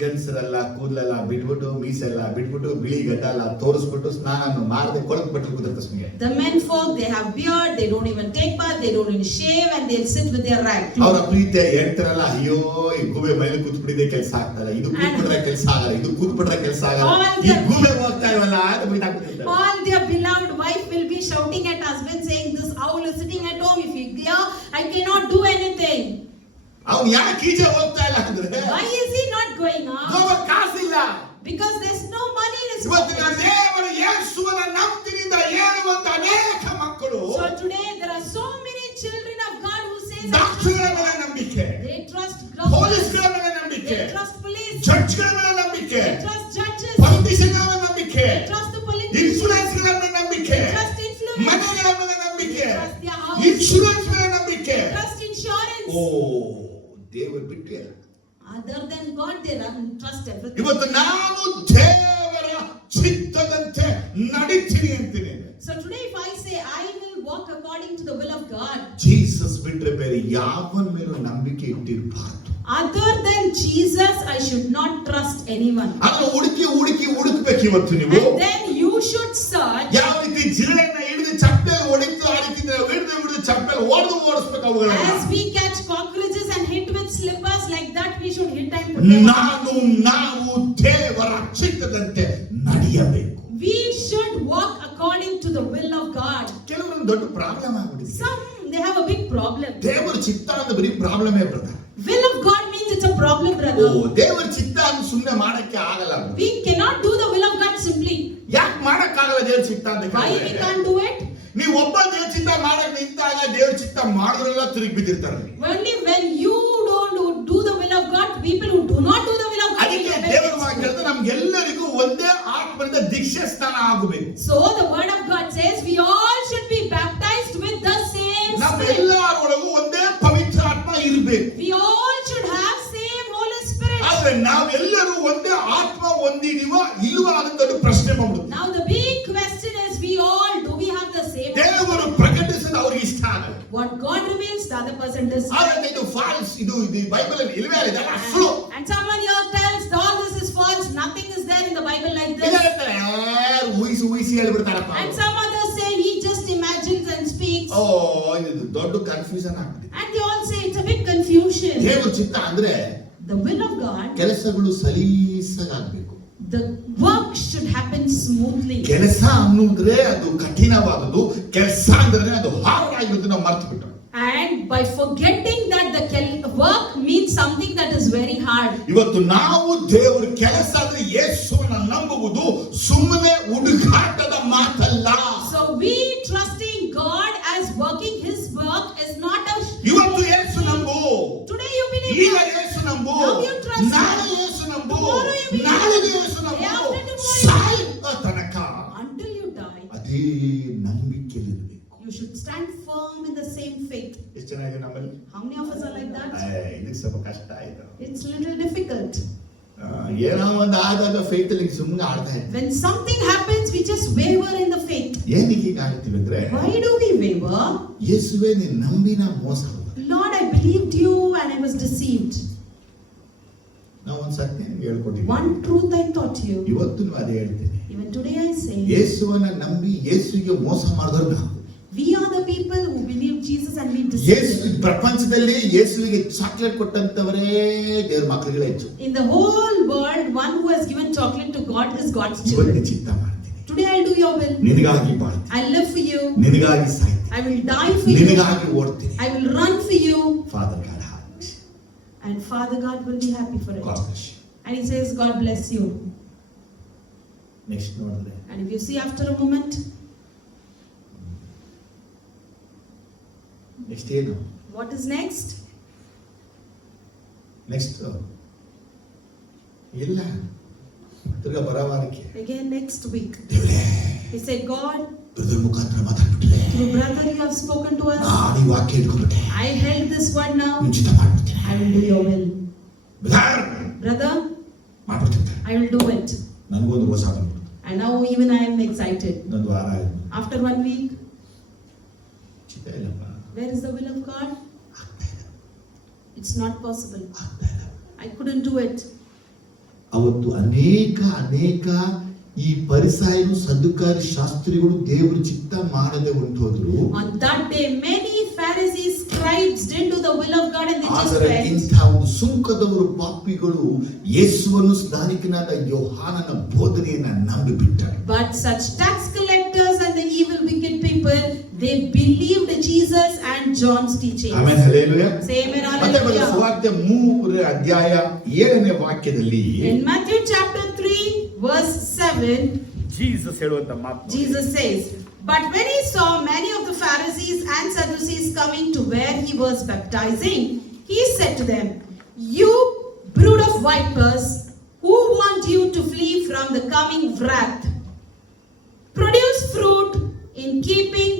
ಗನ್ಸರೆಲ್ಲ ಕೂದಲೆಲ್ಲ ಬಿಟ್ಬಿಟ್ಟು, ಮೀಸೆಲ್ಲ ಬಿಟ್ಬಿಟ್ಟು, ಬಿಳಿ ಗಡ್ಡ ಎಲ್ಲ ತೋರಿಸ್ಬಿಟ್ಟು, ಸ್ನಾನ ಮಾಡದೆ ಕೊಳಕ್ ಬಿಟ್ಟು ಕೂತಿರ್ತಾರೆ ಸುಮ್ಗೆ. The men folk, they have beard, they don't even take bath, they don't even shave, and they'll sit with their rag. ಅವರ ಪ್ರೀತಿ ಹೇಳ್ತಾರಲ್ಲ, ಅಯ್ಯೋ ಈ ಗೂಬೆ ಮೈಲಿ ಕೂತ್ಬಿಟ್ಟಿದೆ ಕೆಲಸ ಆಗ್ತಲ್ಲ, ಇದು ಕೂತ್ಬಿಟ್ರೆ ಕೆಲಸ ಆಗಲ್ಲ, ಇದು ಕೂತ್ಬಿಟ್ರೆ ಕೆಲಸ ಆಗಲ್ಲ, ಈ ಗೂಬೆ ಹೋಗ್ತಾ ಇವಲ್ಲ ಅಂತ ಬೈದಾಕ್ಬಿಟ್ಟಿರ್ತಾರೆ. All their beloved wife will be shouting at husband saying, this owl is sitting at home, if you hear, I cannot do anything. ಅವನು ಯಾಕೆ ಈಚೆ ಹೋಗ್ತಾ ಇಲ್ಲ ಅಂದ್ರೆ Why is he not going out? ಹೋಗೋ ಕಾಸಿಲ್ಲ. Because there's no money in his ಇವತ್ತಿನ pocket. ದೇವರ ಯೇಸುವನ ನಂಬಿನಿಂದ ಹೇಳುವಂತ ಅನೇಕ ಮಕ್ಕಳು So today there are so many children of God who say ಡಾಕ್ಟರ್ಗಳ ಮೇಲೆ ನಂಬಿಕೆ, they trust ಪೊಲೀಸ್ಗಳ doctors, ಮೇಲೆ ನಂಬಿಕೆ, they trust police, ಚರ್ಚ್ಗಳ ಮೇಲೆ ನಂಬಿಕೆ, they trust judges, ಪೊಲಿಟಿಷಿಯನ್ಗಳ ಮೇಲೆ ನಂಬಿಕೆ, they trust the politicians, ಇನ್ಶೂರೆನ್ಸ್ಗಳ ಮೇಲೆ ನಂಬಿಕೆ, they trust influence, ಮನೆಗಳ ಮೇಲೆ ನಂಬಿಕೆ, they trust their house, insurance ಮೇಲೆ ನಂಬಿಕೆ. they trust insurance. ಓ ದೇವರು ಬಿಟ್ಟೆ. Other than God, they don't trust everything. ಇವತ್ತು ನಾನು ದೇವರ ಚಿತ್ತದಂತೆ ನಡೀತೀನಿ ಅಂತೀನಿ. So today if I say I will walk according to the will of God, Jesus ಬಿಟ್ರೆ ಬೇರೆ ಯಾವನ ಮೇಲೂ ನಂಬಿಕೆ ಇಟ್ಟಿರಬಾರದು. other than Jesus, I should not trust anyone. ಅದನ್ನ ಹುಡುಕ್ಬೇಕು ಇವತ್ತು ನೀವು. And then you should search. ಯಾವ ರೀತಿ ಜಿರಳೆನ ಹಿಡಿದು ಚಪ್ಪೆಲ್ ಹೊಡಿತು ಆ ರೀತಿ ಹಿಡಿದು ಚಪ್ಪೆಲ್ ಓಡಿಸ್ಬೇಕು ಅವುಗಳನ್ನ. As we catch cockroaches and hit with slippers, like that we should hit and put them. ನಾವು ದೇವರ ಚಿತ್ತದಂತೆ ನಡೆಯಬೇಕು. We should walk according to the will of God. ಕೆಲವೊಂದು ದೊಡ್ಡ ಪ್ರಾಬ್ಲಮ್ ಆಗ್ಬಿಟ್ಟಿದೆ. Some, they have a big problem. ದೇವರ ಚಿತ್ತ ಅಂದ್ರೆ ಬರೀ ಪ್ರಾಬ್ಲಮೇ brother. Will of God means it's a problem, ಓ brother. ದೇವರ ಚಿತ್ತ ಅಂತ ಸುಮ್ಮನೆ ಮಾಡಕ್ಕೆ ಆಗಲ್ಲ. We cannot do the will of God simply. ಯಾಕೆ ಮಾಡಕ್ಕಾಗಲ್ಲ ದೇವರ ಚಿತ್ತ ಅಂತ Why we ಕೇಳಿದ್ರೆ can't do it? ನೀವು ಒಬ್ಬ ದೇವರ ಚಿತ್ತ ಮಾಡಕ್ ನಿಂತಾಗ ದೇವರ ಚಿತ್ತ ಮಾಡಿದ್ರೆಲ್ಲ ತಿರುಗಿ ಬಿದ್ದಿರ್ತಾರೆ. Only when you don't do the will of God, people who do not do the will of God will ಅದಕ್ಕೆ be ದೇವರ affected. ವಾಕ್ಯ ಹೇಳ್ತಾರೆ ನಮ್ಗೆಲ್ಲರಿಗೂ ಒಂದೇ ಆತ್ಮದಿಂದ ದೀಕ್ಷೆ ಸ್ನಾನ ಆಗಬೇಕು. So the word of God says we all should be baptized with the same spirit. ನಮ್ಮೆಲ್ಲರೊಳಗೂ ಒಂದೇ ಪವಿತ್ರ ಆತ್ಮ ಇರಬೇಕು. We all should have same Holy Spirit. ಆದ್ರೆ ನಾವೆಲ್ಲರೂ ಒಂದೇ ಆತ್ಮ ಹೊಂದಿದೀವ ಇಲ್ವಾ ಅಂತ ಒಂದು ಪ್ರಶ್ನೆ ಮಾಡ್ಬಿಡುತ್ತೆ. Now the big question is, do we have the same? ದೇವರು ಪ್ರಕಟಿಸೋದು ಅವ್ರಿಗೆ ಇಷ್ಟ ಆಗಲ್ಲ. What God reveals, the other person does. ಆದ್ರೆ ಇದು ಫಾಲ್ಸ್, ಇದು ಬೈಬಲ್ ಅಲ್ಲಿ ಇಲ್ವೇ ಇಲ್ಲ, ಇದೆಲ್ಲ ಸುಳ್ಳು. And someone here tells all this is false, nothing is there in the Bible like ಇಲ್ಲ this. ಹೇಳ್ತಾರೆ ಊಹಿಸಿ ಹೇಳ್ಬಿಡ್ತಾರಪ್ಪ. And some others say he just imagines and speaks. ಓ ಇದು ದೊಡ್ಡ ಕನ್ಫ್ಯೂಷನ್ ಆಗ್ಬಿಟ್ಟಿದೆ. And they all say it's a big confusion. ದೇವರ ಚಿತ್ತ ಅಂದ್ರೆ The will of God, ಕೆಲಸಗಳು ಸಲೀಸಾಗಬೇಕು. the work should happen smoothly. ಕೆಲಸ ಅನ್ನುದ್ರೆ ಅದು ಕಠಿಣವಾದದ್ದು, ಕೆಲಸ ಅಂದ್ರೆ ಅದು ಹಾರ್ಡ್ ಆಗಿರೋದು ನಾವು ಮರ್ತು ಬಿಟ್ಟು. And by forgetting that the work means something that is very hard. ಇವತ್ತು ನಾವು ದೇವರ ಕೆಲಸ ಅಂದ್ರೆ ಯೇಸುವನ್ನ ನಂಬುವುದು ಸುಮ್ಮನೆ ಹುಡುಕಾಟದ ಮಾತಲ್ಲ. So we trusting God as working His work is not a. ಇವತ್ತು ಯೇಸು ನಂಬು, Today you believe. ಈಗ ಯೇಸು ನಂಬು, Now you trust. ನಾಳೆ ಯೇಸು ನಂಬು, Tomorrow you believe. ನಾಳೆ ಯೇಸು ನಂಬು, Day after tomorrow. ಸಾಯುವ ತನಕ Until you die, ಅದೇ ನಂಬಿಕೆಯಲ್ಲಿರಬೇಕು. you should stand firm in the same faith. ಎಷ್ಟು ಚೆನ್ನಾಗಿ ನಮ್ಮಲ್ಲಿ How many of us are like that? ಇದಕ್ಕೆ ಸ್ವಲ್ಪ ಕಷ್ಟ ಆಯ್ತು. It's a little difficult. ಏನೋ ಒಂದು ಆದಾಗ ಫೇತ್ ಅಲ್ಲಿ ಸುಮ್ಮನೆ ಆಡ್ತಾ ಇರ್ತೀವಿ. When something happens, we just waver in the faith. ಏನಕ್ಕೆ ಹೀಗೆ ಆಗ್ತೀವಿ ಅಂದ್ರೆ Why do we waver? ಯೇಸುವೇ ನೀನು ನಂಬಿನ ಮೋಸ ಹೋದ. Lord, I believed you and I was deceived. ನಾವು ಒಂದು ಸತ್ಯ ನಿಮ್ಗೆ ಹೇಳ್ಕೊಟ್ಟಿದ್ದೀವಿ. One truth I taught you. ಇವತ್ತು ಅದೇ ಹೇಳ್ತೀನಿ. Even today I say, ಯೇಸುವನ್ನ ನಂಬಿ ಯೇಸುವಿಗೆ ಮೋಸ ಮಾಡಿದವರು ನಾವು. we are the people who believe Jesus and we ಯೇಸು deceive. ಪ್ರಪಂಚದಲ್ಲಿ ಯೇಸುವಿಗೆ ಚಾಕ್ಲೇಟ್ ಕೊಟ್ಟಂತವರೇ ದೇವರ ಮಕ್ಕಳುಗಳೇ ಹೆಚ್ಚು. In the whole world, one who has given chocolate to God is God's ಇವತ್ತು children. ಚಿತ್ತ ಮಾಡ್ತೀನಿ. Today I'll do your will. ನಿನಗಾಗಿ ಬಾಳ್ತೀನಿ, I'll live for you. ನಿನಗಾಗಿ ಸಾಯ್ತೀನಿ, I will die for you. ನಿನಗಾಗಿ ಓಡ್ತೀನಿ. I will run for you. Father god heart. And Father God will be happy for it. God bless you. And He says, God bless you. Next ನೋಡಿದ್ರೆ And if you see after a moment, next ಏನು? what is next? Next ಇಲ್ಲ ತಿರ್ಗಾ ಬರವಾರಕ್ಕೆ Again next week. ದೇವರೇ He said, God, brother ಮುಖಾಂತರ ಮಾತಾಡ್ಬಿಟ್ರೆ through brother you have spoken to us. ನಾನು ಈ ವಾಕ್ಯ ಹಿಡ್ಕೊಂಡ್ಬಿಟ್ಟೆ, I held this word now. ಉಚಿತ ಮಾಡ್ಬಿಡ್ತೀನಿ. I will do your will. Brother Brother, ಮಾಡ್ಬಿಡ್ತೀನಿ. I will do it. ನನಗೊಂದು ಹೊಸ ಬಂದ್ಬಿಡ್ತು. And now even I am excited. ಇನ್ನೊಂದು ವಾರ ಆಯ್ತು. After 1 week, ಚಿತ್ತ ಇಲ್ಲಪ್ಪ, where is the will of God? ಆಗ್ತಾ ಇಲ್ಲ, It's not possible. ಆಗ್ತಾ ಇಲ್ಲ. I couldn't do it. ಅವತ್ತು ಅನೇಕ ಈ ಪರಿಸಾಯರು ಸದ್ದುಕಾರಿ ಶಾಸ್ತ್ರಿಗಳು ದೇವರ ಚಿತ್ತ ಮಾಡದೆ ಹೊಂಟೋದ್ರು. On that day, many Pharisees, scribes didn't do the will of God and they just ಆದರೆ went. ಇಂಥ ಒಂದು ಸುಂಕದವರು ಪಾಪಿಗಳು ಯೇಸುವನ್ನು ಸ್ನಾನಿಕನಾದ ಯೋಹಾನನ ಬೋಧನೆಯನ್ನ ನಂಬಿಬಿಟ್ಟರು. But such tax collectors and the evil wicked people, They believed Jesus and John's teachings. Amen, hallelujah. Say amen, ಮತ್ತೆ hallelujah. ಸುವಾರ್ತೆ 3 ಅಧ್ಯಾಯ 7ನೇ ವಾಕ್ಯದಲ್ಲಿ In Matthew chapter 3 verse 7, ಜೀಸಸ್ ಹೇಳುವಂತ ಮಾತು, Jesus says, "But when he saw many of the Pharisees and Sadducees coming to where he was baptizing, he said to them, 'You brood of vipers, who warned you to flee from the coming wrath? Produce fruit in keeping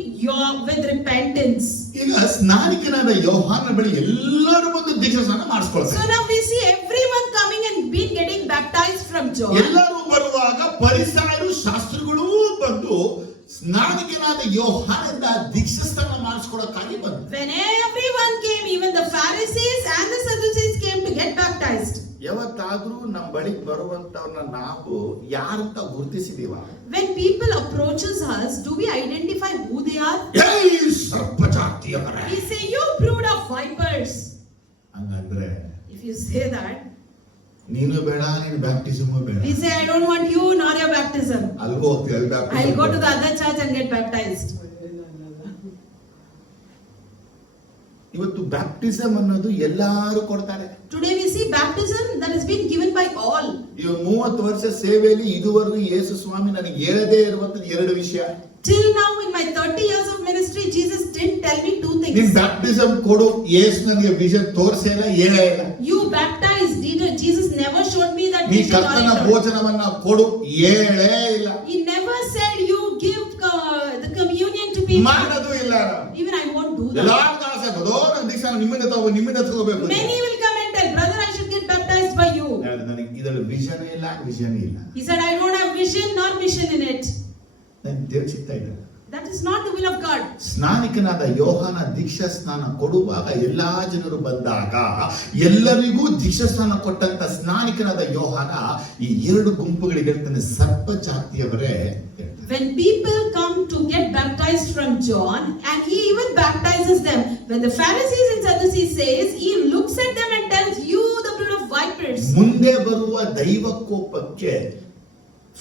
with repentance.'" ಈಗ ಸ್ನಾನಿಕನಾದ ಯೋಹಾನ ಬಳಿ ಎಲ್ಲರೂ ಬಂದು ದೀಕ್ಷಾಸ್ನಾನ ಮಾಡಿಸ್ಕೊಳ್ತಾರೆ. So now we see everyone coming and being getting baptized from John. ಎಲ್ಲರೂ ಬರುವಾಗ ಪರಿಸಯರು ಶಾಸ್ತ್ರಿಗಳೂ ಬಂದು ಸ್ನಾನಿಕನಾದ ಯೋಹಾನದ ದೀಕ್ಷಾಸ್ನಾನ ಮಾಡಿಸ್ಕೊಳ್ಳೋಕ್ಕಾಗಿ ಬಂದ್ರು. When everyone came, even the Pharisees and the Sadducees came to get baptized. ಯಾವತ್ತಾದ್ರೂ ನಮ್ಮ ಬಳಿ ಬರುವಂತವ್ರನ್ನ ನಾವು ಯಾರಂತ ಗುರುತಿಸಿದೀವ? When people approaches us, do we identify who they are? ಏಯ್ ಸರ್ಪಜಾತಿಯವರೇ, We say, "You brood of vipers." ಹಂಗಂದ್ರೆ If you say that, ನೀನು ಬೇಡ, ನೀನು ಬ್ಯಾಪ್ಟಿಸಮು ಬೇಡ, we say, "I don't want you nor your baptism. Algo ಹೋಗ್ತೀವಿ, ಅಲ್ಲಿ I'll go to baptism. the other church and get baptized." ಇವತ್ತು ಬ್ಯಾಪ್ಟಿಸಮ್ ಅನ್ನೋದು ಎಲ್ಲಾರು ಕೊಡ್ತಾರೆ. Today we see baptism that has been given by all. ಇವ 30 ವರ್ಷ ಸೇವೆಯಲ್ಲಿ ಇದುವರೆಗೂ ಯೇಸು ಸ್ವಾಮಿ ನನಗೆ ಹೇಳದೇ ಇರುವಂತದ್ದು 2 ವಿಷಯ. Till now in my 30 years of ministry, Jesus didn't tell me 2 ನೀನ್ things. ಬ್ಯಾಪ್ಟಿಸಮ್ ಕೊಡು, ಯೇಸು ನನಗೆ ವಿಷನ್ ತೋರಿಸೇ ಇಲ್ಲ, ಹೇಳೇ ಇಲ್ಲ. You baptized, Jesus never showed me that ನೀ vision or ಕರ್ತನ anything. ಭೋಜನವನ್ನ ಕೊಡು, ಹೇಳೇ ಇಲ್ಲ. He never said you give the communion to people. ಮಾಡೋದು ಇಲ್ಲ. Even I won't do ಎಲ್ಲಾ that. ಆಸೆ ಬದೋ ನನ್ನ ದೀಕ್ಷಾ ನಿಮ್ಮಿಂದ ತಗೋಬೇಕು. Many will come and tell, "Brother, I should get baptized by you." ನನಗೆ ಇದರಲ್ಲಿ ವಿಷನ್ ಇಲ್ಲ, ವಿಷನ್ ಇಲ್ಲ. He said, "I don't have vision nor mission in it." ನನ್ ದೇವ್ರ ಚಿತ್ತ ಇಲ್ಲ. That is not the will of God. ಸ್ನಾನಿಕನಾದ ಯೋಹಾನ ದೀಕ್ಷಾ ಸ್ನಾನ ಕೊಡುವಾಗ ಎಲ್ಲಾ ಜನರು ಬಂದಾಗ ಎಲ್ಲರಿಗೂ ದೀಕ್ಷಾ ಸ್ನಾನ ಕೊಟ್ಟಂತ ಸ್ನಾನಿಕನಾದ ಯೋಹಾನ ಈ 2 ಗುಂಪುಗಳಿಗೆ ಹೇಳ್ತಾನೆ, ಸರ್ಪ ಜಾತಿಯವರೇ. When people come to get baptized from John, and he even baptizes them, when the Pharisees and Sadducees says, he looks at them and tells, "You the brood of vipers." ಮುಂದೆ ಬರುವ ದೈವ ಕೋಪಕ್ಕೆ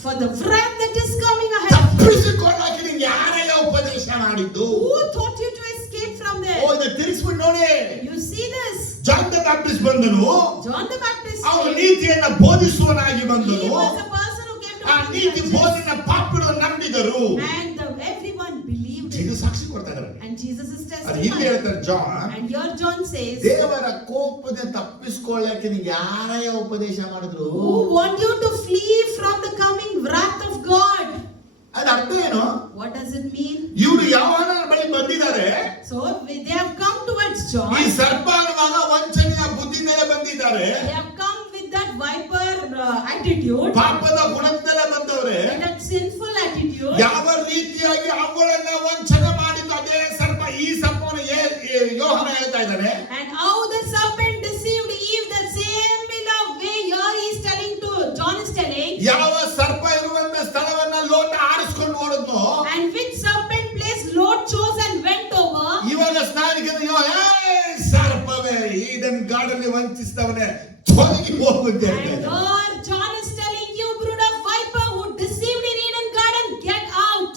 For the wrath that is coming ahead, ತಪ್ಪಿಸಿಕೊಳ್ಳಕ್ಕೆ ನಿಂಗೆ ಯಾರೇ ಉಪದೇಶ ಮಾಡಿದ್ದು? who taught you to escape from ಓ, there? ಇದನ್ನ ತಿರುಗಿಸ್ಬಿಟ್ಟು ನೋಡಿ. You see this? John the Baptist ಬಂದನು, John the Baptist, ಅವನು ನೀತಿಯನ್ನ ಬೋಧಿಸುವನಾಗಿ he ಬಂದನು. was a person who came ಆ to ನೀತಿ preach ಬೋಧನ ಪಾಪಿಗಳು ನಂಬಿದರು. and everyone believed ಇದು it. ಸಾಕ್ಷಿ ಕೊಡ್ತಾ ಇದ್ದಾರೆ. And Jesus is ಅದು ಹಿಂದೆ testifying. ಹೇಳ್ತಾರೆ John, And here John says, ದೇವರ ಕೋಪದ ತಪ್ಪಿಸ್ಕೊಳ್ಳಕ್ಕೆ ನಿಂಗೆ ಯಾರೇ ಉಪದೇಶ ಮಾಡಿದ್ರು? "Who want you to flee from the coming wrath of God?" ಅದ ಅರ್ಥ ಏನು? What does it mean? ಇವರು ಯೋಹಾನನ ಬಳಿ ಬಂದಿದ್ದಾರೆ. So they have come towards John. ಈ ಸರ್ಪ ಅನ್ನುವಾಗ ವಂಚನೆಯ ಬುದ್ಧಿ ಮೇಲೆ ಬಂದಿದ್ದಾರೆ. They have come with that viper attitude, ಪಾಪದ ಗುಣದಲ್ಲೇ ಬಂದವರೇ. with that sinful attitude. ಯಾವ ರೀತಿಯಾಗಿ ಅವುಗಳನ್ನ ವಂಚನೆ ಮಾಡಿದ್ದು ಅದೇ ಸರ್ಪ ಈ ಸರ್ಪವನ್ನು ಯೋಹಾನ ಹೇಳ್ತಾ ಇದ್ದಾನೆ. And how the serpent deceived Eve, the same in a way here he is telling to John is telling. ಯಾವ ಸರ್ಪ ಇರುವಂತ ಸ್ಥಳವನ್ನ ಲೋಟ ಆರಿಸ್ಕೊಂಡು ಓಡಿದ್ನೋ, And which serpent place Lord chose and went over. ಇವಾಗ ಸ್ನಾನಿಕನ ಸರ್ಪವೇ ಈಡನ್ ಗಾರ್ಡನ್ ವಂಚಿಸಿದವನೇ ತೊಲಗಿ ಹೋಗುತ್ತೆ. And here John is telling, "You brood of viper who deceived in Eden garden, get out."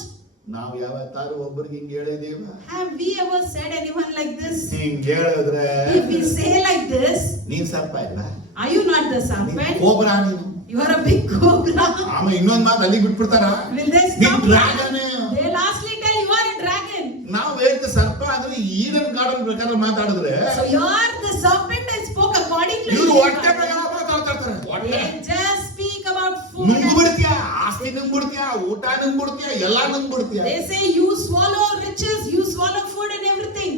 ನಾವು ಯಾವತ್ತಾರು ಒಬ್ಬರಿಗೆ ಹಿಂಗ್ ಹೇಳಿದೀವ? Have we ever said anyone like this? ಹಿಂಗ್ ಹೇಳಿದ್ರೆ If we say like this, ನೀನ್ ಸರ್ಪ ಇಲ್ಲ, are you not the ನೀನ್ serpent? ಕೋಬ್ರಾ ನೀನು. You are a big cobra. ಆಮೇಲೆ ಇನ್ನೊಂದ್ ಮಾತು ಅಲ್ಲಿ ಬಿಟ್ಬಿಡ್ತಾರ, Will they ನೀನ್ stop? Dragon. They lastly tell you are a dragon. ನಾವು ಹೇಳ್ತ ಸರ್ಪ ಅಂದ್ರೆ ಈಡನ್ ಗಾರ್ಡನ್ ಪ್ರಕಾರ ಮಾತಾಡಿದ್ರೆ So you are the serpent I spoke according to ಇವ್ರು Eden ಹೊಟ್ಟೆ garden. ಪ್ರಕಾರ ಮಾತಾಡ್ತಾರೆ. ಹೊಟ್ಟೆ They just speak about food. ನುಂಗ್ಬಿಡ್ತೀಯ, ಆಸ್ತಿ ನುಂಗ್ಬಿಡ್ತೀಯ, ಊಟ ನುಂಗ್ಬಿಡ್ತೀಯ, ಎಲ್ಲಾ ನುಂಗ್ಬಿಡ್ತೀಯ. They say you swallow riches, you swallow food and everything.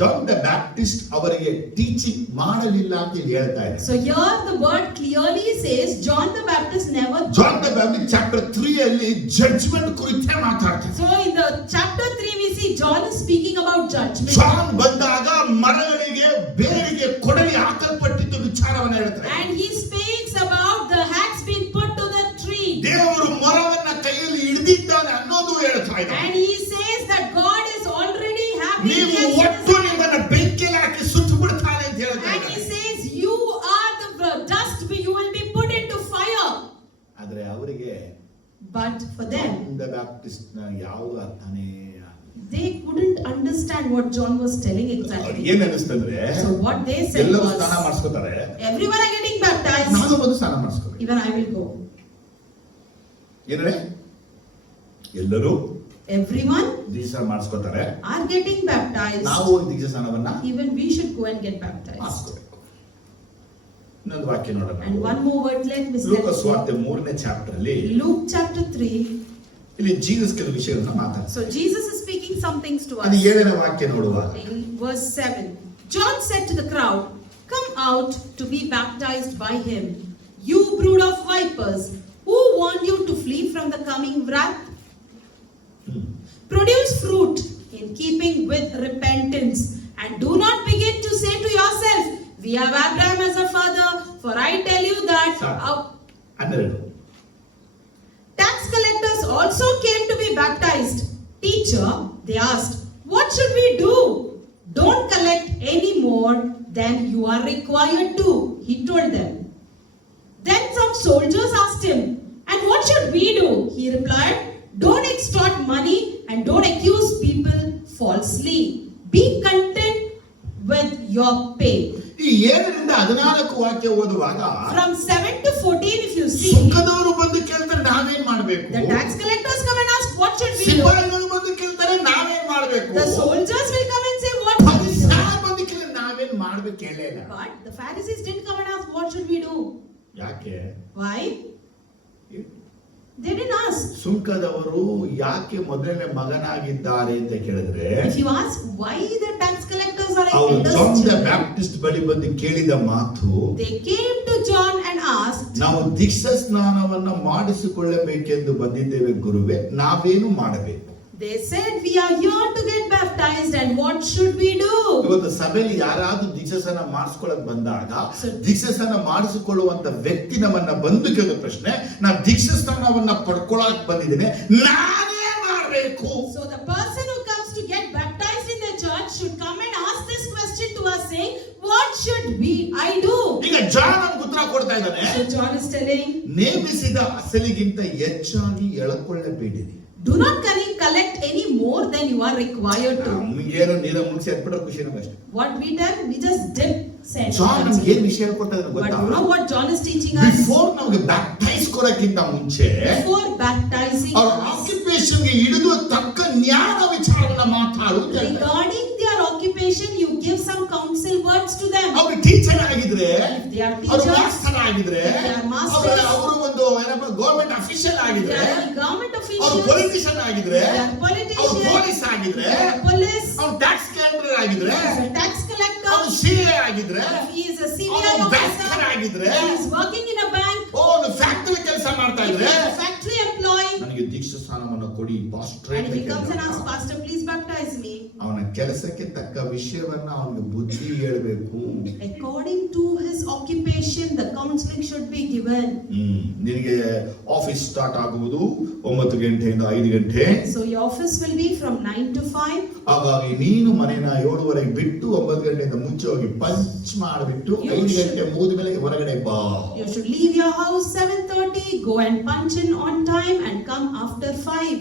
John the Baptist ಅವರಿಗೆ ಟೀಚಿಂಗ್ ಮಾಡಲಿಲ್ಲ ಅಂತ ಇಲ್ಲಿ ಹೇಳ್ತಾ ಇದೆ. So here the word clearly says John the Baptist never. John the Baptist chapter 3 ಅಲ್ಲಿ ಜಡ್ಜ್ಮೆಂಟ್ ಕುರಿತೇ ಮಾತಾಡ್ತಾರೆ. So in the chapter 3 we see John is speaking about judgment. John ಬಂದಾಗ ಮರಗಳಿಗೆ ಬೇರಿಗೆ ಕೊಡಲಿ ಹಾಕಲ್ಪಟ್ಟಿದ್ದು ವಿಚಾರವನ್ನ ಹೇಳ್ತಾರೆ. And he speaks about the axe being put to the tree. ದೇವರು ಮರವನ್ನ ಕೈಯಲ್ಲಿ ಹಿಡಿದಿದ್ದಾನೆ ಅನ್ನೋದು ಹೇಳ್ತಾ ಇದ್ದಾರೆ. And he says that God is already having. ನೀವು ಒಟ್ಟು ನಿಮ್ಮನ್ನ ಬೆಂಕಿಯಲ್ಲಿ ಹಾಕಿ ಸುಟ್ಟು ಬಿಡ್ತಾನೆ ಅಂತ ಹೇಳ್ತಾ And he ಇದ್ದಾರೆ. says you are the dust, you will be put into fire. ಆದ್ರೆ ಅವರಿಗೆ But for them, the Baptist ಯಾವುದು ಅರ್ಥನೇ. They couldn't understand what John was telling exactly. ಏನ್ ಅನಿಸ್ತಂದ್ರೆ So what they said ಎಲ್ಲರೂ was, ಸ್ನಾನ ಮಾಡಿಸ್ಕೊತಾರೆ, everyone are getting baptized. ನಾನು ಬಂದು ಸ್ನಾನ ಮಾಡಿಸ್ಕೋಬೇಕು. Even I will go. ಏನಂದ್ರೆ ಎಲ್ಲರೂ Everyone ದೀಕ್ಷಾ ಮಾಡಿಸ್ಕೊತಾರೆ, are getting baptized. ನಾವು ಒಂದು ದೀಕ್ಷಾ ಸ್ನಾನವನ್ನ Even we should go and get baptized. ಮಾಡಿಸ್ಕೋಬೇಕು. ಇನ್ನೊಂದು ವಾಕ್ಯ ನೋಡೋಣ. And one more word, let me ಲೂಕ say. ಸುವಾರ್ತೆ 3ನೇ ಚಾಪ್ಟರ್ ಅಲ್ಲಿ Luke chapter 3. ಇಲ್ಲಿ ಜೀಸಸ್ ಕೆಲವು ವಿಷಯಗಳನ್ನ ಮಾತಾಡ್ತಾರೆ. So Jesus is speaking some things to ಅದು us. 7ನೇ ವಾಕ್ಯ ನೋಡುವ. In verse 7, John said to the crowd, "Come out to be baptized by him, you brood of vipers, who warned you to flee from the coming wrath? Produce fruit in keeping with repentance, and do not begin to say to yourself, we have Abraham as a father, for I tell you that our 12. tax collectors also came to be baptized. Teacher, they asked, what should we do? Don't collect any more than you are required to, he told them. Then some soldiers asked him, and what should we do? He replied, don't extort money and don't accuse people falsely. Be content with your pay. ಈ 7ರಿಂದ 14 ವಾಕ್ಯ ಓದುವಾಗ From 7 to 14, if you see, ಸುಂಕದವರು ಬಂದು ಕೇಳ್ತಾರೆ ನಾವೇನ್ ಮಾಡಬೇಕು, the tax collectors come and ask, what should we do? ಸಿಪಾಯಿಗಳು ಬಂದು ಕೇಳ್ತಾರೆ ನಾವೇನ್ ಮಾಡಬೇಕು, The soldiers will come and say, what? ಫರಿಸಾಯರು ಬಂದು ಕೇಳಿದ್ರೆ ನಾವೇನ್ ಮಾಡ್ಬೇಕು ಹೇಳೇ ಇಲ್ಲ. But the Pharisees didn't come and ask, what should we do? ಯಾಕೆ? Why? They didn't ask. ಸುಂಕದವರು ಯಾಕೆ ಮೊದಲನೇ ಮಗನಾಗಿದ್ದಾರೆ ಅಂತ ಕೇಳಿದ್ರೆ, If you ask why the tax collectors are ಅವರು ಜಾನ್ ದ eldest, ಬ್ಯಾಪ್ಟಿಸ್ಟ್ ಬಳಿ ಬಂದು ಕೇಳಿದ ಮಾತು, they came to John and asked, ನಾವು ದೀಕ್ಷಾ ಸ್ನಾನವನ್ನ ಮಾಡಿಸಿಕೊಳ್ಳಬೇಕೆಂದು ಬಂದಿದ್ದೇವೆ ಗುರುವೇ, ನಾವೇನು ಮಾಡಬೇಕು? they said, we are here to get baptized and what should we do? ಇವತ್ತು ಸಭೆಯಲ್ಲಿ ಯಾರಾದ್ರೂ ದೀಕ್ಷಾಸ್ನಾನ ಮಾಡಿಸ್ಕೊಳ್ಳಕ್ ಬಂದಾಗ ದೀಕ್ಷಾಸ್ನಾನ ಮಾಡಿಸಿಕೊಳ್ಳುವಂತ ವ್ಯಕ್ತಿ ನಮ್ಮನ್ನ ಬಂದು ಕೇಳಿದ ಪ್ರಶ್ನೆ, ನಾ ದೀಕ್ಷಾಸ್ನಾನವನ್ನ ಪಡ್ಕೊಳಕ್ ಬಂದಿದ್ದೇನೆ, ನಾನೇ ಮಾಡಬೇಕು. So the person who comes to get baptized in the church should come and ask this question to us, saying, what should I do? ಈಗ ಜಾನ್ ನಮ್ಗೆ ಉತ್ತರ ಕೊಡ್ತಾ ಇದ್ದಾನೆ, So John is telling, ನೇಮಿಸಿದ ಅಸಲಿಗಿಂತ ಹೆಚ್ಚಾಗಿ ಎಳಕೊಳ್ಳಬೇಡಿರಿ. do not collect any more than you are required to. ನಮ್ಗೇನು ನೀರ ಮುಗಿಸಿ ಎತ್ಬಿಟ್ರೆ ಖುಷಿ ನಮಗಷ್ಟೇ. What we done, we just dip sand. John ನಮ್ಗೆ ಏನ್ ವಿಷಯ ಕೊಡ್ತಾರೆ But ಗೊತ್ತಾ? you know what John is teaching us? Before ನಮಗೆ ಬ್ಯಾಪ್ಟೈಸ್ ಕೊಡಕ್ಕಿಂತ ಮುಂಚೆ Before baptizing ಅವ್ರ us, ಆಕ್ಯುಪೇಷನ್ಗೆ ಹಿಡಿದು ತಕ್ಕ ಜ್ಞಾನ ವಿಚಾರವನ್ನ ಮಾತಾಡುತ್ತೆ. regarding their occupation, you give some counsel words to them. ಅವ್ರು ಟೀಚರ್ ಆಗಿದ್ರೆ, If they are ಅವ್ರು teachers, ಮಾಸ್ಟರ್ ಆಗಿದ್ರೆ, if they are masters, ಅವರು ಒಂದು ಏನಪ್ಪ ಗವರ್ಮೆಂಟ್ ಅಫಿಷಿಯಲ್ if ಆಗಿದ್ರೆ, they are government ಅವ್ರು officials, ಪೊಲಿಟಿಷಿಯನ್ ಆಗಿದ್ರೆ, if they are ಅವ್ರು politicians, ಪೊಲೀಸ್ ಆಗಿದ್ರೆ, if they are police, ಅವ್ರು ಟ್ಯಾಕ್ಸ್ ಕಲೆಕ್ಟರ್ ಆಗಿದ್ರೆ, if he is a tax collector, ಅವ್ರು ಸಿಎ ಆಗಿದ್ರೆ, if he is a CBI ಅವ್ರು officer, ಬ್ಯಾಂಕರ್ ಆಗಿದ್ರೆ, if he is working in a bank, ಅವ್ರು ಫ್ಯಾಕ್ಟರಿ ಕೆಲಸ ಮಾಡ್ತಾ if he ಇದ್ರೆ, is a factory employee, ನನಗೆ ದೀಕ್ಷಾ ಸ್ನಾನವನ್ನು ಕೊಡಿ pastor and if he comes and ಅಂತ asks, Pastor, please baptize me. ಅವನ ಕೆಲಸಕ್ಕೆ ತಕ್ಕ ವಿಷಯವನ್ನ ಅವನಿಗೆ ಬುದ್ಧಿ ಹೇಳ್ಬೇಕು. According to his occupation, the counseling should be given. ನಿನಗೆ ಆಫೀಸ್ ಸ್ಟಾರ್ಟ್ ಆಗುವುದು 9 ಗಂಟೆಯಿಂದ 5 ಗಂಟೆ. So your office will be from 9 to 5. ಹಾಗಾಗಿ ನೀನು ಮನೆನ 7:30 ಬಿಟ್ಟು 9 ಗಂಟೆಯಿಂದ ಮುಂಚೆ ಹೋಗಿ ಪಂಚ್ ಮಾಡಿಬಿಟ್ಟು 5 ಗಂಟೆ ಮುಗಿದ ಹೊರಗಡೆ ಬಾ. You should leave your house 7:30, go and punch in on time and come after 5.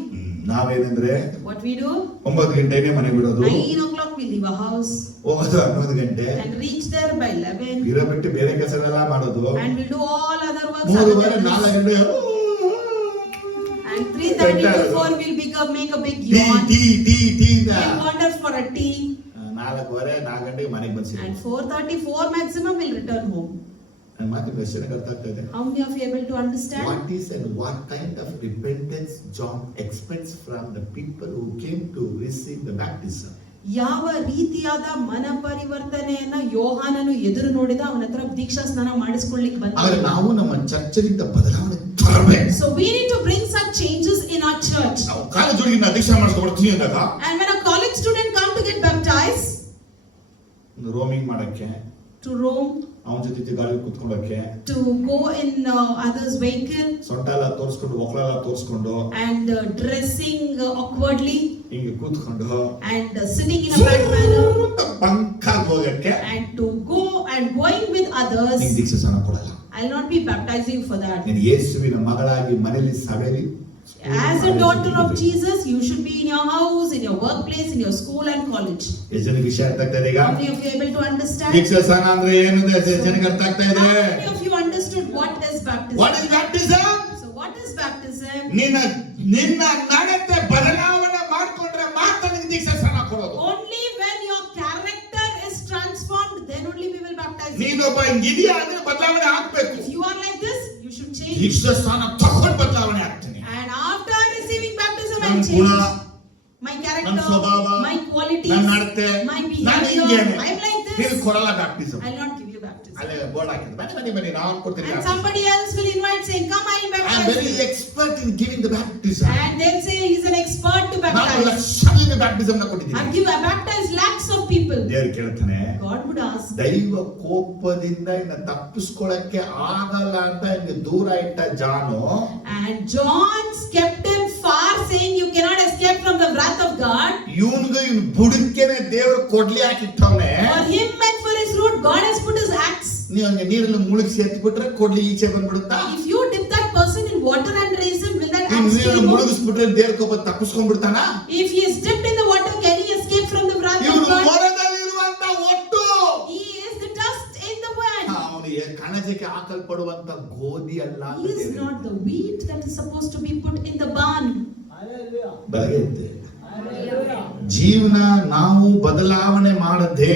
ನಾವೇನಂದ್ರೆ What we do? 9 ಗಂಟೆಗೆ ಮನೆ ಬಿಡೋದು, 9 o'clock we leave our house ಹೋಗೋದು 11 ಗಂಟೆ, and reach there by 11. ಇರೋ ಬಿಟ್ಟು ಬೇರೆ ಕೆಲಸಗಳೆಲ್ಲ ಮಾಡೋದು, And we'll do all other works. 3:30 4 ಗಂಟೆ And 3:30 to 4 we'll make a big tea yawn. Tea tea tea ಅಂತ We'll wander for a tea. 4:15 4 ಗಂಟೆಗೆ ಮನೆಗೆ ಬಂದ್ಸಿದ್ವಿ. And 4:34 maximum we'll return home. ನನ್ನ ಮಾತು ಕ್ವೆಶ್ಚನ್ ಅರ್ಥ ಆಗ್ತಾ ಇದೆ? How many of you able to understand? What is and what kind of repentance John expects from the people who came to receive the baptism? ಯಾವ ರೀತಿಯಾದ ಮನ ಪರಿವರ್ತನೆಯನ್ನ ಯೋಹಾನನು ಎದುರು ನೋಡಿದ, ಅವನ ಹತ್ರ ದೀಕ್ಷಾ ಸ್ನಾನ ಮಾಡಿಸ್ಕೊಳ್ಳಿಕ್ಕೆ ಆದರೆ ಬಂದ. ನಾವು ನಮ್ಮ ಚರ್ಚರಿಂದ ಬದಲಾವಣೆ ತರಬೇಕು. So we need to bring such changes in our church. ನಾವು ಕಾಲೇಜ್ ಹುಡುಗಿನ ದೀಕ್ಷಾ ಮಾಡಿಸ್ಕೊಡ್ತೀನಿ ಅಂದಾಗ And when a college student come to get baptized, ಒಂದು ರೋಮಿಂಗ್ ಮಾಡಕ್ಕೆ, to roam, ಅವನ ಜೊತೆ ಗಾಳಿ ಕೂತ್ಕೊಳ್ಳಕ್ಕೆ, to go in others' vehicle, ಸೊಂಟ ಎಲ್ಲ ತೋರಿಸ್ಕೊಂಡು ಒಕ್ಕಳೆಲ್ಲ ತೋರಿಸ್ಕೊಂಡು and dressing awkwardly, ಹಿಂಗೆ ಕೂತ್ಕೊಂಡು and sitting in a bad manner, ಬಂಕಾಗಿ ಹೋಗಕ್ಕೆ and to go and going with others, ನೀನು ದೀಕ್ಷಾ ಸ್ನಾನ ಕೊಡಲ್ಲ. I'll not be baptizing you for that. ನೀನು ಯೇಸುವಿನ ಮಗಳಾಗಿ ಮನೆಯಲ್ಲಿ ಸಭೆಯಲ್ಲಿ As a daughter of Jesus, you should be in your house, in your workplace, in your school and college. ಎಷ್ಟು ಜನಕ್ಕೆ ವಿಷಯ ಅರ್ಥ ಆಗ್ತಾ ಇದೆ ಈಗ? How many of you are able to understand? ದೀಕ್ಷಾ ಸ್ನಾನ ಅಂದ್ರೆ ಏನು ಜನಕ್ಕೆ ಅರ್ಥ ಆಗ್ತಾ ಇದೆ? How many of you understood what is baptism? What is baptism? So what is baptism? ನಿನ್ನ ನಡತೆ ಬದಲಾವಣೆ ಮಾಡ್ಕೊಂಡ್ರೆ ಮಾತ್ರ ನಿನಗೆ ದೀಕ್ಷಾ ಸ್ನಾನ ಕೊಡೋದು. Only when your character is transformed, then only we will baptize you. ನೀನೊಬ್ಬ ಹಿಂಗಿದೆಯಾ ಅಂದ್ರೆ ಬದಲಾವಣೆ ಆಗ್ಬೇಕು. If you are like this, you should change. ದೀಕ್ಷಾ ಸ್ನಾನ ತಗೊಂಡು ಬದಲಾವಣೆ ಆಗ್ತೀನಿ. And after receiving baptism, I ನನ್ನ change. ಗುಣ, My ನನ್ನ character, ಸ್ವಭಾವ, my qualities, ನನ್ನ ನಡತೆ, my ನಾನು behavior. ಹಿಂಗೇನೆ. I'm like ನೀನು this. ಕೊಡಲ್ಲ baptism. I'll not give you baptism. ಅಲ್ಲೇ ಬೋರ್ಡ್ ಹಾಕಿದ್ರು, ಬನ್ನಿ ನಾನು ಕೊಡ್ತೀನಿ. And somebody else will invite saying, come, I'll I am baptize very you. expert in giving the baptism. And they'll say he's an expert to ನಾನು baptize. ಲಕ್ಷಾಂತರ ಬ್ಯಾಪ್ಟಿಸಮ್ ನ ಕೊಟ್ಟಿದ್ದೀನಿ. I baptized lakhs of people. ದೇವರು ಕೇಳ್ತಾನೆ, God would ask, ದೈವ ಕೋಪದಿಂದ ಇನ್ನ ತಪ್ಪಿಸ್ಕೊಳ್ಳಕ್ಕೆ ಆಗಲ್ಲ ಅಂತ ಇನ್ನು ದೂರ ಇಟ್ಟ ಜಾನು, and John kept him far, saying you cannot escape from the wrath of God. ಇವನು ಬುಡಕ್ಕೆನೆ ದೇವರು ಕೊಡ್ಲಿ ಹಾಕಿಟ್ಟವನೆ. For him and for his root, God has put his axe. ನೀವು ಹಂಗೆ ನೀರಲ್ಲಿ ಮುಳುಗಿಸಿ ಎತ್ಬಿಟ್ರೆ ಕೊಡ್ಲಿ ಈಚೆ ಬಂದ್ಬಿಡುತ್ತಾ? If you dip that person in water and raise him, will that axe ನೀರಲ್ಲಿ kill him? ಮುಳುಗಿಸ್ಬಿಟ್ರೆ ದೇವ್ರ ಕೋಪ ತಪ್ಪಿಸ್ಕೊಂಡ್ಬಿಡ್ತಾನ? If he is dipped in the water, can he escape from the wrath of ಇವನು God? ಮೊರದಲ್ಲಿರುವಂತ ಒಟ್ಟು He is the dust in the wind. ಅವನಿಗೆ ಕಣಜಕ್ಕೆ ಹಾಕಲ್ಪಡುವಂತ ಗೋಧಿ ಅಲ್ಲ. He is not the wheat that is supposed to be put in the barn. ಬರೆಯುತ್ತೆ ಜೀವನ ನಾವು ಬದಲಾವಣೆ ಮಾಡದೆ,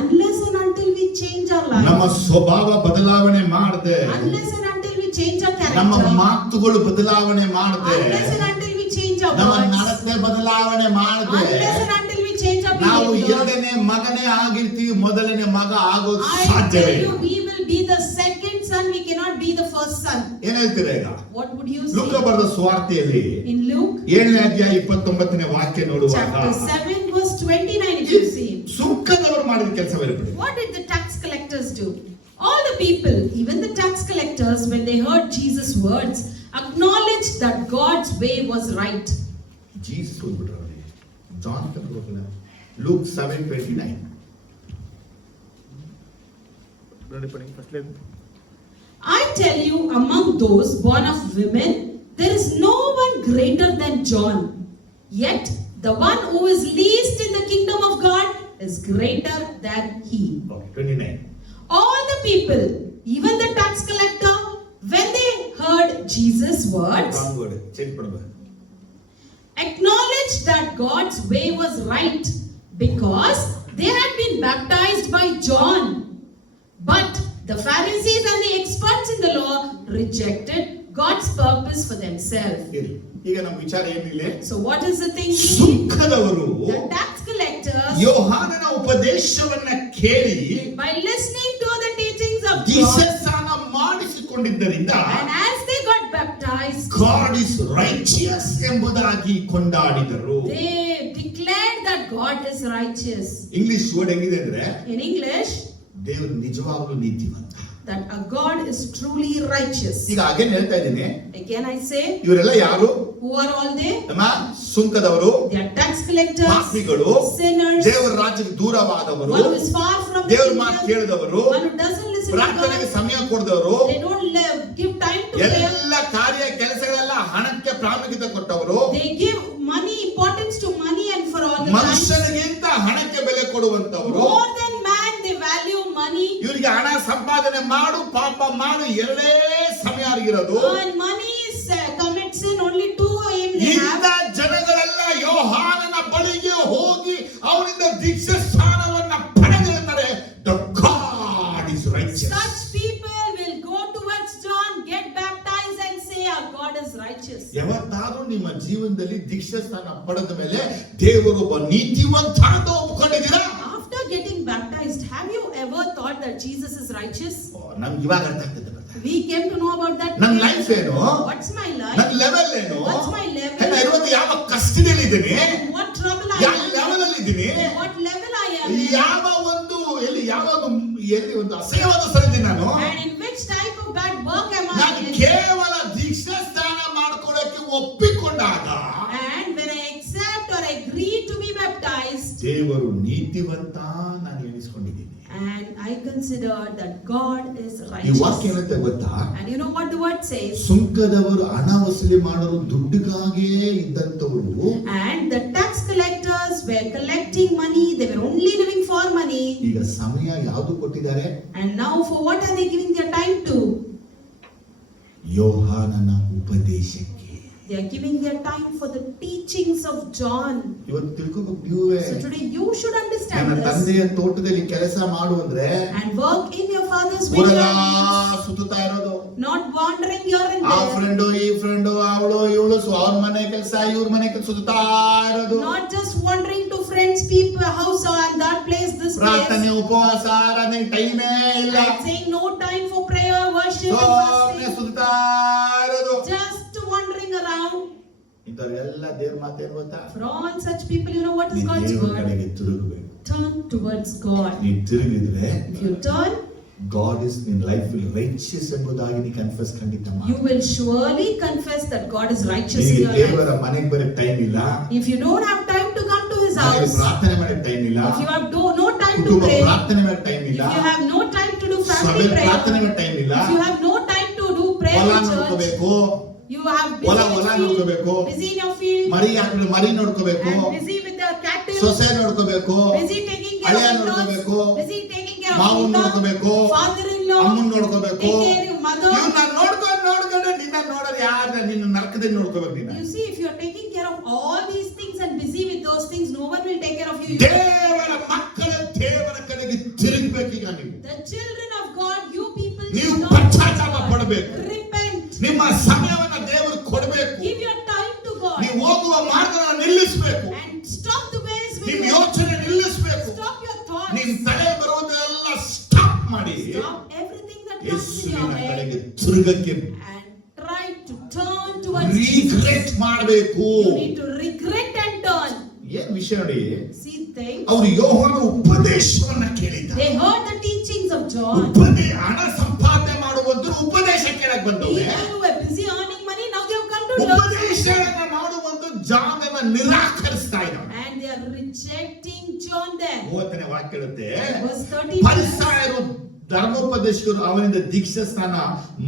Unless and until we change our ನಮ್ಮ lives, ಸ್ವಭಾವ ಬದಲಾವಣೆ ಮಾಡದೆ, unless and until we change our ನಮ್ಮ character, ಮಾತುಗಳು ಬದಲಾವಣೆ ಮಾಡದೆ, unless and until we change our ನಮ್ಮ words, ನಡತೆ ಬದಲಾವಣೆ ಮಾಡದೆ, unless and until we change our ನಾವು behavior, ಎರಡನೇ ಮಗನೇ ಆಗಿರ್ತೀವಿ, ಮೊದಲನೇ ಮಗ ಆಗೋದು I ಸಾಧ್ಯವೇ tell ಇಲ್ಲ. you, we will be the second son, we cannot be the first son. ಏನ್ ಹೇಳ್ತೀರಾ ಈಗ? What would you ಲೂಕ say? ಬರೆದ ಸುವಾರ್ತೆಯಲ್ಲಿ In Luke 7ನೇ ಅಧ್ಯಾಯ 29ನೇ ವಾಕ್ಯ ನೋಡುವಾಗ, chapter 7 verse 29, if you see, ಸುಂಕದವರು ಮಾಡಿದ ಕೆಲಸವಿರಬಹುದು. what did the tax collectors do? All the people, even the tax collectors, when they heard Jesus' words, acknowledged that God's way was right. Jesus ಹೋಗ್ಬಿಟ್ರು ಅವರಿಗೆ. ಜಾನ್ ಹೋಗಲ್ಲ. Luke 7:29. I tell you, among those born of women, there is no one greater than John. Yet the one who is least in the kingdom of God is greater than he. 29. All the people, even the tax collector, when they heard Jesus' words, change ಮಾಡಬೇಕು. acknowledged that God's way was right because they had been baptized by John. But the Pharisees and the experts in the law rejected God's purpose for themselves. ಈಗ ನಮ್ಮ ವಿಚಾರ ಏನಿಲ್ಲ? So what is the thing? ಸುಂಕದವರು The tax collectors, ಯೋಹಾನನ ಉಪದೇಶವನ್ನ ಕೇಳಿ by listening to the teachings of ದೀಕ್ಷಾ God, ಸ್ನಾನ ಮಾಡಿಸಿಕೊಂಡಿದ್ದರಿಂದ and as they got baptized, God is righteous ಎಂಬುದಾಗಿ ಕೊಂಡಾಡಿದರು. they declared that God is righteous. English word ಹೆಂಗಿದೆ ಅಂದ್ರೆ, In English, ದೇವರು ನಿಜವಾಗ್ಲೂ ನೀತಿವಂತ. that a God is truly righteous. ಈಗ ಹಾಗೇನ್ ಹೇಳ್ತಾ ಇದ್ದೀನಿ, Again I say, ಇವರೆಲ್ಲ ಯಾರು? who are all they? ನಮ್ಮ ಸುಂಕದವರು, They are tax collectors, ಪಾಪಿಗಳು, sinners, ದೇವರ ರಾಜ್ಯಕ್ಕೆ ದೂರವಾದವರು, one who is far from the ದೇವರ ಮಾತು kingdom, ಕೇಳಿದವರು, one who doesn't listen to ಪ್ರಾರ್ಥನೆಗೆ God, ಸಮಯ ಕೊಡದವರು, they don't give time to prayer, ಎಲ್ಲ ಕಾರ್ಯ ಕೆಲಸಗಳೆಲ್ಲ ಹಣಕ್ಕೆ ಪ್ರಾಮುಖ್ಯತೆ ಕೊಟ್ಟವರು, they give money, importance to money and for all the time. ಮನುಷ್ಯನಿಗಿಂತ ಹಣಕ್ಕೆ ಬೆಲೆ ಕೊಡುವಂತವರು, More than man, they value money. ಇವರಿಗೆ ಹಣ ಸಂಪಾದನೆ ಮಾಡು, ಪಾಪ ಮಾಡು, ಎರಡೇ ಸಮಯ ಆಗಿರೋದು. And money is commit sin, only two aim they ಇಂಥ have. ಜನಗಳೆಲ್ಲ ಯೋಹಾನನ ಬಳಿಗೆ ಹೋಗಿ ಅವನಿಂದ ದೀಕ್ಷಾ ಸ್ನಾನವನ್ನ ಪಡೆದಿರುತ್ತಾರೆ. The God is righteous. Such people will go towards John, get baptized and say our God is righteous. ಯಾವತ್ತಾದ್ರೂ ನಿಮ್ಮ ಜೀವನದಲ್ಲಿ ದೀಕ್ಷಾ ಸ್ನಾನ ಪಡೆದ ಮೇಲೆ ದೇವರೊಬ್ಬ ನೀತಿವಂತ ಅಂತ ಒಪ್ಕೊಂಡಿದ್ದೀರಾ? After getting baptized, have you ever thought that Jesus is righteous? ನಮ್ಗೆ ಇವಾಗ ಅರ್ಥ ಆಗ್ತದೆ. We came to know about that. ನನ್ನ ಲೈಫ್ ಏನು? What's my life? ನನ್ನ ಲೆವೆಲ್ ಏನು? What's my level? ನಾನು ಇವತ್ತು ಯಾವ ಕಷ್ಟದಲ್ಲಿ ಇದ್ದೀನಿ? What trouble I ಯಾವ am? ಲೆವೆಲ್ ಅಲ್ಲಿ ಇದ್ದೀನಿ? What level I am? ಯಾವ ಒಂದು ಎಲ್ಲಿ ಒಂದು ಅಸಹ್ಯವಾದ ಸ್ಥಳದಲ್ಲಿ ನಾನು And in which type of bad work am ನಾನು I in? ಕೇವಲ ದೀಕ್ಷಾ ಸ್ನಾನ ಮಾಡ್ಕೊಳ್ಳೋಕೆ ಒಪ್ಪಿಕೊಂಡಾಗ And when I accept or agree to be baptized, ದೇವರು ನೀತಿವಂತ ನಾನು ಎಣಿಸ್ಕೊಂಡಿದ್ದೀನಿ. And I consider that God is ಈ righteous. ವಾಕ್ಯ ಏನಂತ ಗೊತ್ತಾ? And you know what the word says? ಸುಂಕದವರು ಹಣ ವಸೂಲಿ ಮಾಡೋರು ದುಡ್ಡಿಗಾಗೇ ಇದ್ದಂತವರು, And the tax collectors were collecting money, they were only living for money. ಈಗ ಸಮಯ ಯಾವುದು ಕೊಟ್ಟಿದ್ದಾರೆ? And now for what are they giving their time to? ಯೋಹಾನನ ಉಪದೇಶಕ್ಕೆ. They are giving their time for the teachings of John. ಇವತ್ತು ತಿಳ್ಕೊಬೇಕು ನೀವೇ. So today you should understand ನನ್ನ this. ತಂದೆಯ ತೋಟದಲ್ಲಿ ಕೆಲಸ ಮಾಡು ಅಂದ್ರೆ And work in your father's ಊರೆಲ್ಲ vineyard. ಸುತ್ತುತ್ತಾ ಇರೋದು, Not wandering here and ಆ there. ಫ್ರೆಂಡು ಈ ಫ್ರೆಂಡು ಅವಳು ಇವಳು ಅವ್ರ ಮನೆ ಕೆಲಸ ಇವ್ರ ಮನೆ ಕೆಲಸ ಸುತ್ತಾ ಇರೋದು, Not just wandering to friends, people, house and that place, this place. ಪ್ರಾರ್ಥನೆ ಉಪವಾಸ ಆರಾಧನೆ ಟೈಮೇ ಇಲ್ಲ, And saying no time for prayer, worship and ಸುಮ್ಮನೆ fasting. ಸುತ್ತಾ ಇರೋದು. Just wandering around. ಇಂಥವ್ರೆಲ್ಲ ದೇವ್ರ ಮಾತೇನು ಗೊತ್ತಾ? For all such people, you know what is ನೀನ್ God's ದೇವ್ರ word? ಕಡೆಗೆ ತಿರುಗಬೇಕು. Turn towards God. ನೀನ್ ತಿರುಗಿದ್ರೆ If you turn, God is in life will righteous ಎಂಬುದಾಗಿ ನೀ ಕನ್ಫೆಸ್ ಖಂಡಿತ you ಮಾಡು. will surely confess that God is righteous in ನಿನಗೆ your ದೇವರ life. ಮನೆಗೆ ಬರಕ್ಕೆ ಟೈಮ್ ಇಲ್ಲ, If you don't have time to come to His ಮನೆಗೆ house, ಪ್ರಾರ್ಥನೆ ಮಾಡಕ್ಕೆ ಟೈಮ್ ಇಲ್ಲ, if you have no time to ಕುಟುಂಬ pray, ಪ್ರಾರ್ಥನೆ ಮಾಡಕ್ಕೆ ಟೈಮ್ ಇಲ್ಲ, if you have no time to do ಸಭೆ family ಪ್ರಾರ್ಥನೆ prayer, ಮಾಡಕ್ಕೆ ಟೈಮ್ ಇಲ್ಲ, if you have no time to do prayer ಹೊಲ in church, ನೋಡ್ಕೋಬೇಕು, you have ಹೊಲ busy ಹೊಲ in field, ನೋಡ್ಕೋಬೇಕು, busy in your field, ಮರಿ ಹಾಕಿದ್ರೆ ಮರಿ ನೋಡ್ಕೋಬೇಕು, and busy with the cattle, ಸೊಸೆ ನೋಡ್ಕೋಬೇಕು, busy taking care ಅಳಿಯ of ನೋಡ್ಕೋಬೇಕು, in-laws, busy taking care of ಮಾವನ್ in-laws, ನೋಡ್ಕೋಬೇಕು, father-in-law, ಅಮ್ಮನ್ ನೋಡ್ಕೋಬೇಕು. take care of mother. ಇವ್ನ ನೋಡ್ಕೊಂಡು ನಿನ್ನ ನೋಡೋರು ಯಾರು? ನಿನ್ನ ನರಕದಲ್ಲಿ ನೋಡ್ಕೋಬೇಕು ನೀನು. You see, if you are taking care of all these things and busy with those things, no one will take care of you. ದೇವರ ಮಕ್ಕಳ ದೇವರ ಕಡೆಗೆ ತಿರುಗಬೇಕೀಗ ನೀವು. The children of God, you people ನೀವು should not ಪಶ್ಚಾತ್ತಾಪ ಪಡಬೇಕು. repent. ನಿಮ್ಮ ಸಮಯವನ್ನ ದೇವರು ಕೊಡಬೇಕು. Give your time to God ನೀವು ಹೋಗುವ ಮಾರ್ಗನ ನಿಲ್ಲಿಸಬೇಕು. and stop the ways with ನಿಮ್ಮ you. ಯೋಚನೆ ನಿಲ್ಲಿಸಬೇಕು. Stop your thoughts. ನಿಮ್ಮ ತಲೆ ಬರುವುದೆಲ್ಲ ಸ್ಟಾಪ್ ಮಾಡಿ Stop everything that comes in ಯೇಸುವಿನ your head ಕಡೆಗೆ ತಿರುಗಕ್ಕೆ and try to turn towards Jesus. Regret ಮಾಡಬೇಕು. You need to regret and turn. ಏನ್ ವಿಷಯ ನೋಡಿ, See things. ಅವರು ಯೋಹಾನ ಉಪದೇಶವನ್ನ ಕೇಳಿದ್ದಾರೆ. They heard the teachings of John. ಹಣ ಸಂಪಾದನೆ ಮಾಡುವಂತರು ಉಪದೇಶ ಕೇಳಕ್ ಬಂದವ್ರೆ. People who were busy earning money, now they have come to learn. ಉಪದೇಶವನ್ನ ಮಾಡುವಂತ ಜಾನನ ನಿರಾಕರಿಸ್ತಾ ಇದ್ದಾರೆ. And they are rejecting John then. 30ನೇ ವಾಕ್ಯ ಹೇಳುತ್ತೆ, Verse 13. ಫರಿಸಾಯರು ಧರ್ಮೋಪದೇಶಕರು ಅವನಿಂದ ದೀಕ್ಷಾ ಸ್ನಾನ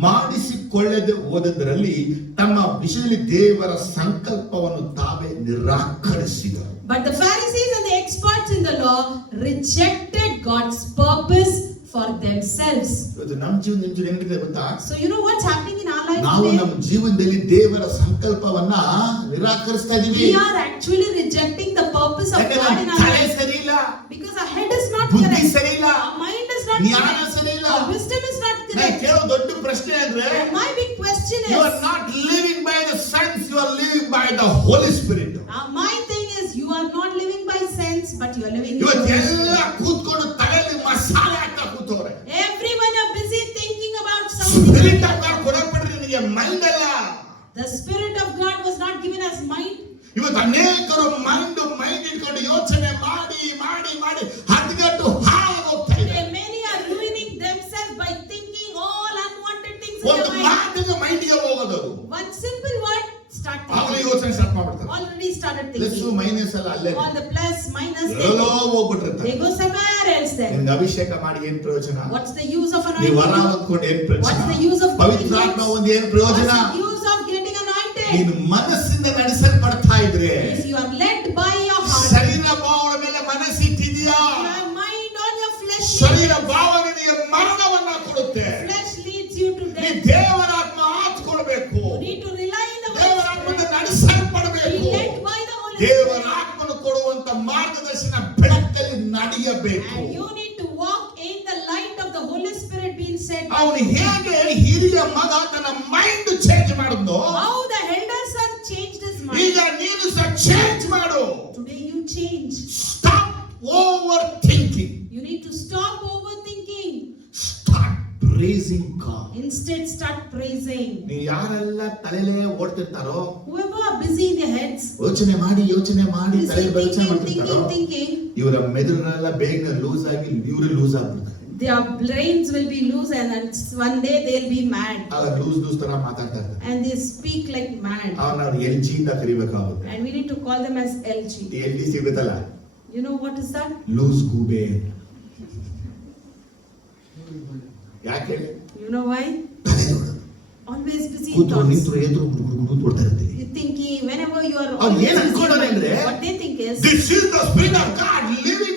ಮಾಡಿಸಿಕೊಳ್ಳದೆ ಹೋದದರಲ್ಲಿ ತಮ್ಮ ವಿಷಯದಲ್ಲಿ ದೇವರ ಸಂಕಲ್ಪವನ್ನು ತಾವೇ ನಿರಾಕರಿಸಿದರು. But the Pharisees and the experts in the law rejected God's purpose for themselves. ಇವತ್ತು ನಮ್ಮ ಜೀವನ ಹೆಂಗಿದೆ ಗೊತ್ತಾ? So you know what's happening in our life ನಾವು today? ನಮ್ಮ ಜೀವನದಲ್ಲಿ ದೇವರ ಸಂಕಲ್ಪವನ್ನ ನಿರಾಕರಿಸ್ತಾ ಇದೀವಿ. We are actually rejecting the purpose of God in our ತಲೆ life ಸರಿ ಇಲ್ಲ, because our head is not ಬುದ್ಧಿ correct. ಸರಿ ಇಲ್ಲ, Our mind is not ಜ್ಞಾನ correct. ಸರಿ ಇಲ್ಲ. Our wisdom is not ನಾನು correct. ಕೇಳೋ ದೊಡ್ಡ ಪ್ರಶ್ನೆ ಅಂದ್ರೆ, And my big question you are is, not living by the sense, you are living by the Holy Spirit. my thing is, you are not living by sense, but you are living in the ಇವತ್ತು Holy ಎಲ್ಲ Spirit. ಕೂತ್ಕೊಂಡು ತಲೆಯಲ್ಲಿ ಮಸಾಲೆ ಹಾಕ್ತಾ ಕೂತವ್ರೆ. Everyone are busy thinking about something. Spirit of God ಕೊಡಲ್ಪಟ್ರೆ ನಿನಗೆ mind ಅಲ್ಲ. The Spirit of God was not given as mind. ಇವತ್ತು ಅನೇಕರು ಮೈಂಡ್ ಇಟ್ಕೊಂಡು ಯೋಚನೆ ಮಾಡಿ ಮಾಡಿ ಮಾಡಿ ಹದ್ಗಟ್ಟು ಹಾಳಾಗಿ ಹೋಗ್ತಾ ಇದೆ. Many are ruining themselves by thinking all unwanted things in ಒಂದು their mind. ಮಾತಿಗೆ ಮೈಂಡ್ಗೆ ಹೋಗೋದು, One simple word, start ಅವನು thinking. ಯೋಚನೆ ಸ್ಟಾರ್ಟ್ ಮಾಡ್ಬಿಡ್ತಾರೆ. Already started plus thinking. Minus ಎಲ್ಲ ಅಲ್ಲೇ On the plus, minus, ಎಲ್ಲೋ they ಹೋಗ್ಬಿಟ್ಟಿರ್ತಾರೆ. go somewhere else then. ನಿಮ್ಗೆ ಅಭಿಷೇಕ ಮಾಡಿ ಏನ್ ಪ್ರಯೋಜನ? What's the use of ನೀವು ವರ anointing? ಹೊಂದ್ಕೊಂಡು ಏನ್ ಪ್ರಯೋಜನ? What's the use of ಪವಿತ್ರಾತ್ಮ ಒಂದು ಏನ್ What's ಪ್ರಯೋಜನ? the use of getting anointed? ನೀನು ಮನಸ್ಸಿಂದ ನಡೆಸಲ್ಪಡ್ತಾ ಇದ್ರೆ, If you are led by your heart, ಶರೀರ ಭಾವದ ಮೇಲೆ ಮನಸ್ಸಿಟ್ಟಿದೆಯಾ? you have mind on your flesh. ಶರೀರ ಭಾವ ನಿನಗೆ ಮರಣವನ್ನ ಕೊಡುತ್ತೆ. Flesh leads you to ನೀ death. ದೇವರ ಆತ್ಮ ಆತ್ಕೊಳ್ಬೇಕು. You need to rely on the ದೇವರ Holy ಆತ್ಮದ Spirit. ನಡೆಸಲ್ಪಡಬೇಕು. Be led by the Holy ದೇವರ Spirit. ಆತ್ಮನು ಕೊಡುವಂತ ಮಾರ್ಗದರ್ಶನ ಬೆಳಕಲ್ಲಿ ನಡೆಯಬೇಕು. And you need to walk in the light of the Holy Spirit being said. ಅವನು ಹೇಗೆ ಹಿರಿಯ ಮಗ ತನ್ನ ಮೈಂಡ್ ಚೇಂಜ್ ಮಾಡಿದ್ನೋ, How the elder son changed his ಈಗ mind. ನೀನು ಸಹ ಚೇಂಜ್ ಮಾಡು. Today you change. Stop over thinking. You need to stop overthinking. Start praising god. Instead start praising. ನೀವು ಯಾರೆಲ್ಲ ತಲೆಲೇ ಓಡ್ತಿರ್ತಾರೋ, Whoever are busy in their heads, ಯೋಚನೆ ಮಾಡಿ busy ತಲೆ ಯೋಚನೆ thinking, ಮಾಡ್ತಿರ್ತಾರೋ, thinking, ಇವರ ಮೆದುಳನ್ನೆಲ್ಲ ಬೇಗ ಲೂಸ್ ಆಗಿ ಇವರು ಲೂಸ್ ಆಗ್ಬಿಡ್ತಾರೆ. their brains will be loose and then one day they'll be mad. ಆಗ ಲೂಸ್ ತರ ಮಾತಾಡ್ತಾ ಇರ್ತಾರೆ. And they speak like mad. ಅವ್ರು ನಾವು LG ಅಂತ ಕರಿಬೇಕಾಗುತ್ತೆ. And we need to call them as LG. LG ಸಿಗುತ್ತಲ್ಲ, You know what is that? Loose ಗೂಬೆ. ಯಾಕೆ? You know why? ತಲೆ ನೋಡು. Always busy ಕೂತ್ರು thoughts. ನಿಂತರು ಎದ್ರು ಓಡ್ತಾ ಇರ್ತೀವಿ. You thinking whenever you are ಅವ್ರು always ಏನ್ busy, ಅನ್ಕೊಂಡವ್ರೆ ಅಂದ್ರೆ, what they think is, this is the spirit of God leading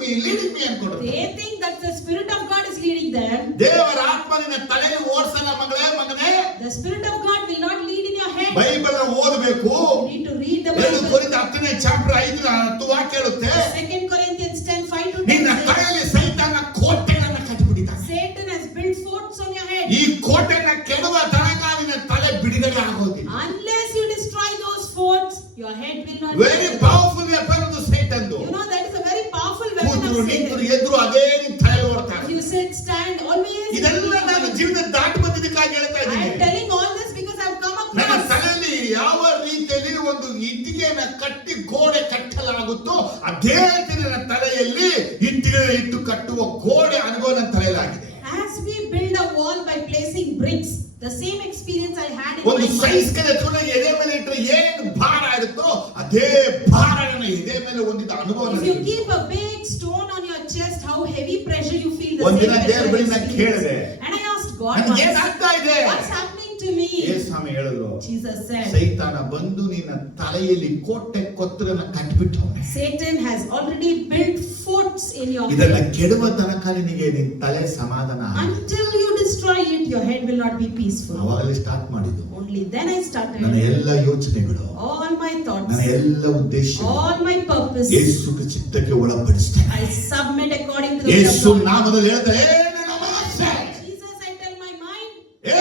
me ಅನ್ಕೊಂಡ್ರು. they think that the Spirit of God is leading them. ದೇವರ ಆತ್ಮ ನಿನ್ನ ತಲೆಯಲ್ಲಿ ಓಡಿಸಲ್ಲ ಮಗನೇ. The Spirit of God will not lead in your head. Bible ಓದಬೇಕು. You need to read the 2 Bible. ಕೊರಿಂಥ 10ನೇ ಚಾಪ್ಟರ್ 5 ವಾಕ್ಯ ಹೇಳುತ್ತೆ, 2 Corinthians 10:5-10 ನಿನ್ನ says, ತಲೆಯಲ್ಲಿ ಸೈತಾನ ಕೋಟೆಗಳನ್ನು ಕಟ್ಟಿಬಿಟ್ಟಿದ್ದಾನೆ. Satan has built forts on your head. ಈ ಕೋಟೆಯನ್ನು ಕೆಡವ ತನಕ ನಿನ್ನ ತಲೆ ಬಿಡುಗಡೆ ಆಗೋದಿಲ್ಲ. Unless you destroy those forts, your head will not. Very powerful weapon ಅದು ಸೈತಾನ್ದು. You know that is a very powerful weapon ಕೂತ್ರು of ನಿಂತರು Satan. ಎದ್ರು ಅದೇ ನಿನ್ನ ತಲೆ ಓಡ್ತಾರೆ. You said stand always. ಇದೆಲ್ಲ ನಾನು ಜೀವನ ದಾಟಿ ಬಂದಿದ್ದಕ್ಕಾಗಿ ಹೇಳ್ತಾ I am ಇದ್ದೀನಿ. telling all this because I have come ನನ್ನ across. ತಲೆಯಲ್ಲಿ ಯಾವ ರೀತಿಯಲ್ಲಿ ಒಂದು ಇಟ್ಟಿಗೆಯನ್ನು ಕಟ್ಟಿ ಗೋಡೆ ಕಟ್ಟಲಾಗುತ್ತೋ ಅದೇ ರೀತಿ ನನ್ನ ತಲೆಯಲ್ಲಿ ಇಟ್ಟಿಗೆ ಇಟ್ಟು ಕಟ್ಟುವ ಗೋಡೆ ಅನುಭವ ನನ್ನ ತಲೆಯಲ್ಲಾಗಿದೆ. As we build a wall by placing bricks, the same experience I had in ಒಂದು my ಸೈಜ್ mind. ಕಡೆ ತುಳ ಎದೆ ಮೇಲೆ ಇಟ್ಟರೆ ಏನು ಭಾರ ಇರುತ್ತೋ ಅದೇ ಭಾರ ನನ್ನ ಎದೆ ಮೇಲೆ ಹೊಂದಿದ್ದ ಅನುಭವ If you ನನಗೆ. keep a big stone on your chest, how heavy pressure you feel, the ಒಂದಿನ same ದೇವ್ರ pressure ಬಳಿ I ನಾನು experience. ಕೇಳಿದೆ, And I asked God, ನನಗೆ ಏನಾಗ್ತಾ ಇದೆ? what's happening to me? ಸ್ವಾಮಿ ಹೇಳಿದ್ರು, Jesus said, ಸೈತಾನ ಬಂದು ನಿನ್ನ ತಲೆಯಲ್ಲಿ ಕೋಟೆ ಕೊತ್ತರನ್ನ ಕಟ್ಟಿಬಿಟ್ಟವನೆ. Satan has already built forts in your ಇದನ್ನ head. ಕೆಡುವ ತನಕ ನಿನಗೆ ನಿನ್ನ ತಲೆ ಸಮಾಧಾನ ಆಗಲ್ಲ. Until you destroy it, your head will not be peaceful. ಅವಾಗಲೇ ಸ್ಟಾರ್ಟ್ ಮಾಡಿದ್ದು. Only then I started. ನನ್ನ ಎಲ್ಲ ಯೋಚನೆಗಳು, All my thoughts, ನನ್ನ ಎಲ್ಲ ಉದ್ದೇಶ all my purpose, ಯೇಸು ಚಿತ್ತಕ್ಕೆ ಒಳಪಡಿಸ್ತೇನೆ. I submit according to the will of ಯೇಸು God. ನಾಮದಲ್ಲಿ ಹೇಳ್ತಾರೆ, ನನ್ನ ಮನಸ್ಸೇ, Jesus, I tell my mind,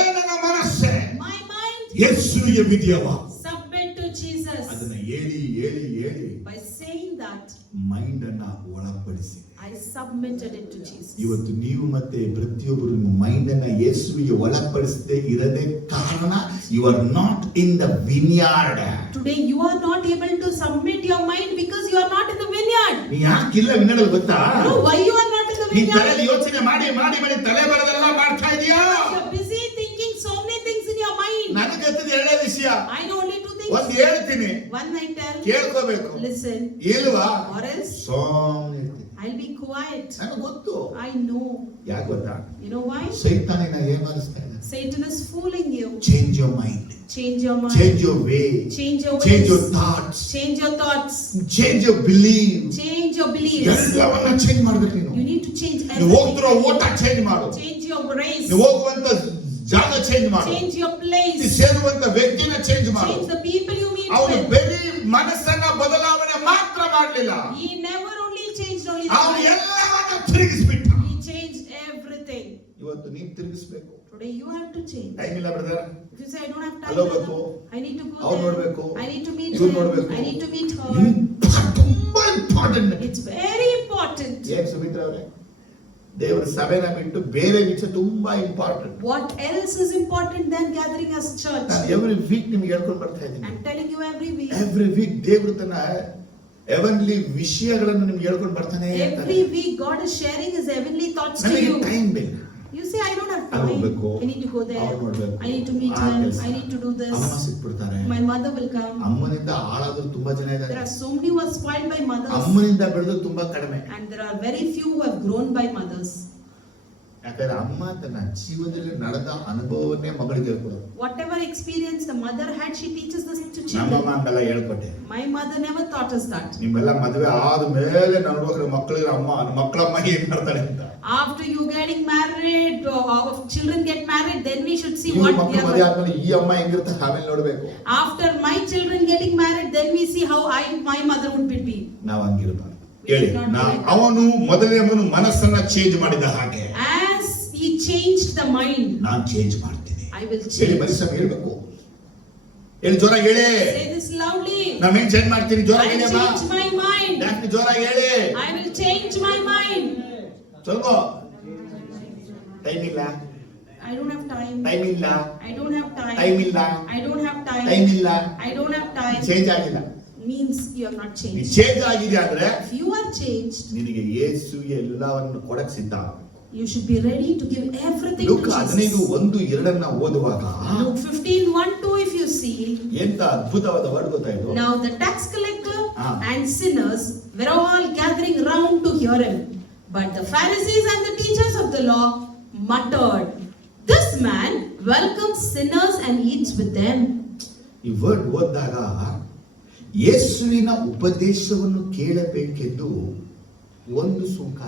ನನ್ನ ಮನಸ್ಸೇ my mind, ಯೇಸುವಿಗೆ ವಿಧಿಯವ. submit to Jesus. ಅದನ್ನ ಹೇಳಿ By saying that, ಮೈಂಡ್ ಅನ್ನ ಒಳಪಡಿಸಿ. I submitted it to Jesus. ಇವತ್ತು ನೀವು ಮತ್ತೆ ಪ್ರತಿಯೊಬ್ಬರು ನಿಮ್ಮ ಮೈಂಡ್ ಅನ್ನ ಯೇಸುವಿಗೆ ಒಳಪಡಿಸದೆ ಇರದೆ ಕಾರಣ you are not in the vineyard. Today you are not able to submit your mind because you are not in the vineyard. ನೀ ಯಾಕಿಲ್ಲ ವಿನ್ಯಾರ್ಡ್ ಗೊತ್ತಾ? You know why you are not in the ನೀ vineyard? ತಲೆಯಲ್ಲಿ ಯೋಚನೆ ಮಾಡಿ ತಲೆ ಬರದೆಲ್ಲ ಮಾಡ್ತಾ ಇದೀಯಾ? You are busy thinking so many things in your mind. ನನಗೆ ಗೊತ್ತಿದೆ ಎರಡೇ ವಿಷಯ. I know only two things. ಒಂದು ಹೇಳ್ತೀನಿ, One I tell, ಕೇಳ್ಕೋಬೇಕು. listen, ಇಲ್ವಾ or else ಸುಮ್ಮನೆ ಇರ್ತೀನಿ. I'll be quiet. ನನಗೆ ಗೊತ್ತು. I know. ಯಾಕೆ ಗೊತ್ತಾ? You know why? ಸೈತಾನಿನ ಏಮಾರಿಸ್ತಾ ಇದ್ದಾನೆ. Satan is fooling you. Change your mind, Change your mind. Change your way, Change your change your ways. Thoughts, Change your thoughts. Change your believe. Change your beliefs. ಎಲ್ಲವನ್ನ ಚೇಂಜ್ ಮಾಡ್ಬೇಕು ನೀನು. You need to change ನೀವು everything. ಹೋಗ್ತಿರೋ ಓಟ ಚೇಂಜ್ ಮಾಡು. Change your race. ನೀವು ಹೋಗುವಂತ ಜಾಗ ಚೇಂಜ್ ಮಾಡು. Change your ನೀವು place. ಸೇರುವಂತ ವ್ಯಕ್ತಿನ ಚೇಂಜ್ ಮಾಡು. Change the people you meet ಅವನು with. ಬರೀ ಮನಸ್ಸನ್ನ ಬದಲಾವಣೆ ಮಾತ್ರ ಮಾಡಲಿಲ್ಲ, He never only changed only the ಅವನು mind. ಎಲ್ಲವನ್ನ ತಿರುಗಿಸ್ಬಿಟ್ಟ. He changed everything. ಇವತ್ತು ನೀವು ತಿರುಗಿಸ್ಬೇಕು. Today you have to change. Time ಇಲ್ಲ brother. If you say I don't have time, ಅಲ್ಲೋಗ್ಬೇಕು, brother, I need to go ಅವ್ರು there. ನೋಡ್ಬೇಕು, I need to meet ಇವ್ರು him. ನೋಡ್ಬೇಕು. I need to meet her. ತುಂಬಾ ಇಂಪಾರ್ಟೆಂಟ್. It's very important. ಏನ್ ಸುಮಿತ್ರಾ ಅವರೇ, ದೇವರ ಸಭೆನ ಬಿಟ್ಟು ಬೇರೆ ವಿಷಯ ತುಂಬಾ important. What else is important than gathering as church? ನಾನು ಎವ್ರಿ ವೀಕ್ ನಿಮ್ಗೆ ಹೇಳ್ಕೊಂಡು ಬರ್ತಾ ಇದ್ದೀನಿ. I'm telling you every week. Every week ದೇವರು ತನ್ನ ಹೆವನ್ಲಿ ವಿಷಯಗಳನ್ನು ನಿಮ್ಗೆ ಹೇಳ್ಕೊಂಡು ಬರ್ತಾನೆ ಇರ್ತಾನೆ. Every week God is sharing His heavenly thoughts to ನನಗೆ you. ಟೈಮ್ ಬೇಕು. You say I don't have ಅಲ್ಲಿ time. ಹೋಗ್ಬೇಕು, I need to go there. ಅವ್ರು ನೋಡ್ಬೇಕು, I need to meet ಆ him. ಕೆಲ್ಸ. I need to do this. ಅಮ್ಮ ಸಿಕ್ಬಿಡ್ತಾರೆ. My mother will come. ಅಮ್ಮನಿಂದ ಹಾಳಾದ್ರು ತುಂಬಾ ಜನ There ಇದ್ದಾರೆ. are so many who are spoiled by mothers, ಅಮ್ಮನಿಂದ ಬೆಳೆದು ತುಂಬಾ ಕಡಿಮೆ. and there are very few who have grown by mothers. ಯಾಕಂದ್ರೆ ಅಮ್ಮ ತನ್ನ ಜೀವನದಲ್ಲಿ ನಡೆದ ಅನುಭವವನ್ನೇ ಮಗಳಿಗೆ ಹೇಳ್ಕೊಡೋದು. Whatever experience the mother had, she teaches this to ನಮ್ಮಮ್ಮ children. ಅಂತೆಲ್ಲ ಹೇಳ್ಕೊಟ್ಟೆ. My mother never taught us that. ನಿಮ್ಮೆಲ್ಲ ಮದುವೆ ಆದ ಮೇಲೆ ನೋಡ್ಬೇಕು ಮಕ್ಕಳಿಗೆ ಮಕ್ಕಳಮ್ಮ ಏನ್ ಮಾಡ್ತಾರೆ ಅಂತ. After you getting married, or children get married, then we should see ಈ what ಮಕ್ಕಳು they ಮದುವೆ are. ಆದ್ಮೇಲೆ ಈ ಅಮ್ಮ ಹೆಂಗಿರ್ತಾರೆ ಆಮೇಲೆ ನೋಡ್ಬೇಕು. After my children getting married, then we see how my mother would be. ನಾವು ಹಂಗಿರ್ಬಾರ್ದು. ಹೇಳಿ, ಅವನು ಮೊದಲನೇ ಮನಸ್ಸನ್ನ ಚೇಂಜ್ ಮಾಡಿದ ಹಾಗೆ As he changed the mind, ನಾನು ಚೇಂಜ್ ಮಾಡ್ತೀನಿ. I will ಹೇಳಿ, change. ಮನುಷ್ಯ ಹೇಳ್ಬೇಕು. ಹೇಳಿ ಜೋರಾಗಿ ಹೇಳಿ. Say this loudly. ನಾನು ಹೆಂಗ್ ಚೇಂಜ್ ಮಾಡ್ತೀನಿ? I ಜೋರಾಗಿ will ಹೇಳಿ ಅಮ್ಮ. change my mind. ಯಾಕೆ ಜೋರಾಗಿ ಹೇಳಿ? I will change my mind. ಚಲೋ. ಟೈಮ್ ಇಲ್ಲ, I don't have time. Time ಇಲ್ಲ, I don't have time. Time ಇಲ್ಲ, I don't have time. Time ಇಲ್ಲ. I don't have time. Change ಆಗಿಲ್ಲ. Means you have not ನೀ changed. ಚೇಂಜ್ ಆಗಿದೆ ಅಂದ್ರೆ If you are changed, ನಿನಗೆ ಯೇಸುವಿಗೆ ಎಲ್ಲವನ್ನು ಕೊಡಕ್ ಸಿದ್ಧ. you should be ready to give everything ಲೂಕ to Jesus. 15:1-2 ಓದುವಾಗ Luke 15:1-2, if you see. ಎಂತ ಅದ್ಭುತವಾದ ವರ್ಡ್ ಗೊತ್ತಾಯ್ತು. Now the tax collector and sinners were all gathering round to hear him. But the Pharisees and the teachers of the law muttered, "This man welcomes sinners and eats with them." ಈ ವರ್ಡ್ ಓದಿದಾಗ ಯೇಸುವಿನ ಉಪದೇಶವನ್ನು ಕೇಳಬೇಕೆಂದು ಒಂದು ಸುಖ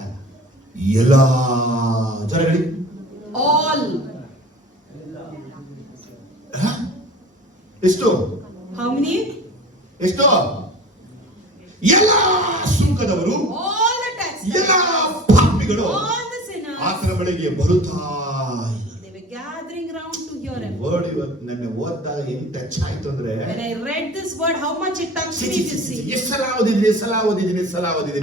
ಎಲ್ಲ ಜನಗಳಿಗೆ All. ಎಷ್ಟು How many? ಎಷ್ಟು ಎಲ್ಲ ಸುಂಕದವರು All the tax ಎಲ್ಲ ಪಾಪಿಗಳು all the sinners, ಆತನ ಬಳಿಗೆ ಬರುತ್ತಾ they were gathering round to hear him. Word ಇವತ್ತು ನನ್ನ ಓದಿದಾಗ ಹೆಂಗ್ ಟಚ್ ಆಯ್ತು ಅಂದ್ರೆ When I read this word, how much it touched me to see. ಎಷ್ಟು ಸಲ ಓದಿದ್ದೀನಿ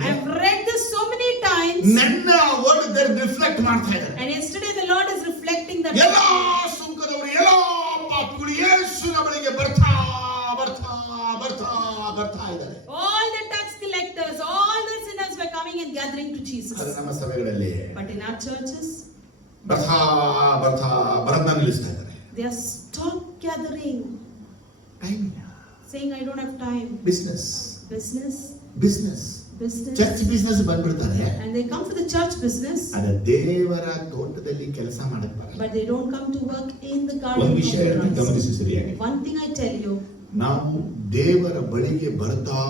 I have read this so many times. ನನ್ನ ವರ್ಡ್ ರಿಫ್ಲೆಕ್ಟ್ ಮಾಡ್ತಾ ಇದ್ದಾರೆ. And yesterday the Lord is reflecting that ಎಲ್ಲ ಸುಂಕದವರು ಎಲ್ಲ ಪಾಪಿಗಳು ಯೇಸುವಿನ ಬಳಿಗೆ ಬರ್ತಾ ಇದ್ದಾರೆ. all the tax collectors, all the sinners were coming and gathering to ಅದು Jesus. ನಮ್ಮ ಸಭೆಗಳಲ್ಲಿ But in our churches, ಬರದ್ನ ನಿಲ್ಲಿಸ್ತಾ ಇದ್ದಾರೆ. they are stopped gathering, time ಇಲ್ಲ. saying, "I don't have time." Business Business. Church business ಬಂದ್ಬಿಡ್ತಾರೆ. And they come for the church business, ಅದ ದೇವರ ತೋಟದಲ್ಲಿ ಕೆಲಸ ಮಾಡಕ್ ಬರಲ್ಲ. but they don't come to work in the garden ಒಂದು of ವಿಷಯ Christ. ಗಮನಿಸಿ ಸರಿಯಾಗಿ. One thing I tell you, ನಾವು ದೇವರ ಬಳಿಗೆ ಬರ್ತಾ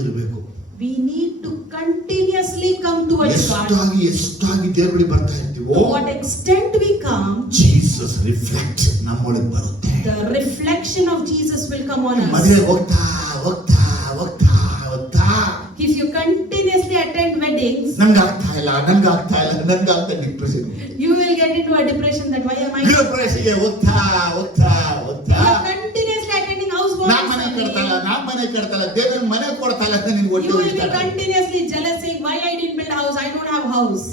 ಇರಬೇಕು. we need to continuously come towards God. ಎಷ್ಟಾಗಿ ದೇವರ ಬಳಿ ಬರ್ತಾ ಇರ್ತೀವೋ, To what extent we come, Jesus reflect ನಮ್ಮೊಳಗೆ ಬರುತ್ತೆ. the reflection of Jesus will come on us. ಮದುವೆ ಹೋಗ್ತಾ If you continuously attend weddings, ನಂಗೆ ಆಗ್ತಾ ಇಲ್ಲ depression. you will get into a depression that why am I ಡಿಪ್ರೆಷನ್ಗೆ ಹೋಗ್ತಾ You are continuously attending housewarming ನಾನ್ ಮನೆ ceremony. ಕಟ್ತಲ್ಲ ದೇವ್ರ ಮನೆ ಕೊಡ್ತಾ ಇಲ್ಲ ಅಂತ ನಿನ್ಗೆ You ಒಟ್ಟು will be ಹೋಗ್ತಾ continuously jealous saying, "Why I didn't build a house? I don't have a house."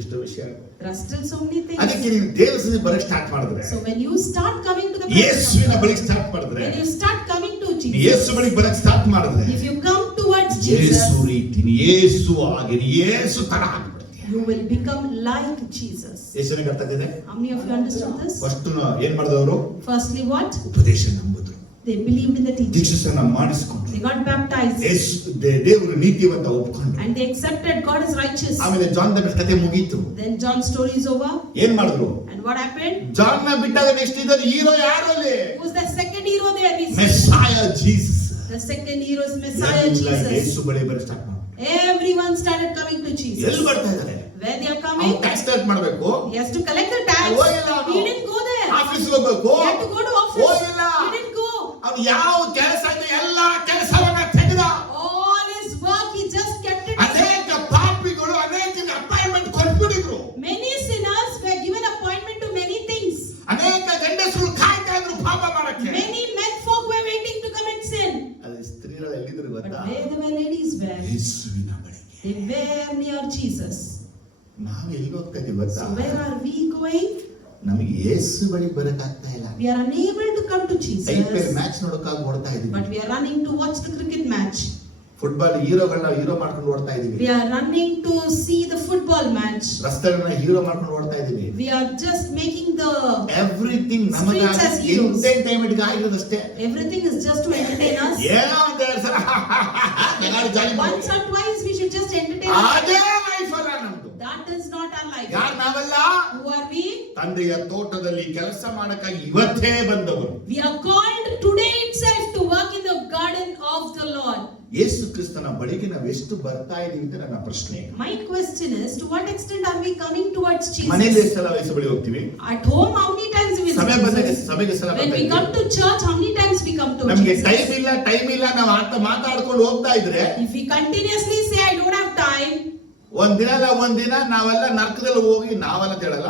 ಎಷ್ಟು ವಿಷಯ. There are still so many things. ಅದಕ್ಕೆ ನೀವು ದೇವರ ಸನ್ನಿಧಿಗೆ ಬರಕ್ಕೆ ಸ್ಟಾರ್ಟ್ ಮಾಡಿದ್ರೆ, So when you start coming to the presence ಯೇಸುವಿನ of God, ಬಳಿಗೆ ಸ್ಟಾರ್ಟ್ ಮಾಡಿದ್ರೆ, when you start coming to ಯೇಸು Jesus, ಬಳಿಗೆ ಬರಕ್ಕೆ ಸ್ಟಾರ್ಟ್ ಮಾಡಿದ್ರೆ, if you come towards ಯೇಸು Jesus, ರೀತಿನಿ ಯೇಸು ಆಗಿನಿ ಯೇಸು ತರ ಆಗ್ಬಿಡ್ತೀಯ. you will become like Jesus. ಯೇಸುವಿಗೆ ಅರ್ಥ ಇದೆ. How many of you understood this? First ಏನ್ ಮಾಡಿದವರು? Firstly, what? ಉಪದೇಶ ನಂಬಿದ್ರು, They believed in the teaching. ದೀಕ್ಷೆಯನ್ನ ಮಾಡಿಸಿಕೊಂಡ್ರು, They got baptized. ದೇವರು ನೀತಿವಂತ ಒಪ್ಕೊಂಡ್ರು. And they accepted God is righteous. ಆಮೇಲೆ ಜಾನ್ ದ ಕತೆ ಮುಗೀತು. Then John's story is over. ಏನ್ ಮಾಡಿದ್ರು? And what happened? ಜಾನ್ ನ ಬಿಟ್ಟಾಗ ನೆಕ್ಸ್ಟ್ ಇದ್ದ ಹೀರೋ ಯಾರು ಅಲ್ಲಿ? Who's the second hero there? Messiah Jesus. The second hero is Messiah Yesu Jesus. ಬಳಿ ಬರ ಸ್ಟಾರ್ಟ್ ಮಾಡಿದ್ರು. Everyone started coming to Jesus. ಎಲ್ಲಿ ಬರ್ತಾ ಇದ್ದಾರೆ? Where they are ಅವ್ನು coming? ಟ್ಯಾಕ್ಸ್ ಕಲೆಕ್ಟ್ ಮಾಡಬೇಕು. He has to collect the tax. ಹೋಗಿಲ್ಲ ಅವನು. He didn't go there. Office ಹೋಗ್ಬೇಕು. He had to go to office. ಹೋಗಿಲ್ಲ. He didn't go. ಅವ್ನು ಯಾವ ಕೆಲಸ ಇದೆ ಎಲ್ಲ ಕೆಲಸವನ್ನ ತೆಗೆದ. All his work he just kept it. ಅನೇಕ ಪಾಪಿಗಳು ಅನೇಕ ಅಪಾಯಿಂಟ್ಮೆಂಟ್ ಕೊಟ್ಬಿಟ್ಟಿದ್ರು. Many sinners were given appointment to many things. ಅನೇಕ ಗಂಡಸರು ಕಾಯ್ತಾ ಇದ್ರು ಪಾಪ ಮಾಡಕ್ಕೆ. Many men folk were waiting to commit sin. ಅದು ಸ್ತ್ರೀಯರು ಎಲ್ಲಿದ್ರು But ಗೊತ್ತಾ? where the ladies were, ಯೇಸುವಿನ ಬಳಿಗೆ. they were near Jesus. ನಾವು ಎಲ್ಲಿ ಹೋಗ್ತಾ ಇದೀವಿ ಗೊತ್ತಾ? So where are we going? ನಮಗೆ ಯೇಸು ಬಳಿ ಬರಕ್ ಆಗ್ತಾ ಇಲ್ಲ. We are unable to come to IPL Jesus. Match ನೋಡೋಕ್ಕಾಗಿ ಓಡ್ತಾ ಇದೀವಿ. But we are running to watch the cricket match. Football ಹೀರೋಗಳನ್ನ ಹೀರೋ ಮಾಡ್ಕೊಂಡು ಓಡ್ತಾ ಇದೀವಿ. We are running to see the football match. ರಸ್ತೆಗಳನ್ನ ಹೀರೋ ಮಾಡ್ಕೊಂಡು ಓಡ್ತಾ ಇದೀವಿ. We are just making the everything ನಮಗೆ Streets as heroes. ಎಂಟರ್ಟೈನ್ಮೆಂಟ್ ಆಗಿರೋದಷ್ಟೇ. everything is just to entertain us. ಏನೋ ಒಂದು ಎರಡು ಸಲ ಎಲ್ಲರೂ ಜಾಲಿ Once or twice we should just entertain ಅದೇ us. ಲೈಫ್ ಅಲ್ಲ ನಮ್ದು. That is not our life. ಯಾರು ನಾವೆಲ್ಲ Who are we? ತಂದೆಯ ತೋಟದಲ್ಲಿ ಕೆಲಸ ಮಾಡಕ್ಕಾಗಿ ಇವತ್ತೇ ಬಂದವರು. We are called today itself to work in the garden of the Lord. ಯೇಸು ಕ್ರಿಸ್ತನ ಬಳಿಗೆ ನಾವು ಎಷ್ಟು ಬರ್ತಾ ಇದೀವಿ ಅಂತ ನನ್ನ ಪ್ರಶ್ನೆ. My question is, to what extent are we coming towards ಮನೆಯಲ್ಲಿ Jesus? ಎಷ್ಟು ಸಲ ಯೇಸು ಬಳಿ ಹೋಗ್ತೀವಿ? At home, how many times we visit Jesus? ಸಭೆಗೆ ಸಲ When we come to church, how many times we come to ನಮ್ಗೆ Jesus? ಟೈಮ್ ಇಲ್ಲ ನಾವು ಮಾತಾಡ್ಕೊಂಡು ಹೋಗ್ತಾ ಇದ್ರೆ If we continuously say, "I don't have time," ಒಂದಿನ ನಾವೆಲ್ಲ ನರಕದಲ್ಲಿ ಹೋಗಿ ನಾವೆಲ್ಲ ಹೇಳಲ್ಲ,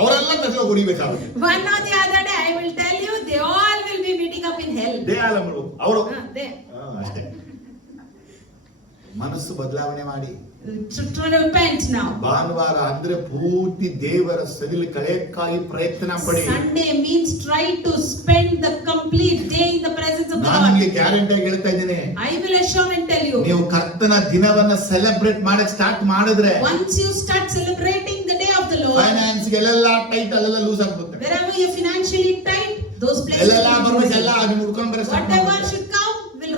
ಅವರೆಲ್ಲ ನರಕದಲ್ಲಿ ಹೊಡಿಬೇಕಾಗುತ್ತೆ. one or the other day, I will tell you, they all will be meeting up in hell. ಅವರು There. ಅಷ್ಟೇ. ಮನಸ್ಸು ಬದಲಾವಣೆ ಮಾಡಿ To repent now. ಭಾನುವಾರ ಅಂದ್ರೆ ಪೂರ್ತಿ ದೇವರ ಸವಿಲು ಕಳೆಯಕ್ಕಾಗಿ ಪ್ರಯತ್ನ ಪಡಿ. Sunday means try to spend the complete day in the presence of the ನಾನು ನಿಮಗೆ Lord. ಗ್ಯಾರಂಟಿ ಆಗಿ ಹೇಳ್ತಾ ಇದ್ದೀನಿ, I will assure and tell you, ನೀವು ಕರ್ತನ ದಿನವನ್ನ ಸೆಲೆಬ್ರೇಟ್ ಮಾಡಕ್ ಸ್ಟಾರ್ಟ್ ಮಾಡಿದ್ರೆ once you start celebrating the day of the Lord, finance ಎಲ್ಲೆಲ್ಲ ಟೈಟ್ ಅಲ್ಲೆಲ್ಲ ಲೂಸ್ ಆಗ್ಬಿಡುತ್ತೆ. wherever you're financially tight, those places ಎಲ್ಲೆಲ್ಲ will be ಬರ್ಬೇಕು, loosened. ಎಲ್ಲ ಅದನ್ನ ಹುಡ್ಕೊಂಡು ಬರಕ್ ಸ್ಟಾರ್ಟ್ Whatever ಮಾಡ್ತಾರೆ. should come will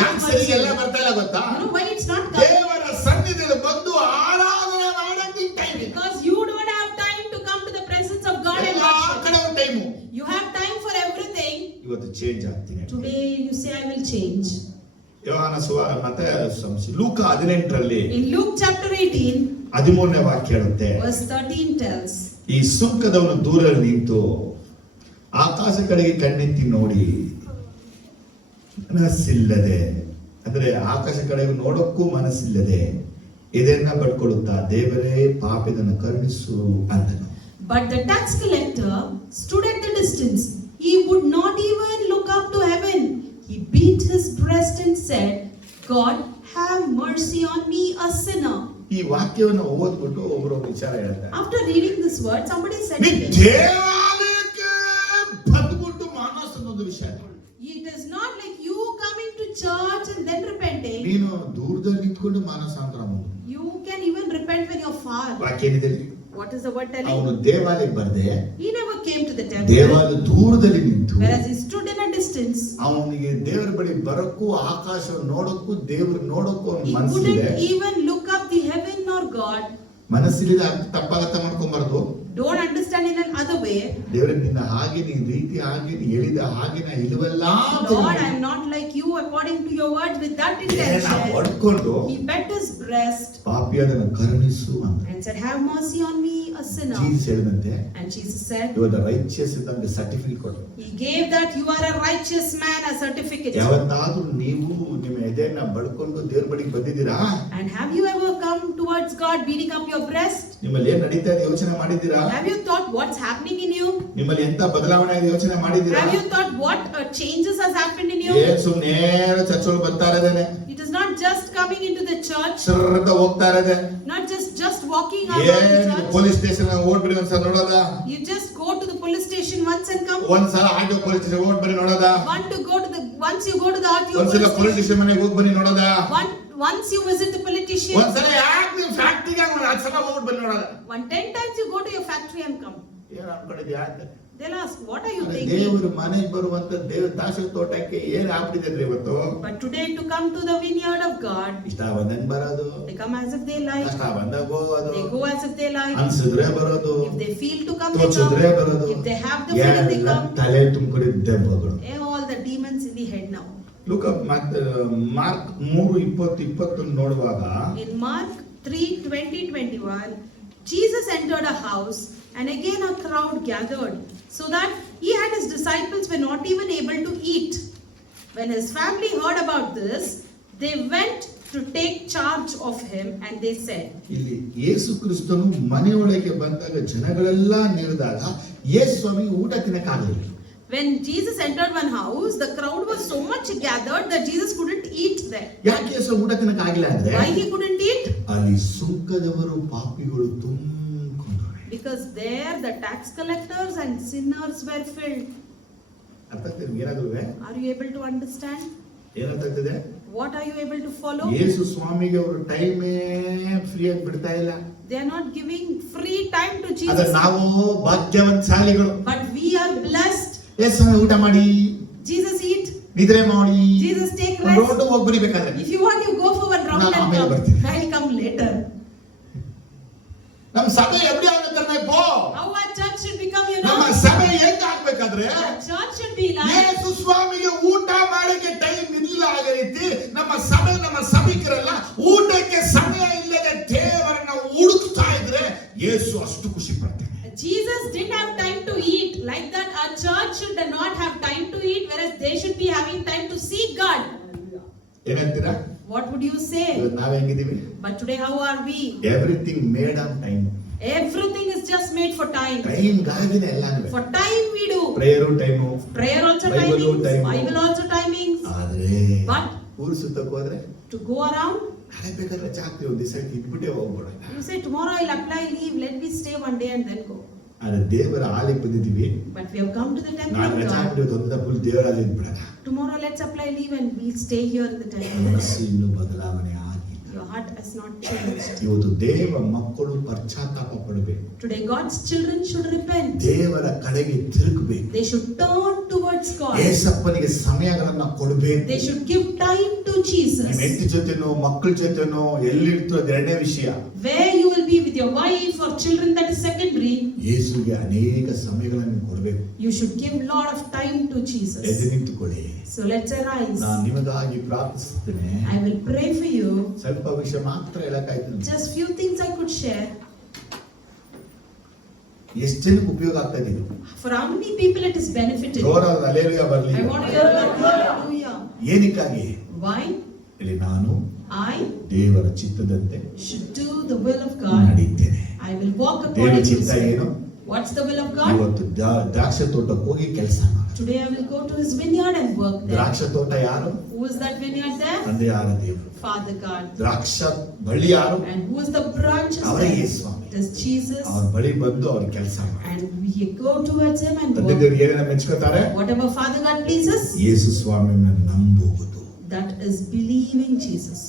ಯಾಕೆ towards ಸರಿ ಎಲ್ಲ you. ಬರ್ತಾ ಇಲ್ಲ ಗೊತ್ತಾ? You know why it's not coming? ದೇವರ ಸನ್ನಿಧಿಯಲ್ಲಿ ಬಂದು ಆರಾಧನೆ ಮಾಡೋಕೆ ಟೈಮ್ ಇಲ್ಲ. Because you don't have time to come to the presence of God and ಎಲ್ಲಾ worship. ಕಡೆ ಒಂದು time. You have time for everything. ಇವತ್ತು ಚೇಂಜ್ ಆಗ್ತೀನಿ. Today you say I will change. ಯೋಹಾನ ಮತ್ತೆ ಲೂಕ 18ರಲ್ಲಿ In Luke chapter 18, 13ನೇ ವಾಕ್ಯ ಹೇಳುತ್ತೆ, verse 13 tells, ಈ ಸುಂಕದವನು ದೂರದಲ್ಲಿ ನಿಂತು ಆಕಾಶ ಕಡೆಗೆ ಕಣ್ಣೆತ್ತಿ ನೋಡಿ ಮನಸ್ಸಿಲ್ಲದೆ, ಅಂದ್ರೆ ಆಕಾಶ ಕಡೆಗೆ ನೋಡಕ್ಕೂ ಮನಸ್ಸಿಲ್ಲದೆ ಇದನ್ನ ಪಡ್ಕೊಳ್ಳುತ್ತಾ ದೇವರೇ ಪಾಪಿದನ್ನು ಕರುಣಿಸು ಅಂದನು. but the tax collector stood at the distance. He would not even look up to heaven. He beat his breast and said, God, have mercy on me, a sinner. ಈ ವಾಕ್ಯವನ್ನು ಓದ್ಬಿಟ್ಟು ಒಬ್ಬರು ವಿಚಾರ ಹೇಳ್ತಾರೆ, After reading this word, somebody said ನೀ to him, ದೇವಾಲಯಕ್ಕೆ ಬಂದ್ಬಿಟ್ಟು ಮಾನಸ ಅನ್ನೋದು ವಿಷಯ. it is not like you coming to church and then repenting. ನೀನು ದೂರದಲ್ಲಿ ನಿಂತ್ಕೊಂಡು ಮಾನಸಾಂತರ ಮಾಡು. You can even repent when you're far. ವಾಕ್ಯ ಏನಿದೆ? What is the word telling? ಅವನು ದೇವಾಲಯಕ್ಕೆ ಬರ್ದೆ, He never came to the temple, ದೇವಾಲಯ ದೂರದಲ್ಲಿ ನಿಂತು whereas he stood in a distance. ಅವನಿಗೆ ದೇವರ ಬಳಿ ಬರಕ್ಕೂ ಆಕಾಶ ನೋಡಕ್ಕೂ ದೇವ್ರ ನೋಡಕ್ಕೂ ಅವ್ನ He ಮನಸ್ಸಿದೆ. couldn't even look up the heaven nor God. ಮನಸ್ಸಿಲಿದೆ ತಪ್ಪಾಗತ್ತ ಮಾಡ್ಕೊಂಬಾರ್ದು. Don't understand in another way. ದೇವರ ನಿನ್ನ ಹಾಗೆ ನೀ ರೀತಿ ಹಾಗೆ ನೀ ಹೇಳಿದ ಹಾಗೆ ನಾ ಇಲ್ವಲ್ಲ Lord, I am not like you according to your words with that intention. ಹೊಡ್ಕೊಂಡು He bent his breast ಪಾಪಿ ಅದನ್ನು ಕರುಣಿಸು ಅಂತ and said, have mercy on me, a sinner. Jesus ಹೇಳಿದಂತೆ, And Jesus said, ಇವಾಗ ರೈಚಿಯಸ್ ಅಂತ ಸರ್ಟಿಫಿಕೇಟ್ ಕೊಡು. He gave that you are a righteous man a certificate. ಯಾವತ್ತಾದ್ರೂ ನೀವು ನಿಮ್ಮ ಎದೆಯನ್ನ ಬಡ್ಕೊಂಡು ದೇವ್ರ ಬಳಿಗೆ ಬಂದಿದ್ದೀರಾ? And have you ever come towards God beating up your breast? ನಿಮ್ಮಲ್ಲಿ ಏನ್ ನಡೀತಾ ಇದೆ ಯೋಚನೆ ಮಾಡಿದ್ದೀರಾ? Have you thought what's happening in you? ನಿಮ್ಮಲ್ಲಿ ಎಂತ ಬದಲಾವಣೆ ಆಗಿದೆ ಯೋಚನೆ ಮಾಡಿದ್ದೀರಾ? Have you thought what changes has happened in you? ಏನ್ ಸುಮ್ಮನೆ ಚರ್ಚ್ ಒಳಗೆ ಬರ್ತಾ ಇರೋದೇನೆ, It is not just coming into the church, ಸರ್ರದ ಹೋಗ್ತಾ ಇರೋದೆ, not just walking out of the ಏನ್ church. ಪೊಲೀಸ್ ಸ್ಟೇಷನ್ ಓಡ್ಬಿಡಿ ಒಂದ್ಸಲ ನೋಡೋದ, You just go to the police station once and come. ಒಂದ್ಸಲ ಆಟೋ ಪೊಲೀಸ್ ಸ್ಟೇಷನ್ ಓಡ್ಬರಿ ನೋಡೋದ, Once you go to the RTO ಒಂದ್ಸಲ police ಪೊಲೀಸ್ station, ಸ್ಟೇಷನ್ ಮನೆಗೆ ಹೋಗಿ ಬನ್ನಿ ನೋಡೋದ, once you visit the politician, ಒಂದ್ಸಲ ಯಾಕೆ ನೀವು ಫ್ಯಾಕ್ಟ್ರಿಗೆ ಹತ್ತು ಸಲ ಹೋಗ್ಬಿಟ್ಟು ಬನ್ನಿ ನೋಡೋದ. 10 times you go to your factory and come. ಏನ್ ಅನ್ಕೊಂಡಿದ್ಯಾ ಅಂತ. They'll ask, what are you thinking? ದೇವರು ಮನೆಗೆ ಬರುವಂತ ದೇವ್ರ ದಾಸ ತೋಟಕ್ಕೆ ಏನ್ ಆಗ್ಬಿಟ್ಟಿದೆ ಇವತ್ತು? But today to come to the vineyard of God, ಇಷ್ಟ ಬಂದಂಗ್ ಬರೋದು, they come as if they like, ಕಷ್ಟ ಬಂದಾಗ ಹೋಗೋದು, they go as if they like, ಅನ್ಸಿದ್ರೆ ಬರೋದು, if they feel to come, they ತೋಚಿದ್ರೆ come, ಬರೋದು, if they have the feeling, they ಎಲ್ಲ come. ತಲೆ ತುಂಬಿಕೊಂಡಿದ್ದ ದೆವ್ವಗಳು. All the demons in the head now. Luke Mark 3:20 ನೋಡುವಾಗ, In Mark 3:20-21, Jesus entered a house, and again a crowd gathered, so that he and his disciples were not even able to eat. When his family heard about this, they went to take charge of him, and they said, ಇಲ್ಲಿ ಯೇಸು ಕ್ರಿಸ್ತನು ಮನೆಯೊಳಗೆ ಬಂದಾಗ ಜನಗಳೆಲ್ಲ ನಿಂತಾಗ ಯೇಸು ಸ್ವಾಮಿ ಊಟ ತಿನ್ನಕ್ಕಾಗಲಿಲ್ಲ. when Jesus entered one house, the crowd was so much gathered that Jesus couldn't eat there. ಯಾಕೆ ಯೇಸು ಊಟ ತಿನ್ನಕ್ಕಾಗಿಲ್ಲ ಅಂದ್ರೆ, Why he couldn't eat? ಅಲ್ಲಿ ಸುಂಕದವರು ಪಾಪಿಗಳು ತುಂಬಿಕೊಂಡ್ರು. Because there the tax collectors and sinners were filled. ಅರ್ಥ ಆಗ್ತದೆ ಏನಾದ್ರು? Are you able to understand? ಏನಾಗ್ತದೆ? What are you able to follow? ಯೇಸು ಸ್ವಾಮಿಗೆ ಅವರು ಟೈಮೇ ಫ್ರೀ ಆಗಿ ಬಿಡ್ತಾ ಇಲ್ಲ. They are not giving free time to ಆದ್ರೆ Jesus. ನಾವು ಭಾಗ್ಯವಂತಶಾಲಿಗಳು. But we are blessed. ಯೇಸು ಸ್ವಾಮಿ ಊಟ ಮಾಡಿ, Jesus eat. ನಿದ್ರೆ ಮಾಡಿ, Jesus take rest. ರೋಡ್ ಹೋಗಿ ಬರಿಬೇಕಾದ್ರೆ If you want, you go for one round ನಾನು and ಆಮೇಲೆ come. ಬರ್ತೀನಿ. I'll come later. ನಮ್ಮ ಸಭೆ ಎಬ್ಡಿ ಆಗಬೇಕು. How our church should become, you ನಮ್ಮ know? ಸಭೆ ಹೆಂಗ ಆಗ್ಬೇಕಾದ್ರೆ, Our church should be like, ಯೇಸು ಸ್ವಾಮಿಗೆ ಊಟ ಮಾಡಕ್ಕೆ ಟೈಮ್ ಇರಲಿಲ್ಲ. ಆಗ ರೀತಿ ನಮ್ಮ ಸಭೆ ನಮ್ಮ ಸಭಿಕರೆಲ್ಲ ಊಟಕ್ಕೆ ಸಮಯ ಇಲ್ಲದೆ ದೇವರನ್ನ ಹುಡುಕ್ತಾ ಇದ್ರೆ ಯೇಸು ಅಷ್ಟು ಖುಷಿ ಪಡ್ತಾನೆ. Jesus didn't have time to eat. Like that, our church should not have time to eat, whereas they should be having time to seek God. ಏನಂತೀರಾ? What would you say? ನಾವ್ ಹೆಂಗಿದೀವಿ? But today, how are we? Everything made on time. Everything is just made for time. Time ಗಾಗಿನೇ ಎಲ್ಲಾನು. For time we do. Prayer time, Prayer also Bible timings. time. Bible also timings. ಆದ್ರೆ But ಊರು ಸುತ್ತಕ್ಕೆ ಹೋದ್ರೆ to go around, ನಾಳೆ ಬೇಕಾದ್ರೆ ಜಾತ್ರೆ ಒಂದು ದಿವಸ ಇಟ್ಬಿಟ್ಟೆ ಹೋಗ್ಬಿಡೋಣ. you say tomorrow I'll apply leave. Let me stay one day and then go. ಆದ್ರೆ ದೇವರ ಆಲಯಕ್ಕೆ ಬಂದಿದ್ದೀವಿ, But we have come to the temple ನಾಳೆ of ರಜಾ God. ಹಾಕ್ಬಿಟ್ಟು ಒಂದು ಫುಲ್ ದೇವರ ಆಲಯ ಇಟ್ಬಿಡೋಣ. Tomorrow let's apply leave and we'll stay here in the temple. ಮನಸ್ಸು ಇನ್ನೂ ಬದಲಾವಣೆ ಆಗಿಲ್ಲ. Your heart has not changed. ಇವತ್ತು ದೇವ ಮಕ್ಕಳು ಪಶ್ಚಾತ್ತಾಪ ಪಡಬೇಕು. Today God's children should repent. ದೇವರ ಕಡೆಗೆ ತಿರುಗಬೇಕು. They should turn towards God. ಯೇಸಪ್ಪನಿಗೆ ಸಮಯಗಳನ್ನ ಕೊಡಬೇಕು. They should give time to ನಿಮ್ಮ Jesus. ಹೆಂಡತಿ ಜೊತೆನೋ ಮಕ್ಕಳ ಜೊತೆನೋ ಎಲ್ಲಿರ್ತೀರೋ ಅದು ಎರಡನೇ ವಿಷಯ. Where you will be with your wife or children, that is secondary. ಯೇಸುವಿಗೆ ಅನೇಕ ಸಮಯಗಳನ್ನು ಕೊಡಬೇಕು. You should give lot of time to ಎದ್ದು Jesus. ನಿಂತುಕೊಳ್ಳಿ. So let's arise. ನಾನು ನಿಮಗಾಗಿ ಪ್ರಾರ್ಥಿಸುತ್ತೇನೆ. I will pray for you. ಸ್ವಲ್ಪ ವಿಷಯ ಮಾತ್ರ ಹೇಳಕ್ಕಾಯ್ತು. Just few things I could share. ಎಷ್ಟು ಜನಕ್ಕೆ ಉಪಯೋಗ ಆಗ್ತಾ ಇದೆ ಇದು? For how many people it is benefited? ಜೋರಾದ ಹಲ್ಲೆಲೂಯಾ ಬರಲಿ. I want to hear that hallelujah. ಏನಕ್ಕಾಗಿ? Why? ಇಲ್ಲಿ ನಾನು I ದೇವರ ಚಿತ್ತದಂತೆ should do the will of God. ನಡೀತೇನೆ. I will walk ದೇವರ according to ಚಿತ್ತ His ಏನು? will. What's the will of God? ಇವತ್ತು ದ್ರಾಕ್ಷ ತೋಟಕ್ಕೆ ಹೋಗಿ ಕೆಲಸ ಮಾಡಿ. Today I will go to His vineyard and work there. ದ್ರಾಕ್ಷ ತೋಟ ಯಾರು? Who is that vineyard there? ತಂದೆ ಯಾರ ದೇವರು. Father God. ದ್ರಾಕ್ಷ ಬಳ್ಳಿ ಯಾರು? And who is the branch? ಅವರೇ ಯೇಸುಸ್ವಾಮಿ. It is Jesus. ಅವ್ರ ಬಳಿ ಬಂದು ಅವ್ರ ಕೆಲಸ ಮಾಡಿ. And we go towards Him and ತಂದೆ work. ದೇವರು ಏನನ್ನ ಮೆಚ್ಕೋತಾರೆ? Whatever Father God pleases, ಯೇಸು ಸ್ವಾಮಿಯನ್ನ ನಂಬುವುದು. that is believing Jesus.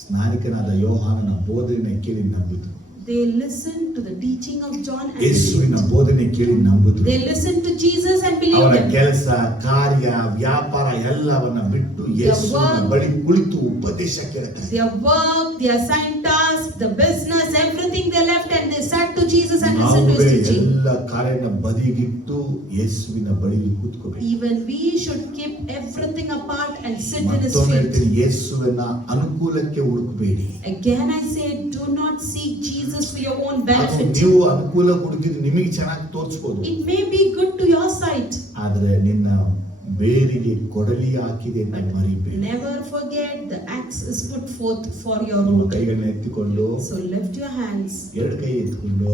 ಸ್ನಾನಿಕನಾದ ಯೋಹಾನನ ಬೋಧನೆ ಕೇಳಿ ನಂಬಿತು. They listen to the teaching of John and ಯೇಸುವಿನ believed. ಬೋಧನೆ ಕೇಳಿ ನಂಬಿತು. They listen to Jesus and believed ಅವರ him. ಕೆಲಸ ಕಾರ್ಯ ವ್ಯಾಪಾರ ಎಲ್ಲವನ್ನ ಬಿಟ್ಟು ಯೇಸುವಿನ ಬಳಿ ಕುಳಿತು ಉಪದೇಶ ಕೇಳ್ತಾರೆ. Their work, their assigned task, the business, everything they left and they sat to Jesus and listened to His teaching. ಎಲ್ಲ ಕಾರ್ಯನ ಬದಿಗಿಟ್ಟು ಯೇಸುವಿನ ಬಳಿ ಕೂತ್ಕೋಬೇಕು. Even we should keep everything apart and sit in His ಮತ್ತೊಮ್ಮೆ feet. ಹೇಳ್ತೀನಿ, ಯೇಸುವಿನ ಅನುಕೂಲಕ್ಕೆ ಹುಡುಕಬೇಡಿ. Again I say, do not seek Jesus for your own ಅದು benefit. ನೀವು ಅನುಕೂಲ ಹುಡುಕಿದ್ರೆ ನಿಮಗೆ ಚೆನ್ನಾಗಿ ತೋರಿಸಬಹುದು. It may be good to your sight. ಆದ್ರೆ ನಿನ್ನ ಬೇರಿಗೆ ಕೊಡಲಿ ಹಾಕಿದೆ ಅಂತ ಮರಿಬೇಡಿ. Never forget the axe is put forth for your ನಿಮ್ಮ root. ಕೈಗಳನ್ನ ಎತ್ತಿಕೊಂಡು So lift your hands. ಎರಡು ಕೈ ಎತ್ತಿಕೊಂಡು